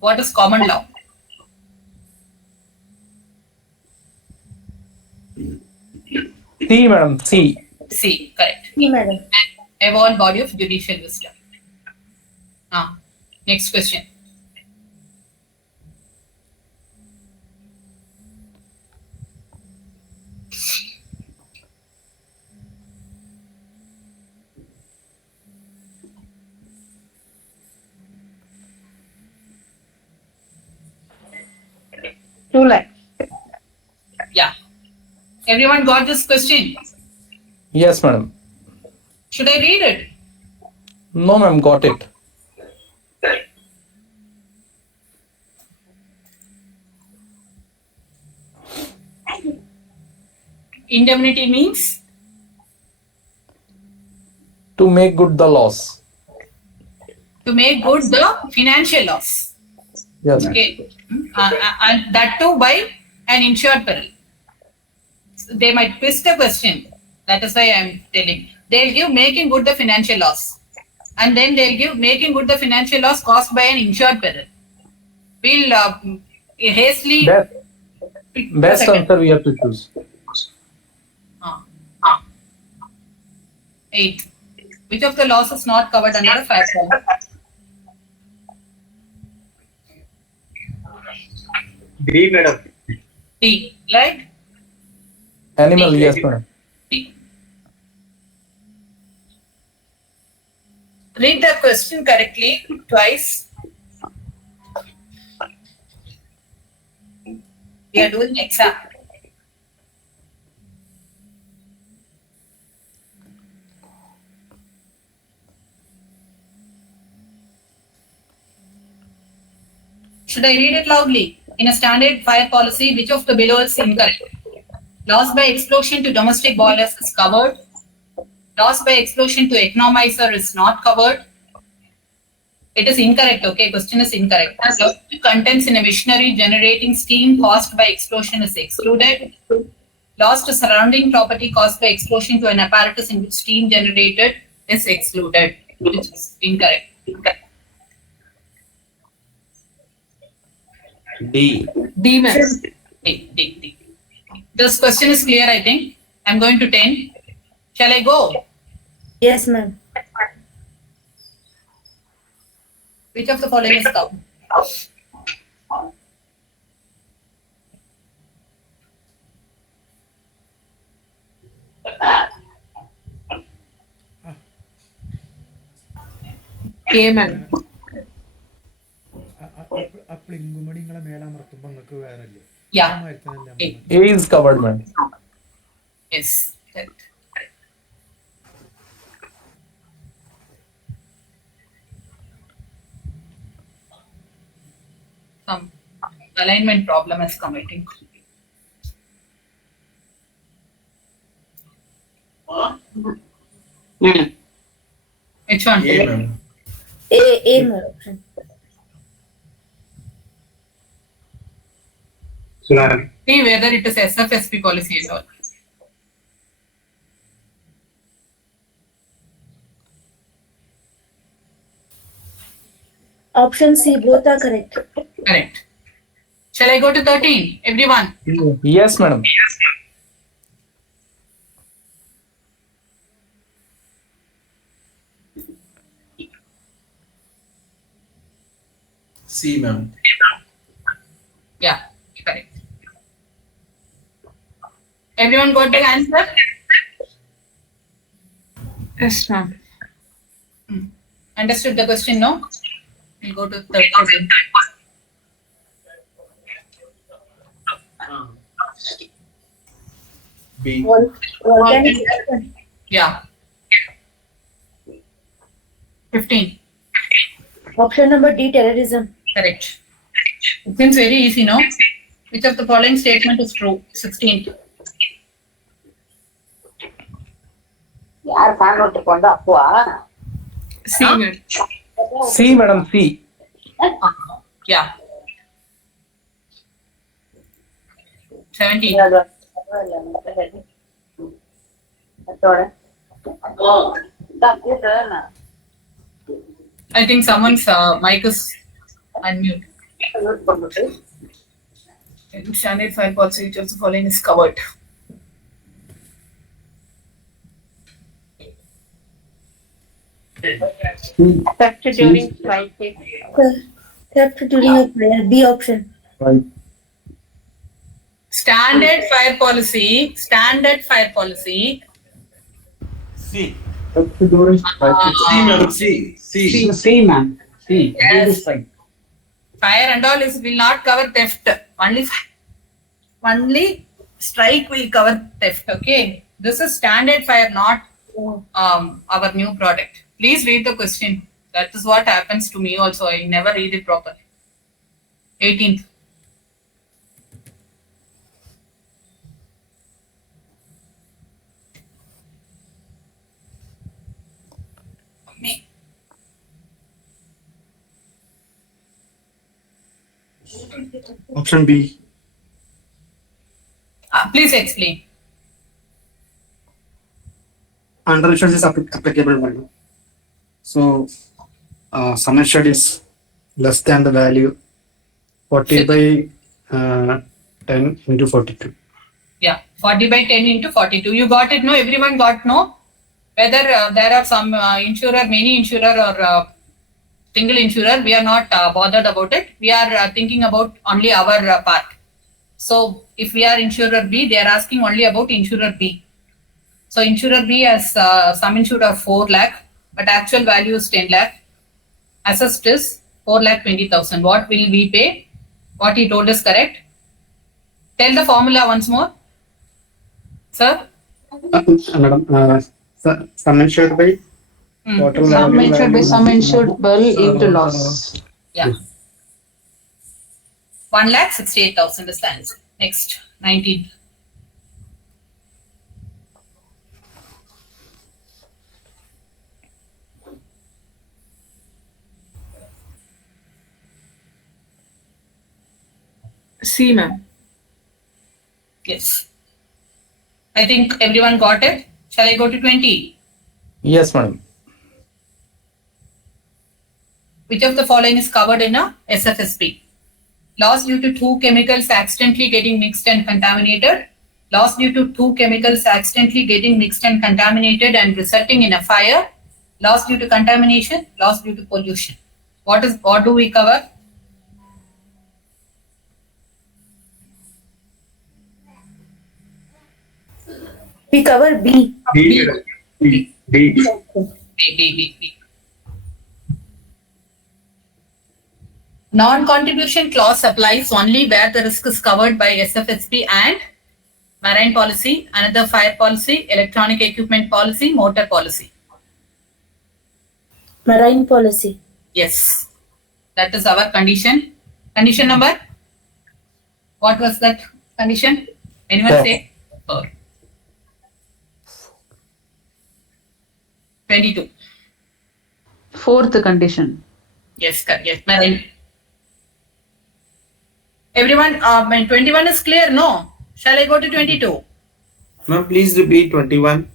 What is common law? C, madam. C. C, correct. C, madam. Evolved body of judicial wisdom. Next question. Two lakhs. Yeah. Everyone got this question? Yes, madam. Should I read it? No, ma'am. Got it. Indemnity means? To make good the loss. To make good the financial loss. Yes. Okay. And that too by an insured peril. They might twist the question. That is why I am telling. They'll give making good the financial loss. And then they'll give making good the financial loss caused by an insured peril. We'll hastily... Best answer we have to choose. 8. Which of the laws is not covered under a fire policy? D, madam. D, right? Animal, yes, madam. Read the question correctly twice. We are doing exam. Should I read it loudly? In a standard fire policy, which of the below is incorrect? Loss by explosion to domestic boilers is covered. Loss by explosion to economizer is not covered. It is incorrect, okay? Question is incorrect. Contents in a machinery generating steam caused by explosion is excluded. Loss to surrounding property caused by explosion to an apparatus in which steam generated is excluded, which is incorrect. D. D, ma'am. D. This question is clear, I think. I'm going to 10. Shall I go? Yes, ma'am. Which of the following is covered? A, ma'am. Yeah. A is covered, man. Yes. Correct. Some alignment problem is coming. Which one? A, ma'am. A, ma'am. See whether it is SFSP policy at all. Option C, both are correct. Correct. Shall I go to 13? Everyone? Yes, madam. C, ma'am. Yeah, correct. Everyone got the answer? Yes, ma'am. Understood the question, no? We'll go to 13. B. Yeah. 15. Option number D, terrorism. Correct. It seems very easy, no? Which of the following statement is true? 16. C, madam. C, madam. C. Yeah. 17. I think someone's mic is unmute. Standard file policy, which of the following is covered? Theft during crisis. Theft during a prayer. B option. Standard fire policy. Standard fire policy. C. C, madam. C. C. C, ma'am. C. Yes. Fire and all will not cover theft. Only strike will cover theft. Okay. This is standard fire, not our new product. Please read the question. That is what happens to me also. I never read it properly. 18th. Option B. Please explain. Under insurance is applicable value. So, sum assured is less than the value 40 by 10 into 42. Yeah, 40 by 10 into 42. You got it, no? Everyone got, no? Whether there are some insurer, many insurer or single insurer, we are not bothered about it. We are thinking about only our part. So, if we are insurer B, they are asking only about insurer B. So, insurer B has sum insured of 4 lakh, but actual value is 10 lakh. Assessed is 4,20,000. What will we pay? What he told is correct. Tell the formula once more. Sir? Madam, sum insured by total Sum value. insured by sum insured bill into loss. Yeah. 1,68,000 is the answer. Next, 19. C, ma'am. Yes. I think everyone got it. Shall I go to 20? Yes, madam. Which of the following is covered in a SFSP? Loss due to two chemicals accidentally getting mixed and contaminated. Loss due to two chemicals accidentally getting mixed and contaminated and resulting in a fire. Loss due to contamination. Loss due to pollution. What do we cover? We cover B. B. Non-contribution clause applies only where the risk is covered by SFSP and marine policy, another fire policy, electronic equipment policy, motor policy. Marine policy. Yes, that is our condition. Condition number? What was that condition? Anyone say? 4. 22. Fourth condition. Yes, marine. Everyone, 21 is clear, no? Shall I go to 22? Ma'am, please repeat 21.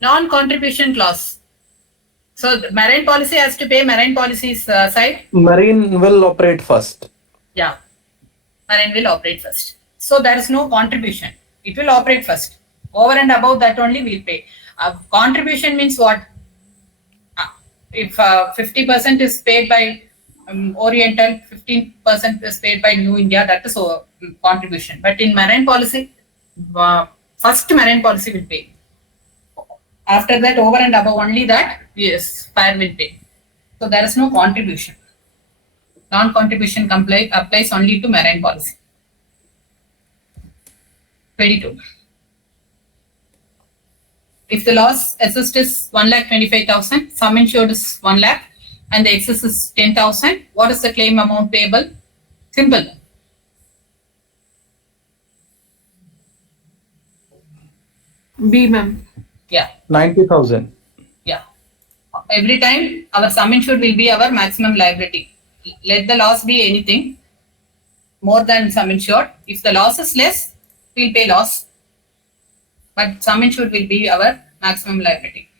Non-contribution clause. So the marine policy has to pay marine policy's side. Marine will operate first. Yeah, marine will operate first. So there is no contribution. It will operate first. Over and above that only we'll pay. Contribution means what? If 50% is paid by Oriental, 15% is paid by New India, that is contribution. But in marine policy, first marine policy will pay. After that, over and above only that, yes, fire will pay. So there is no contribution. Non-contribution applies only to marine policy. 22. If the loss assessed is 1,25,000, sum insured is 1 lakh, and the excess is 10,000, what is the claim amount payable? Simple. B, ma'am. Yeah. 90,000. Yeah. Every time our sum insured will be our maximum liability. Let the loss be anything more than sum insured. If the loss is less, we'll pay loss. But sum insured will be our maximum liability.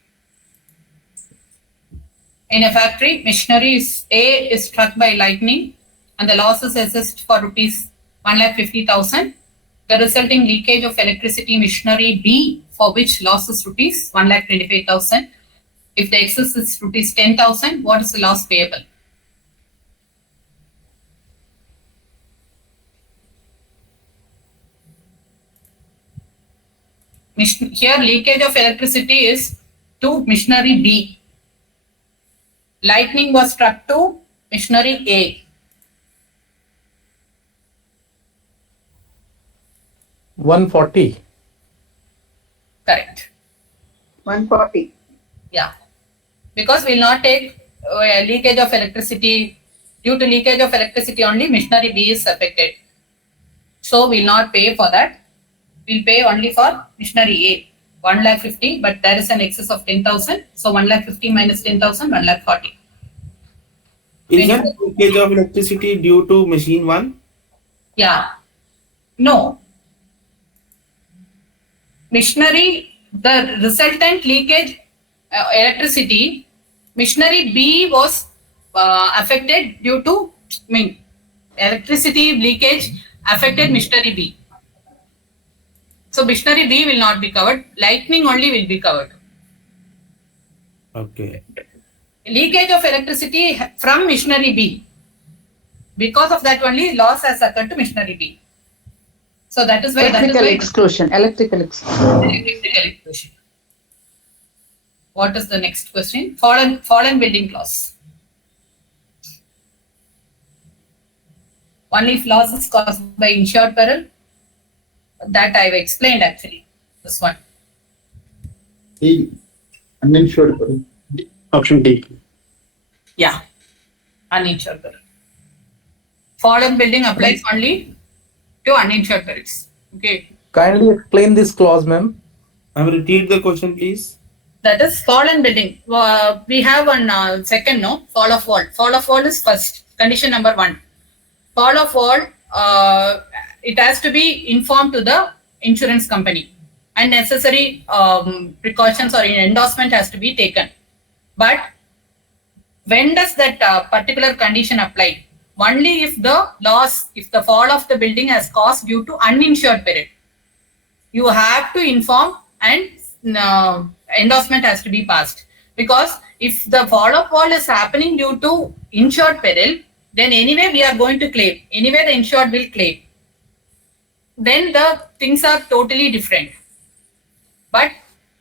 In a factory, machinery A is struck by lightning and the loss is assessed for rupees 1,50,000. The resulting leakage of electricity machinery B, for which loss is rupees 1,25,000. If the excess is rupees 10,000, what is the loss payable? Here leakage of electricity is to machinery B. Lightning was struck to machinery A. 140. Correct. 140. Yeah. Because we will not take leakage of electricity. Due to leakage of electricity only machinery B is affected. So we will not pay for that. We will pay only for machinery A. 1,50,000, but there is an excess of 10,000. So 1,50,000 minus 10,000, 1,40,000. Is that leakage of electricity due to machine 1? Yeah. No. Machinery, the resultant leakage electricity, machinery B was affected due to, electricity leakage affected machinery B. So machinery B will not be covered. Lightning only will be covered. Okay. Leakage of electricity from machinery B. Because of that only loss has occurred to machinery B. So that is why Electrical exclusion. Electrical exclusion. What is the next question? Fallen building clause. Only if loss is caused by insured peril. That I have explained actually. This one. D. Uninsured peril. Option D. Yeah. Uninsured peril. Fallen building applies only to uninsured perils. Okay. Kindly explain this clause, ma'am. Repeat the question, please. That is fallen building. We have one second, no? Fall of wall. Fall of wall is first. Condition number 1. Fall of wall it has to be informed to the insurance company, and necessary precautions or endorsement has to be taken. But when does that particular condition apply? Only if the loss, if the fall of the building has caused due to uninsured peril. You have to inform, and endorsement has to be passed. Because if the fall of wall is happening due to insured peril, then anyway we are going to claim. Anyway the insured will claim. Then the things are totally different. But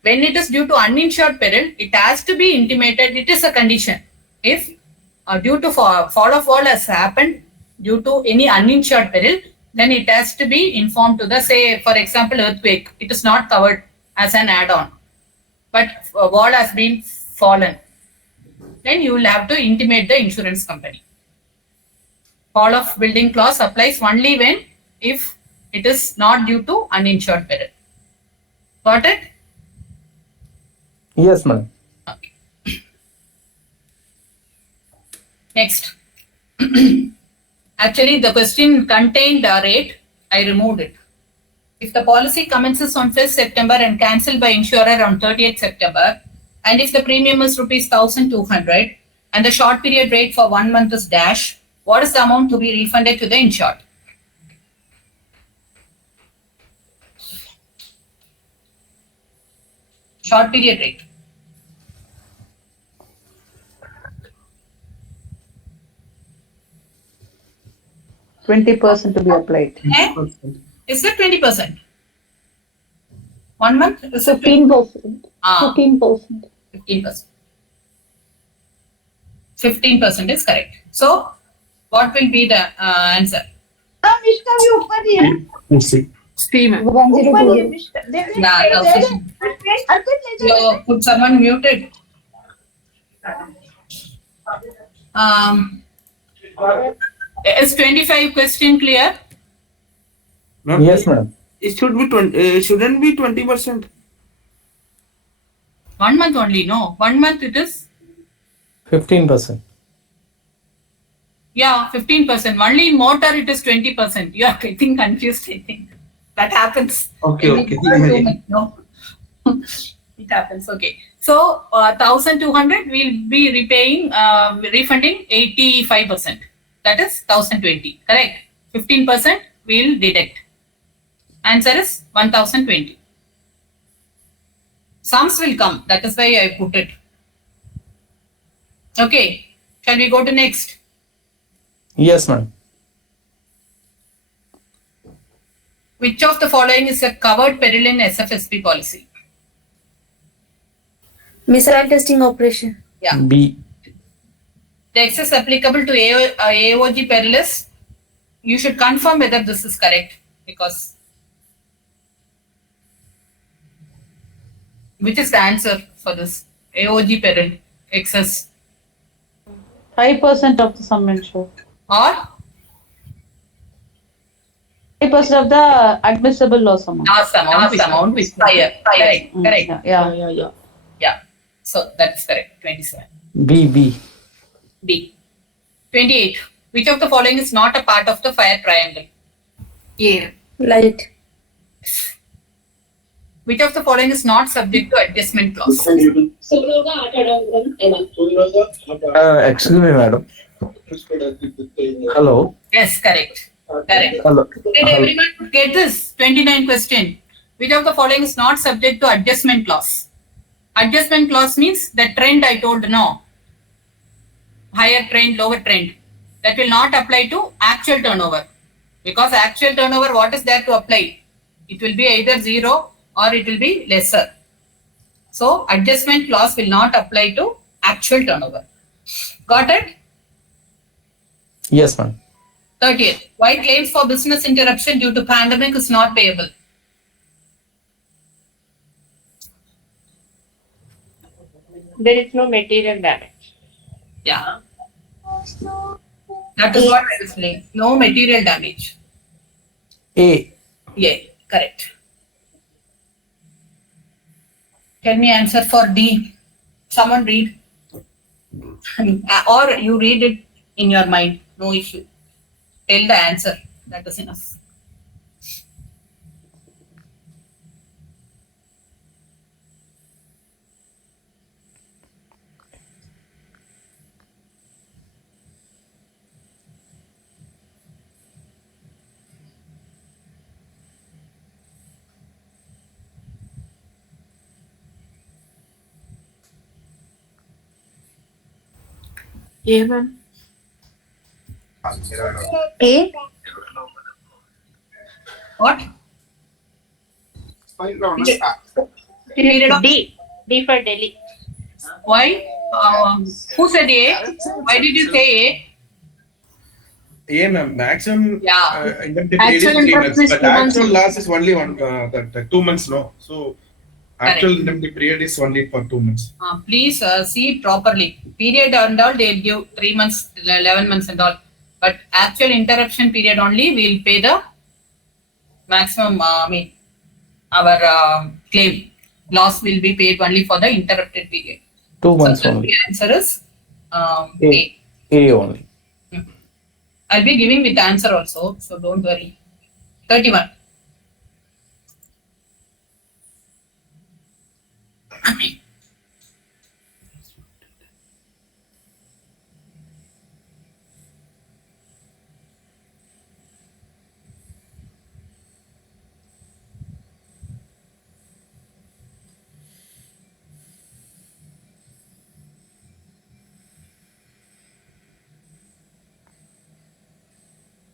when it is due to uninsured peril, it has to be intimated. It is a condition. If due to fall of wall has happened due to any uninsured peril, then it has to be informed to the, say, for example, earthquake. It is not covered as an add-on, but a wall has been fallen. Then you will have to intimate the insurance company. Fall of building clause applies only when, if it is not due to uninsured peril. Got it? Yes, madam. Okay. Next. Actually, the question contained a rate. I removed it. If the policy commences on 1st September and cancelled by insurer on 30th September, and if the premium is rupees 1,200 and the short period rate for 1 month is dash, what is the amount to be refunded to the insured? Short period rate. %20 to be applied. Is it 20%? 1 month? Is it 15%. 15%. 15%. 15% is correct. So, what will be the answer? So, put someone muted. Is 25 question clear? Yes, madam. It should be 20. Shouldn't be 20%. 1 month only. No, 1 month it is. 15%. Yeah, 15%. Only in motor it is 20%. You are getting confused, I think. That happens. Okay, okay. No. It happens. Okay. So 1,200 will be repaying, refunding 85%. That is 1,020. Correct. 15% will deduct. Answer is 1,020. Sums will come. That is why I put it. Okay. Shall we go to next? Yes, madam. Which of the following is a covered peril in SFSP policy? Missile testing operation. Yeah. B. The excess applicable to AOG peril is, you should confirm whether this is correct, because which is the answer for this AOG peril excess? 5% of the sum insured. Or 5% of the admissible loss amount. loss amount with higher. Correct. Yeah. So that's correct. 27. B. B. 28. Which of the following is not a part of the fire triangle? A. Light. Which of the following is not subject to adjustment clause? Excuse me, madam. Hello. Yes, correct. Correct. Hello. Did everyone get this? 29 question. Which of the following is not subject to adjustment clause? Adjustment clause means the trend I told, no. Higher trend, lower trend. That will not apply to actual turnover. Because actual turnover, what is there to apply? It will be either 0 or it will be lesser. So adjustment clause will not apply to actual turnover. Got it? Yes, ma'am. 30th. Why claims for business interruption due to pandemic is not payable? There is no material damage. Yeah. That is what I was saying. No material damage. A. Yeah, correct. Can we answer for D? Someone read. Or you read it in your mind. No issue. Tell the answer. That is enough. Yeah, ma'am. A. What? Period of D for Delhi. why? Who said A? Why did you say A? Yeah, ma'am. Maximum Yeah. indemnity period is Actual 3 interest months, is but 2 months. actual loss is only 2 months. No, so actual Correct. indemnity period is only for 2 months. Please see it properly. Period and all, they'll give 3 months, 11 months and all. But actual interruption period only, we'll pay the maximum, our claim. Loss will be paid only for the interrupted period. 2 months So only. the answer is A. A only. I'll be giving with answer also, so don't worry. 31.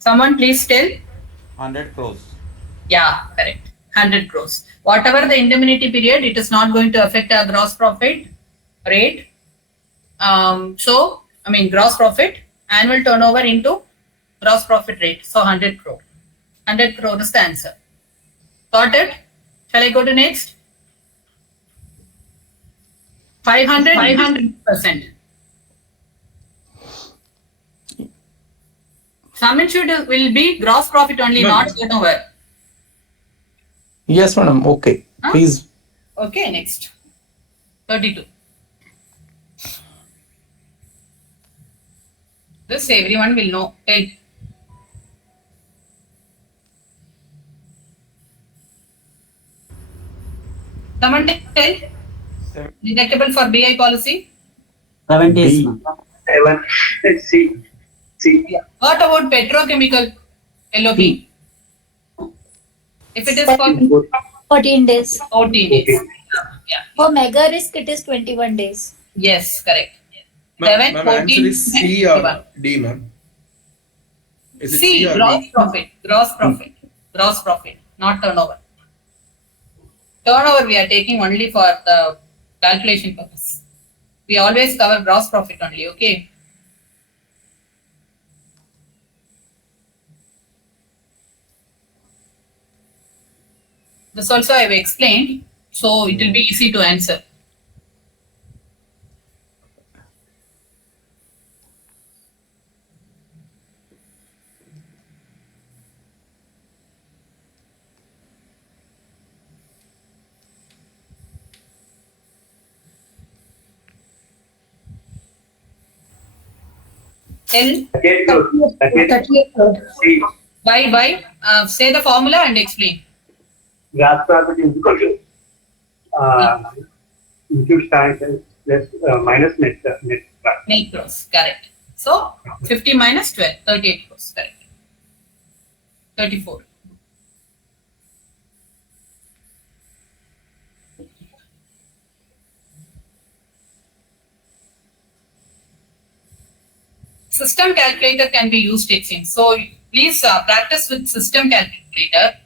Someone please tell. 100 crores. Yeah, correct. 100 crores. Whatever the indemnity period, it is not going to affect our gross profit rate. Gross profit, annual turnover into gross profit rate. So 100 crore. 100 crore is the answer. Got it? Shall I go to next? 500%. Sum insured will be gross profit only, not turnover. Yes, madam. Okay. Huh? Please. Okay, next. 32. This everyone will know. Tell. Someone tell. Deductible for BI policy? 7 days. 7. C. Yeah. What about petrochemical LOP? If it is for 14 days. 14 days. Yeah. For mega risk, it is 21 days. Yes, correct. Ma'am, 7, answer 14, is C or D, ma'am. Is it C, C or gross D? profit. Gross profit, not turnover. Turnover we are taking only for the calculation purpose. We always cover gross profit only, okay? This also I have explained, so it will be easy to answer. L. 38 crore. Why? Say the formula and explain. Gross profit is equal to insured standard less minus net profit. Net gross, correct. So 50 minus 12, 38 crores, correct. 34. System calculator can be used, it seems. So please practice with system calculator.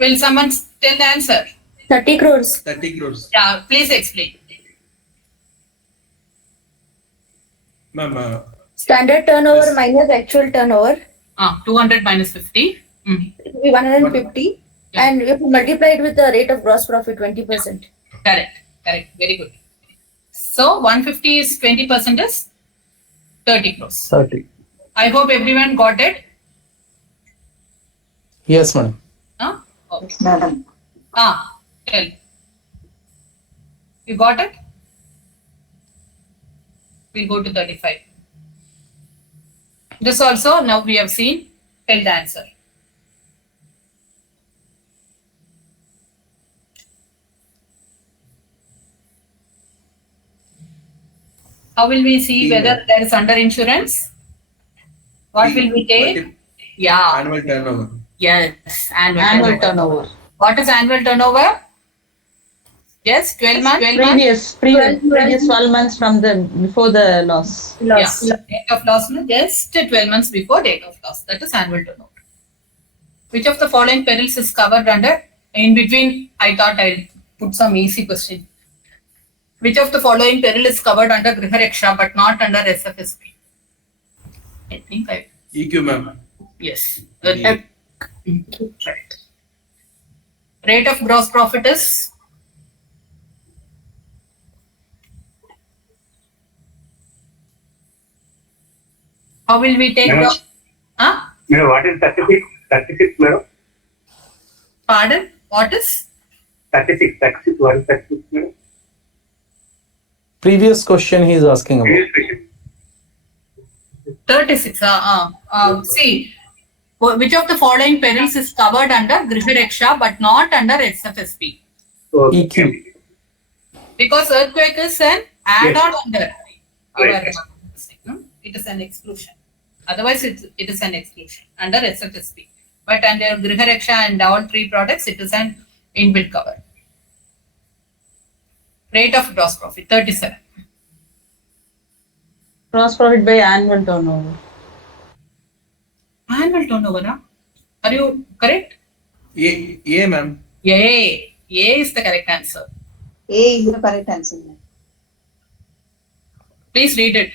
Will someone tell the answer? 30 crores. 30 crores. Yeah, please explain. Ma'am, Standard turnover minus actual turnover. 200 minus 50. It will be 150. And if you multiply it with the rate of gross profit, 20%. Correct. Very good. So 150 is 20% is 30 crores. 30. I hope everyone got it. Yes, madam. Huh? Okay. Tell. You got it? We'll go to 35. This also now we have seen. Tell the answer. How will we see whether there is under insurance? What will we take? Yeah. Annual turnover. Yes, Annual turnover. What is annual turnover? Yes, 12 months. Previous 12 months from the before the loss. Yes. Date of loss, no? Just 12 months before date of loss. That is annual turnover. Which of the following perils is covered under? In between, I thought I'll put some easy question. Which of the following peril is covered under Griha Raksha but not under SFSP? I think EQ, ma'am. yes. Right. Rate of gross profit is? How will we take Madam? Huh? Madam, what is 36? 36, madam? Pardon? What is? 36, what is 36, madam? Previous question he is asking about. Previous question. 36. See, which of the following perils is covered under Griha Raksha but not under SFSP? EQ. Because earthquake is an add-on under our, it is an exclusion. Otherwise, it is an exclusion under SFSP. But under Griha Raksha and all three products, it is an inbuilt cover. Rate of gross profit 37. Gross profit by annual turnover. Annual turnover, huh? Are you correct? Yeah, ma'am. Yay. A is the correct answer. A is the correct answer. Please read it.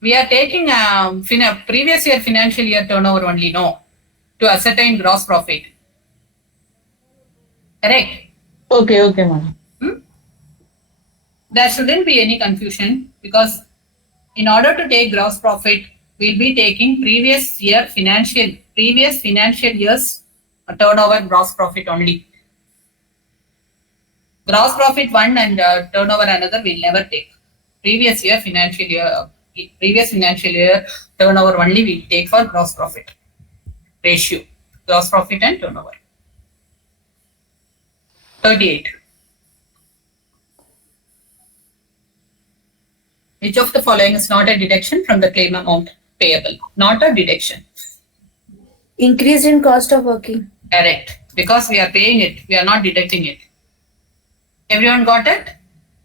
We are taking previous year financial year turnover only, no, to ascertain gross profit. Correct? Okay, ma'am. There shouldn't be any confusion because in order to take gross profit, we'll be taking previous financial year's turnover gross profit only. Gross profit one and turnover another we'll never take. Previous financial year turnover only we'll take for gross profit ratio. Gross profit and turnover. 38. Which of the following is not a deduction from the claim amount payable? Not a deduction. Increase in cost of working. Correct. Because we are paying it, we are not deducting it. Everyone got it?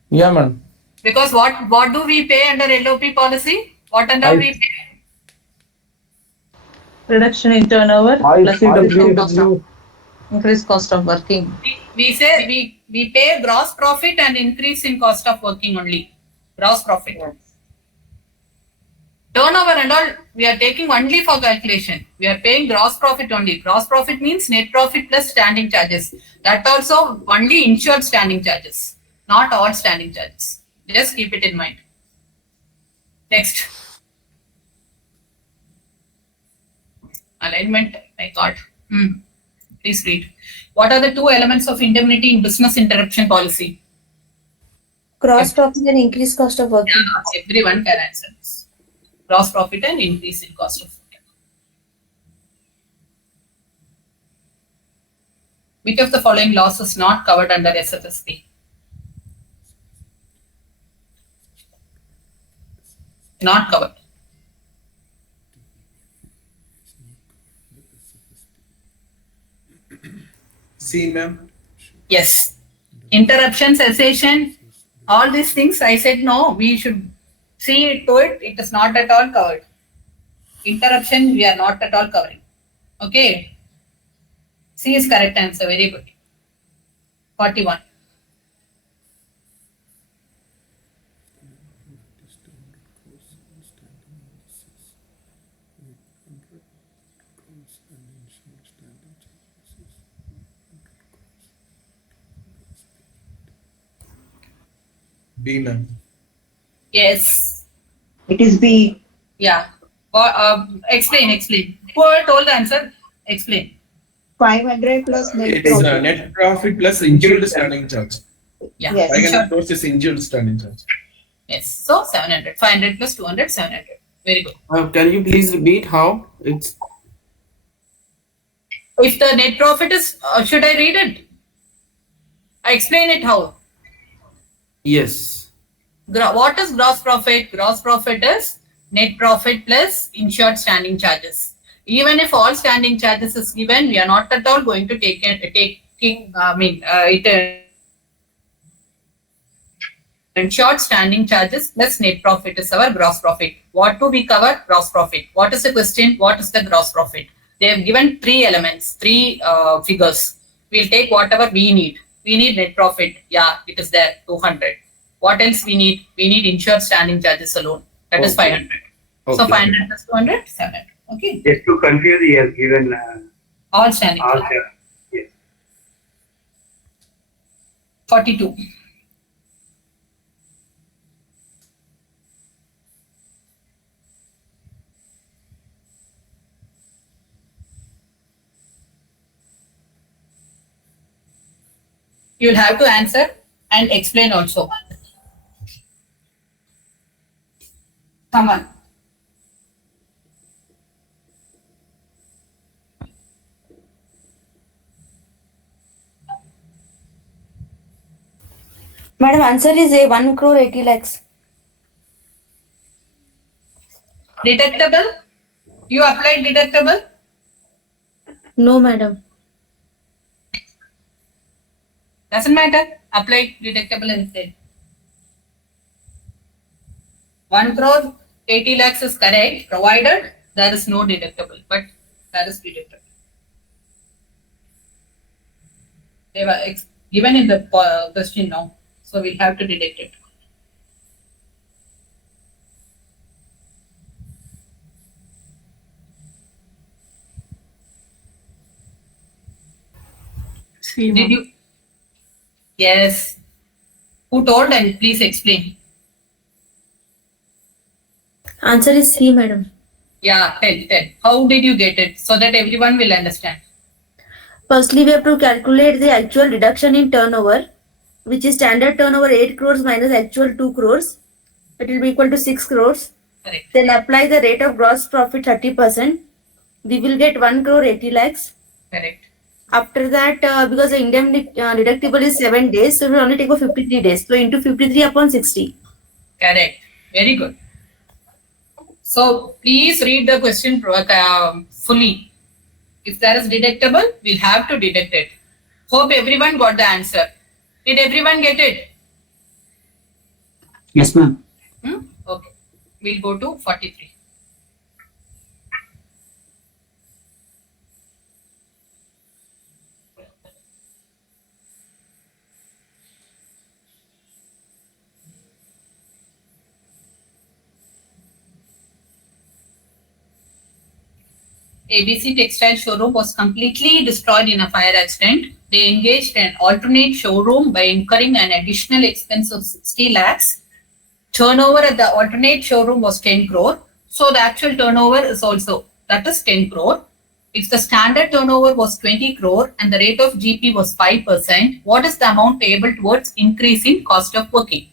Yeah, madam. Because what do we pay under LOP policy? What under we pay? Reduction in turnover plus increased cost of working. We say we pay gross profit and increase in cost of working only. Gross profit. Turnover and all, we are taking only for calculation. We are paying gross profit only. Gross profit means net profit plus standing charges. That also only insured standing charges, not all standing charges. Just keep it in mind. Next. Alignment, I got. Please read. What are the two elements of indemnity in business interruption policy? Gross profit and increased cost of working. Yeah, everyone can answer this. Gross profit and increase in cost of working. Which of the following laws is not covered under SFSP? Not covered. C, ma'am. Yes. Interruption, cessation, all these things I said no, we should see to it. It is not at all covered. Interruption, we are not at all covering. Okay. C is correct answer. Very good. 41. B, ma'am. Yes. It is B. Yeah. Explain. Who told the answer? Explain. 500 plus net It's profit. net profit plus insured standing charge. Yeah. Yes. 500 crores is insured standing charge. Yes. So 700. 500 plus 200, 700. Very good. Can you please repeat how it's? If the net profit is, should I read it? I explain it how. Yes. What is gross profit? Gross profit is net profit plus insured standing charges. Even if all standing charges is given, we are not at all going to take insured standing charges plus net profit is our gross profit. What do we cover? Gross profit. What is the question? What is the gross profit? They have given three elements, three figures. We'll take whatever we need. We need net profit. Yeah, it is there, 200. What else we need? We need insured standing charges alone. That is 500. So 500 plus 200, 700. Okay. Just to confuse, he has given All standing all. charges. Yes. 42. You will have to answer and explain also. Come on. Madam, answer is A, 1 crore 80 lakhs. Deductible? You applied deductible? No, madam. Doesn't matter. Apply deductible instead. 1 crore 80 lakhs is correct, provided there is no deductible, but there is deductible. They were given in the question now, so we have to deduct it. Did you? Yes. Who told and please explain. Answer is C, madam. Yeah, tell. How did you get it so that everyone will understand? Firstly, we have to calculate the actual reduction in turnover, which is standard turnover 8 crores minus actual 2 crores. It will be equal to 6 crores. Correct. Then apply the rate of gross profit 30%. We will get 1 crore 80 lakhs. Correct. After that, because the indemnity deductible is 7 days, so we will only take for 53 days. So into 53 upon 60. Correct. Very good. So please read the question fully. If there is deductible, we'll have to deduct it. Hope everyone got the answer. Did everyone get it? Yes, ma'am. Okay. We'll go to 43. ABC textile showroom was completely destroyed in a fire accident. They engaged an alternate showroom by incurring an additional expense of 60 lakhs. Turnover at the alternate showroom was 10 crore. So the actual turnover is also, that is 10 crore. If the standard turnover was 20 crore and the rate of GP was 5%, what is the amount payable towards increase in cost of working?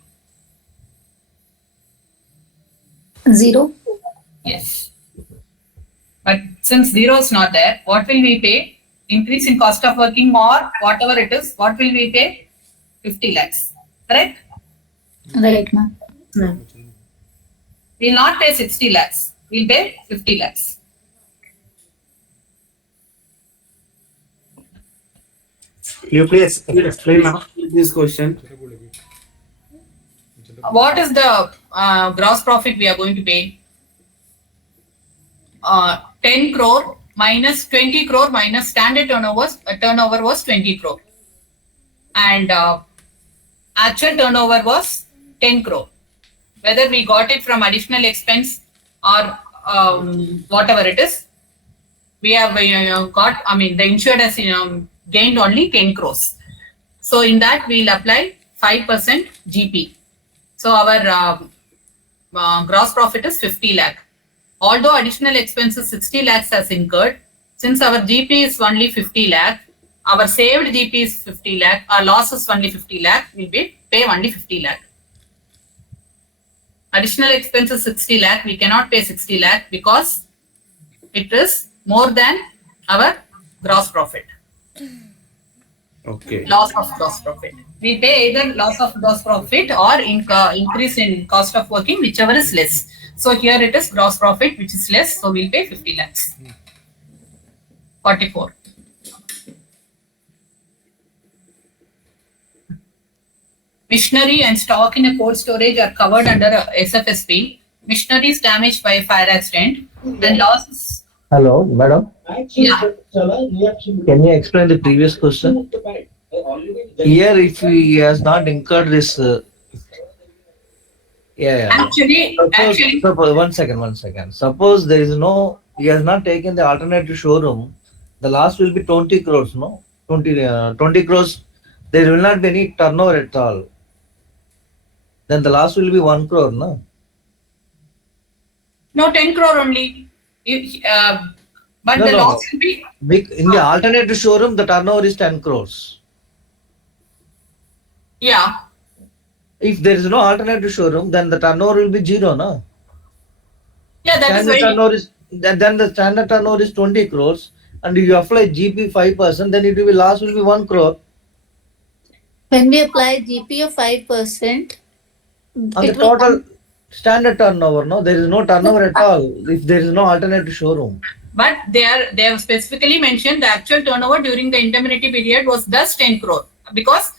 0. Yes. But since 0 is not there, what will we pay? Increase in cost of working or whatever it is, what will we pay? 50 lakhs. Correct? Right, ma'am. We will not pay 60 lakhs. We will pay 50 lakhs. You please explain now. This question. What is the gross profit we are going to pay? 10 crore minus 20 crore minus standard turnover was 20 crore. And actual turnover was 10 crore. Whether we got it from additional expense or whatever it is, we have got, the insured has gained only 10 crores. So in that, we'll apply 5% GP. So our gross profit is 50 lakh. Although additional expenses 60 lakhs has incurred, since our GP is only 50 lakh, our saved GP is 50 lakh, our loss is only 50 lakh, will be pay only 50 lakh. Additional expenses 60 lakh, we cannot pay 60 lakh because it is more than our gross profit. Okay. Loss of gross profit. We pay either loss of gross profit or increase in cost of working, whichever is less. So here it is gross profit, which is less. So we'll pay 50 lakhs. 44. Machinery and stock in a cold storage are covered under SFSP. Machinery is damaged by a fire accident and losses. Hello, madam. Yeah. Can you explain the previous question? Here, if he has not incurred this, Actually, Suppose, one second. Suppose there is no, he has not taken the alternative showroom, the loss will be 20 crores, no? 20 crores, there will not be any turnover at all. Then the loss will be 1 crore, no? No, 10 crore only. But the loss will be. In the alternative showroom, the turnover is 10 crores. Yeah. If there is no alternative showroom, then the turnover will be 0, no? Yeah, that standard is turnover is then the standard turnover is 20 crores, and if you apply GP 5%, then it will be loss will be 1 crore. When we apply GP of 5%, On the total standard turnover, no, there is no turnover at all if there is no alternative showroom. But they have specifically mentioned the actual turnover during the indemnity period was thus 10 crore because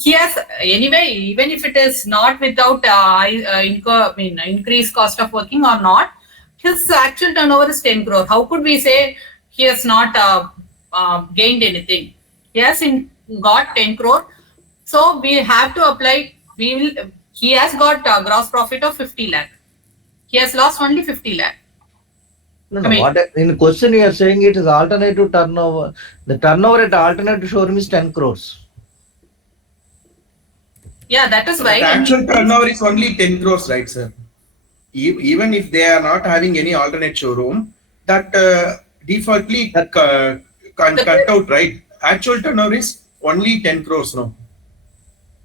he has anyway, even if it is not without increased cost of working or not, his actual turnover is 10 crore. How could we say he has not gained anything? He has got 10 crore. So we have to apply, he has got a gross profit of 50 lakh. He has lost only 50 lakh. No, what in the question you are saying it is alternative turnover. The turnover at alternative showroom is 10 crores. Yeah, that is why. The actual turnover is only 10 crores, right, sir? Even if they are not having any alternate showroom, that defaultly can cut out, right? Actual turnover is only 10 crores, no?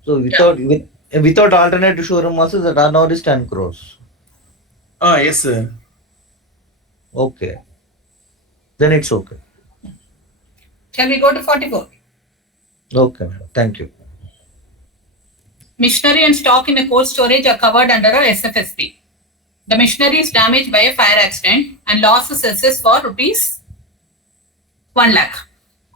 So without alternative showroom also the turnover is 10 crores. Yes, sir. Okay. Then it's okay. Shall we go to 44? Okay, thank you. Machinery and stock in a cold storage are covered under a SFSP. The machinery is damaged by a fire accident and loss is assessed for rupees 1 lakh.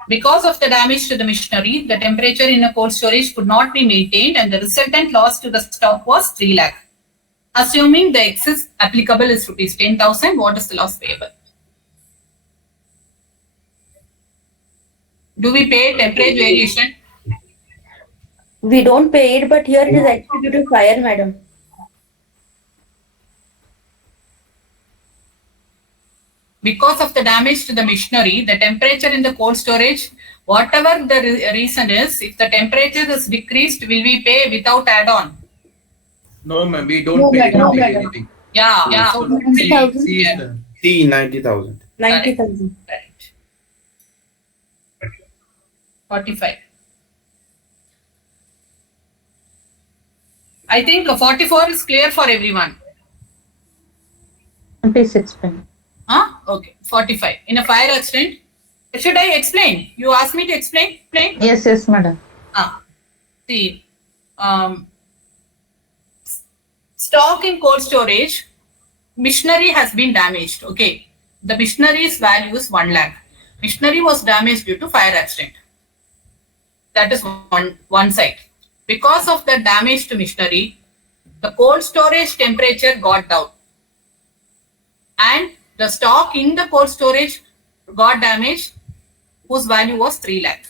Because of the damage to the machinery, the temperature in a cold storage could not be maintained and the resultant loss to the stock was 3 lakh. Assuming the excess applicable is rupees 10,000, what is the loss payable? Do we pay temperature variation? we don't pay it, but here it is actually due to fire, madam. Because of the damage to the machinery, the temperature in the cold storage, whatever the reason is, if the temperature is decreased, will we pay without add-on? No, ma'am, we don't pay anything. Yeah. So, 90,000. See, 90,000. 90,000. Right. 45. I think 44 is clear for everyone. Please explain. Okay. 45. In a fire accident, should I explain? You asked me to explain? Yes, madam. See, stock in cold storage, machinery has been damaged. Okay. The machinery's value is 1 lakh. Machinery was damaged due to fire accident. That is one side. Because of the damage to machinery, the cold storage temperature got down. And the stock in the cold storage got damaged, whose value was 3 lakh.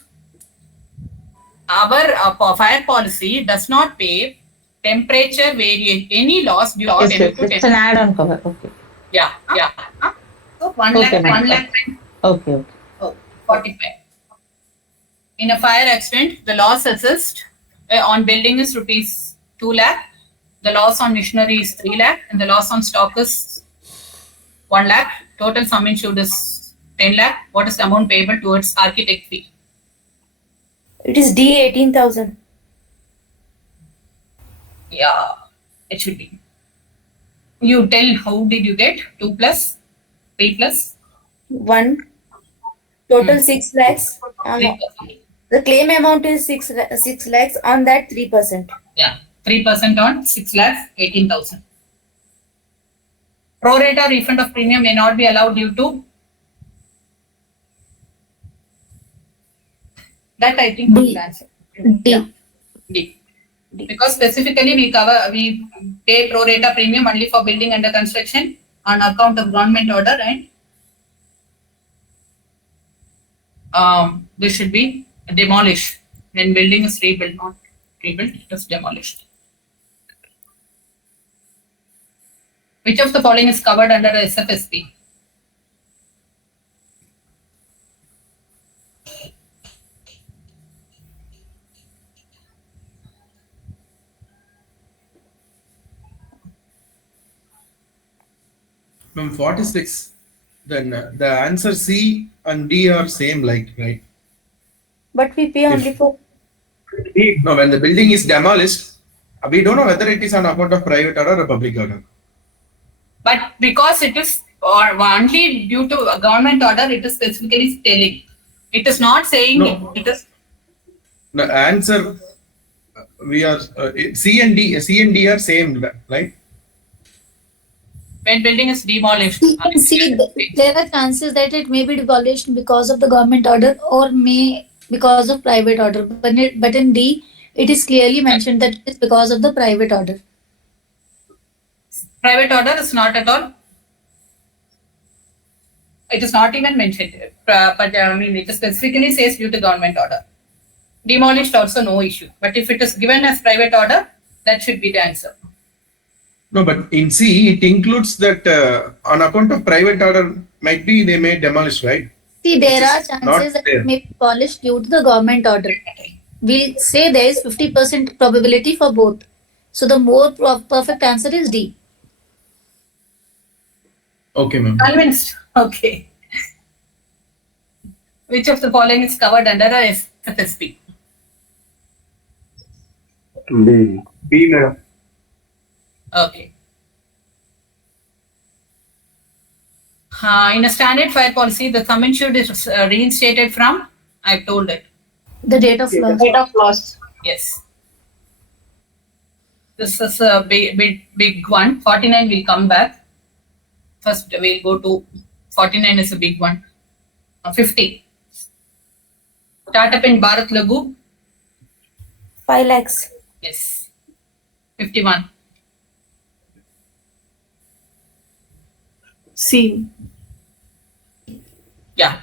Our fire policy does not pay temperature variation, any loss due to temperature. It's an add-on cover. Okay. Yeah. So 1 lakh. Okay. 45. In a fire accident, the loss assessed on building is rupees 2 lakh. The loss on machinery is 3 lakh and the loss on stock is 1 lakh. Total sum insured is 10 lakh. What is the amount payable towards architect fee? It is D 18,000. Yeah, it should be. You tell how did you get 2 plus 3 plus 1. Total 6 lakhs. 3%. The claim amount is 6 lakhs, on that 3%. Yeah, 3% on 6 lakhs 18,000. Pro rata refund of premium may not be allowed due to that. I think we will answer. D. D. Because specifically we pay pro rata premium only for building under construction on account of government order, and this should be demolished when building is rebuilt, not rebuilt, it is demolished. Which of the following is covered under the SFSP? From 46, then the answer C and D are same, like, right? But we pay only for. No, when the building is demolished, we don't know whether it is on account of private order or public order. But because it is only due to a government order, it is specifically telling. It is not saying No. it is. The answer, we are C and D are same, right? When building is demolished. See, there are chances that it may be demolished because of the government order or may because of private order. But in D, it is clearly mentioned that it is because of the private order. Private order is not at all. It is not even mentioned. But it specifically says due to government order. Demolished also no issue. But if it is given as private order, that should be the answer. No, but in C, it includes that on account of private order, might be they may demolish, right? See, there are not chances that there. it may be demolished due to the government order. We'll say there is 50% probability for both. So the more perfect answer is D. Okay, ma'am. Convinced. Okay. Which of the following is covered under the SFSP? B, ma'am. Okay. In a standard fire policy, the sum insured is reinstated from, I've told it. The date of loss. Date of loss. Yes. This is a big one. 49 will come back. First, we'll go to 49 is a big one. 50. Startup in Bharat Lagu. 5 lakhs. Yes. 51. C. Yeah.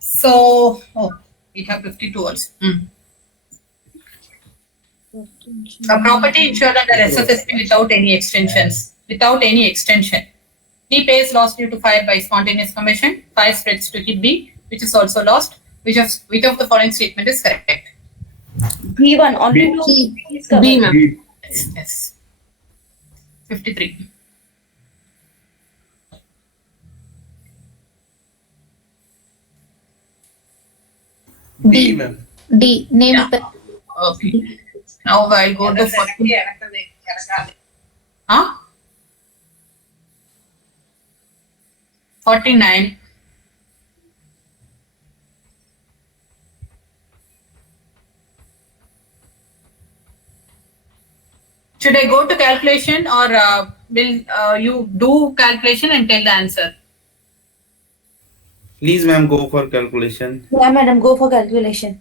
So, we have 52 also. A property insured under SFSP without any extensions. Without any extension. D pays loss due to fire by spontaneous combustion. Fire spreads to hit B, which is also lost. Which of the following statement is correct? B1. Only B. two is covered. B, ma'am. B. Yes. 53. D, ma'am. D. Name Yeah. it. Okay. Now I'll go to 40. Huh? 49. Should I go to calculation or will you do calculation and tell the answer? Please, ma'am, go for calculation. Yeah, madam, go for calculation.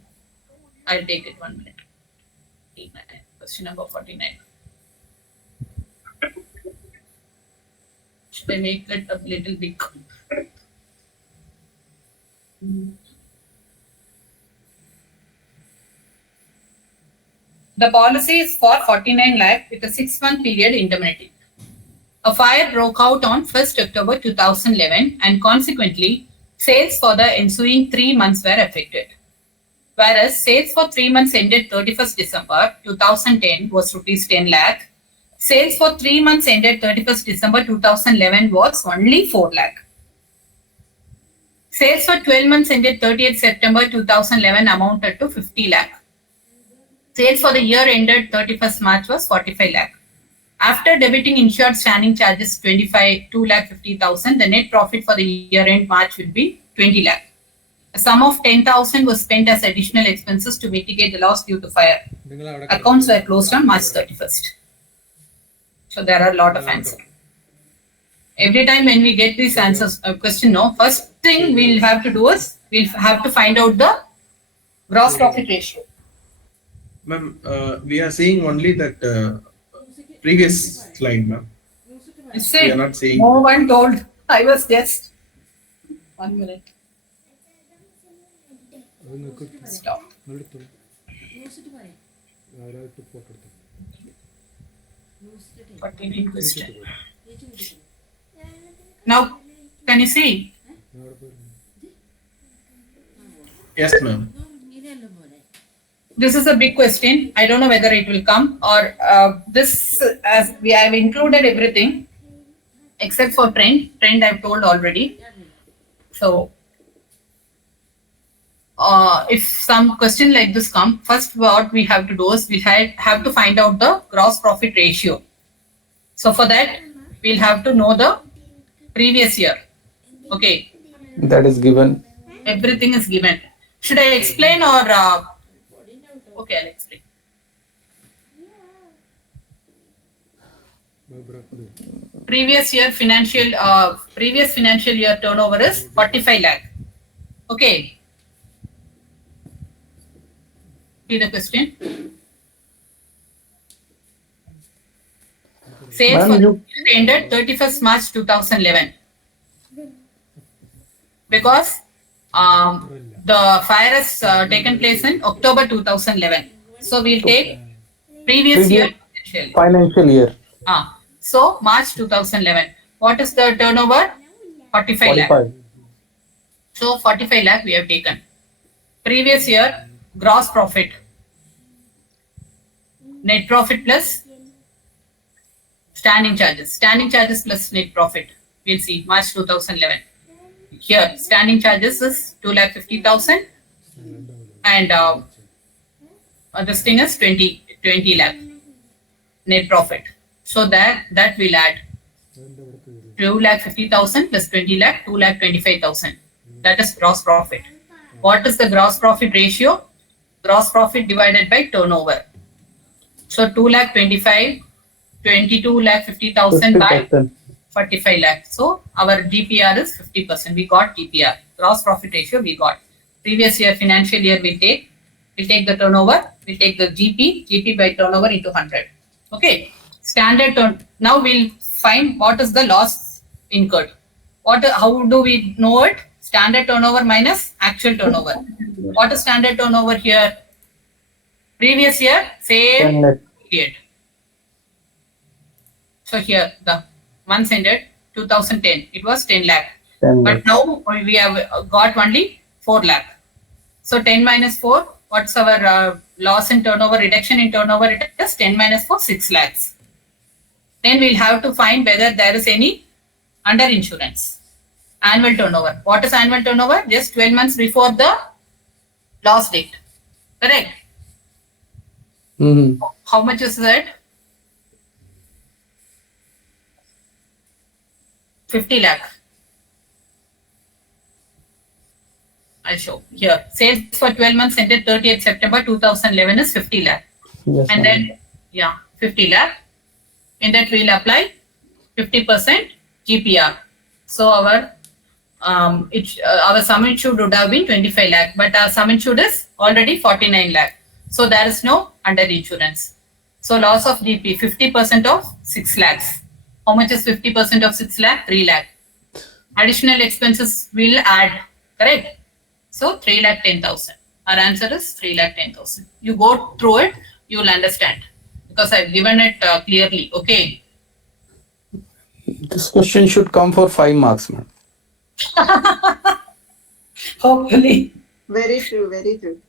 I'll take it 1 minute. Question number 49. Should I make it a little big? The policy is for 49 lakh with a 6-month period indemnity. A fire broke out on 1st October 2011 and consequently sales for the ensuing 3 months were affected. Whereas sales for 3 months ended 31st December 2010 was rupees 10 lakh, Sales for 3 months ended 31st December 2011 was only 4 lakh. Sales for 12 months ended 30th September 2011 amounted to 50 lakh. Sales for the year ended 31st March was 45 lakh. After debiting insured standing charges 2,50,000, the net profit for the year end March will be 20 lakh. A sum of 10,000 was spent as additional expenses to mitigate the loss due to fire. Accounts were closed on March 31st. So there are a lot of answers. Every time when we get these answers, a question, no, first thing we'll have to do is we'll have to find out the gross profit ratio. Ma'am, we are seeing only that previous slide, ma'am. You see, We are not seeing. no one told. I was just 1 minute. Stop. Now, can you see? Yes, ma'am. This is a big question. I don't know whether it will come or this, as we have included everything except for trend. Trend I've told already. So, if some question like this come, first what we have to do is we have to find out the gross profit ratio. So for that, we'll have to know the previous year. Okay. That is given. Everything is given. Should I explain or? Okay, I'll explain. Previous financial year turnover is 45 lakh. Okay. See the question. Sales for the year ended 31st March 2011. Because the fire has taken place in October 2011. So we'll take previous year Financial year. So March 2011. What is the turnover? 45 lakh. 45. So 45 lakh we have taken. Previous year gross profit. Net profit plus standing charges. Standing charges plus net profit. We'll see March 2011. Here standing charges is 2,50,000 and this thing is 20 lakh net profit. So that will add 2,50,000 plus 20 lakh, 2,25,000. That is gross profit. What is the gross profit ratio? Gross profit divided by turnover. So 2,25,000, 22,50,000 by 45 lakh. So our GPR is 50%. We got GPR. Gross profit ratio we got. Previous year financial year we'll take the turnover. We'll take the GP by turnover into 100. Okay. Standard turn. Now we'll find what is the loss incurred. How do we know it? Standard turnover minus actual turnover. What is standard turnover here? Previous year, same period. So here the months ended 2010. It was 10 lakh. But now we have got only 4 lakh. So 10 minus 4. What's our loss in turnover? Reduction in turnover? It is 10 minus 4, 6 lakhs. Then we'll have to find whether there is any under insurance. Annual turnover. What is annual turnover? Just 12 months before the loss date. Correct? How much is that? 50 lakh. I'll show here. Sales for 12 months ended 30th September 2011 is 50 lakh. Yes, and then, 50 lakh. In that we'll apply 50% GPR. So our sum insured would have been 25 lakh, but our sum insured is already 49 lakh. So there is no under insurance. So loss of GP 50% of 6 lakhs. How much is 50% of 6 lakh? 3 lakh. Additional expenses will add, correct? So 3,10,000. Our answer is 3,10,000. You go through it, you will understand because I've given it clearly. Okay. This question should come for 5 marks, ma'am. Hopefully. Very true, very true.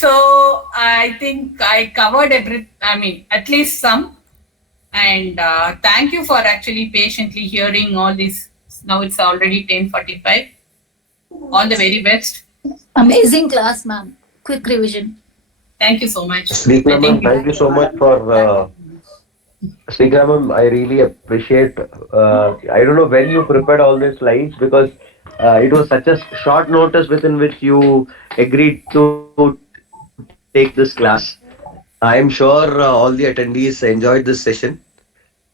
So I think I covered at least some. And thank you for actually patiently hearing all this. Now it's already 10:45. All the very best. Amazing class, ma'am. Quick revision. Thank you so much. Sreekala I ma'am, think thank you so much for Sreekala ma'am. I really appreciate. I don't know when you prepared all these slides because it was such a short notice within which you agreed to take this class. I am sure all the attendees enjoyed this session.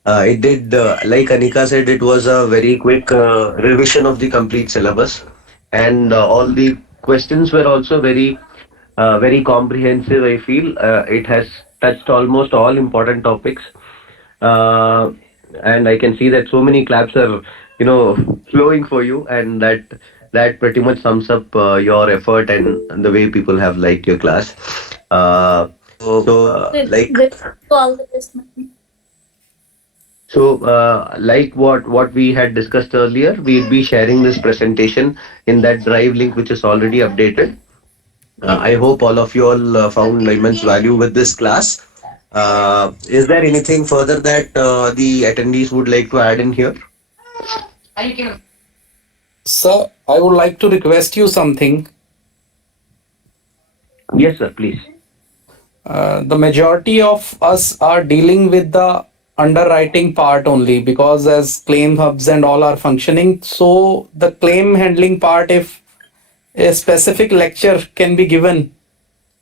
It did, like Anika said, it was a very quick revision of the complete syllabus, and all the questions were also very comprehensive. I feel it has touched almost all important topics, uh, and I can see that so many claps are, flowing for you, and that pretty much sums up your effort and the way people have liked your class. Like All the best, ma'am. Like what we had discussed earlier, we'll be sharing this presentation in that drive link, which is already updated. I hope all of you all found immense value with this class. Is there anything further that the attendees would like to add in here? Sir, I would like to request you something. Yes, sir, please. The majority of us are dealing with the underwriting part only because as claim hubs and all are functioning. So the claim handling part, if a specific lecture can be given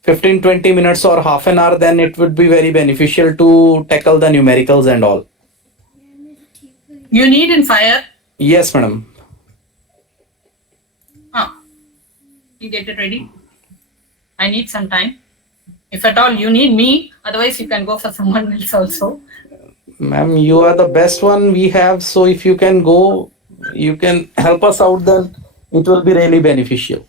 15-20 minutes or half an hour, then it would be very beneficial to tackle the numericals and all. you need in fire. Yes, madam. You get it ready. I need some time. If at all you need me, otherwise you can go for someone else also. Ma'am, you are the best one we have. So if you can go, you can help us out, then it will be really beneficial.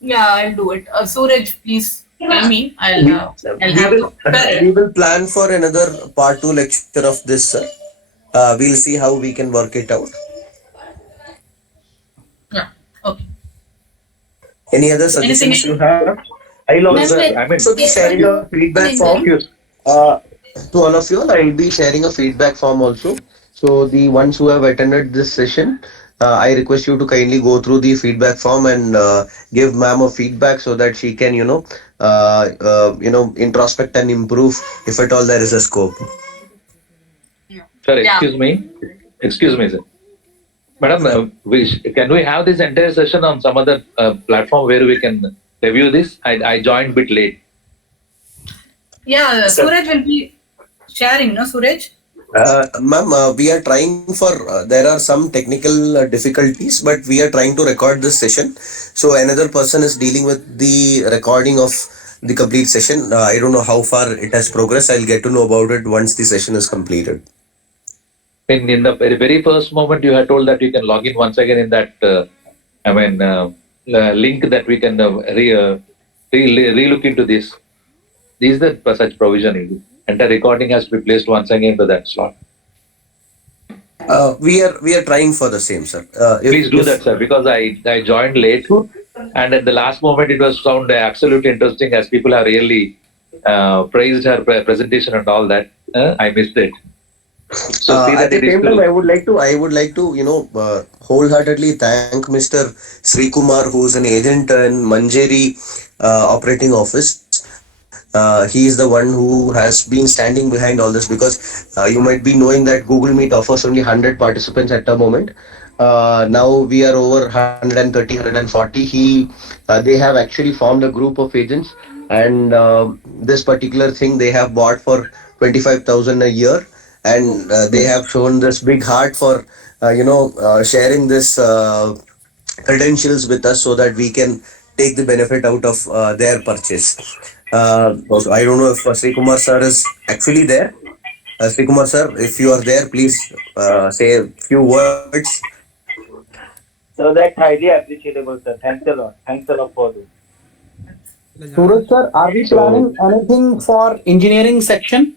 Yeah, I'll do it. Suraj, please tell me. I'll We have will to prepare we it. will plan for another part two lecture of this, sir. We'll see how we can work it out. Yeah. Okay. Any other Anything suggestions you else? have? I'll also, be sharing a feedback form to all of you all. I'll be sharing a feedback form also. So the ones who have attended this session, I request you to kindly go through the feedback form and give ma'am a feedback so that she can, introspect and improve if at all there is a scope. Sir, excuse me, sir. Madam, can we have this entire session on some other platform where we can review this? I joined a bit late. Yeah, Suraj will be sharing, no, Suraj? Ma'am, we are trying for, there are some technical difficulties, but we are trying to record this session. So another person is dealing with the recording of the complete session. I don't know how far it has progressed. I'll get to know about it once the session is completed. In the very first moment, you had told that you can log in once again in that, link that we can re-look into this. This is the such provision. Entire recording has to be placed once again to that slot. We are trying for the same, sir. Please do that, sir, because I joined late, and at the last moment it was found absolutely interesting as people have really praised her presentation and all that. I missed it. So see at that the it is same time, true. I would like to, wholeheartedly thank Mr. Sreekumar, who is an agent in Manjeri operating office. He is the one who has been standing behind all this because you might be knowing that Google Meet offers only 100 participants at the moment. Now we are over 130, 140. They have actually formed a group of agents, and this particular thing they have bought for 25,000 a year, and they have shown this big heart for sharing this credentials with us so that we can take the benefit out of their purchase. So I don't know if Sri Kumar sir is actually there. Sri Kumar sir, if you are there, please say a few words. So that's highly appreciable, sir. Thanks a lot. Thanks a lot for this. Suraj sir, are we planning anything for engineering section?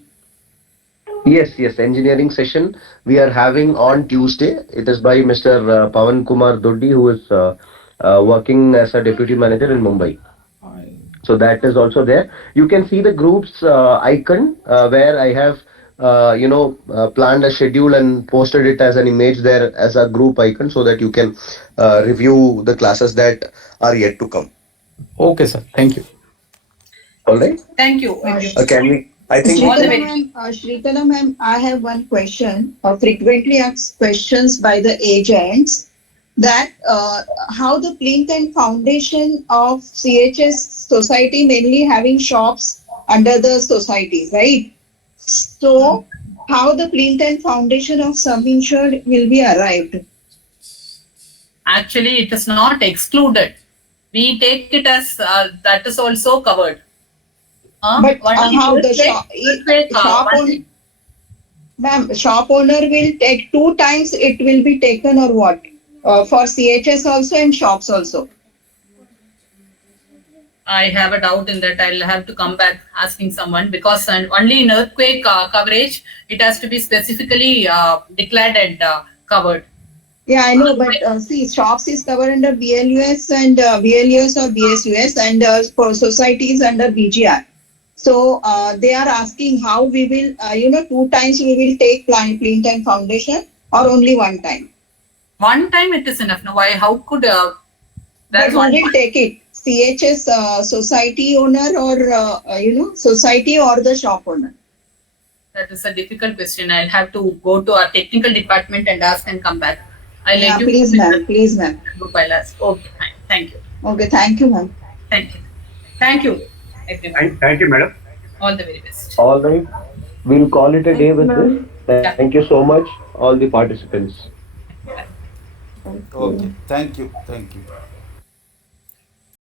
Yes, engineering session we are having on Tuesday. It is by Mr. Pawan Kumar Doddi, who is working as a deputy manager in Mumbai. So that is also there. You can see the groups icon where I have planned a schedule and posted it as an image there as a group icon so that you can review the classes that are yet to come. Okay, sir. Thank you. All right. Thank you. Can we? I think. Sreekala ma'am, I have one question. Frequently asked questions by the agents that how the plinth and foundation of CHS society mainly having shops under the society, right? So how the plinth and foundation of sum insured will be arrived? Actually, it is not excluded. We take it as that is also covered. But how the shop owner will take 2 times it will be taken or what? For CHS also and shops also. I have a doubt in that. I'll have to come back asking someone because only in earthquake coverage, it has to be specifically declared and covered. Yeah, I know, but see, shops is covered under BLUS and BLUS or BSUS and for societies under BGR. So they are asking how we will, 2 times we will take plinth and foundation or only 1 time. 1 time it is enough. No, why? How could but who will take it? CHS society owner or society or the shop owner? That is a difficult question. I'll have to go to our technical department and ask and come back. I'll let you. Please, ma'am. Please, ma'am. I'll ask. Okay, fine. Thank you. Okay, thank you, ma'am. Thank you. Thank you, everyone. Thank you, madam. All the very best. All right. We'll call it a day with this. Thank you so much, all the participants. Okay. Thank you. Thank you.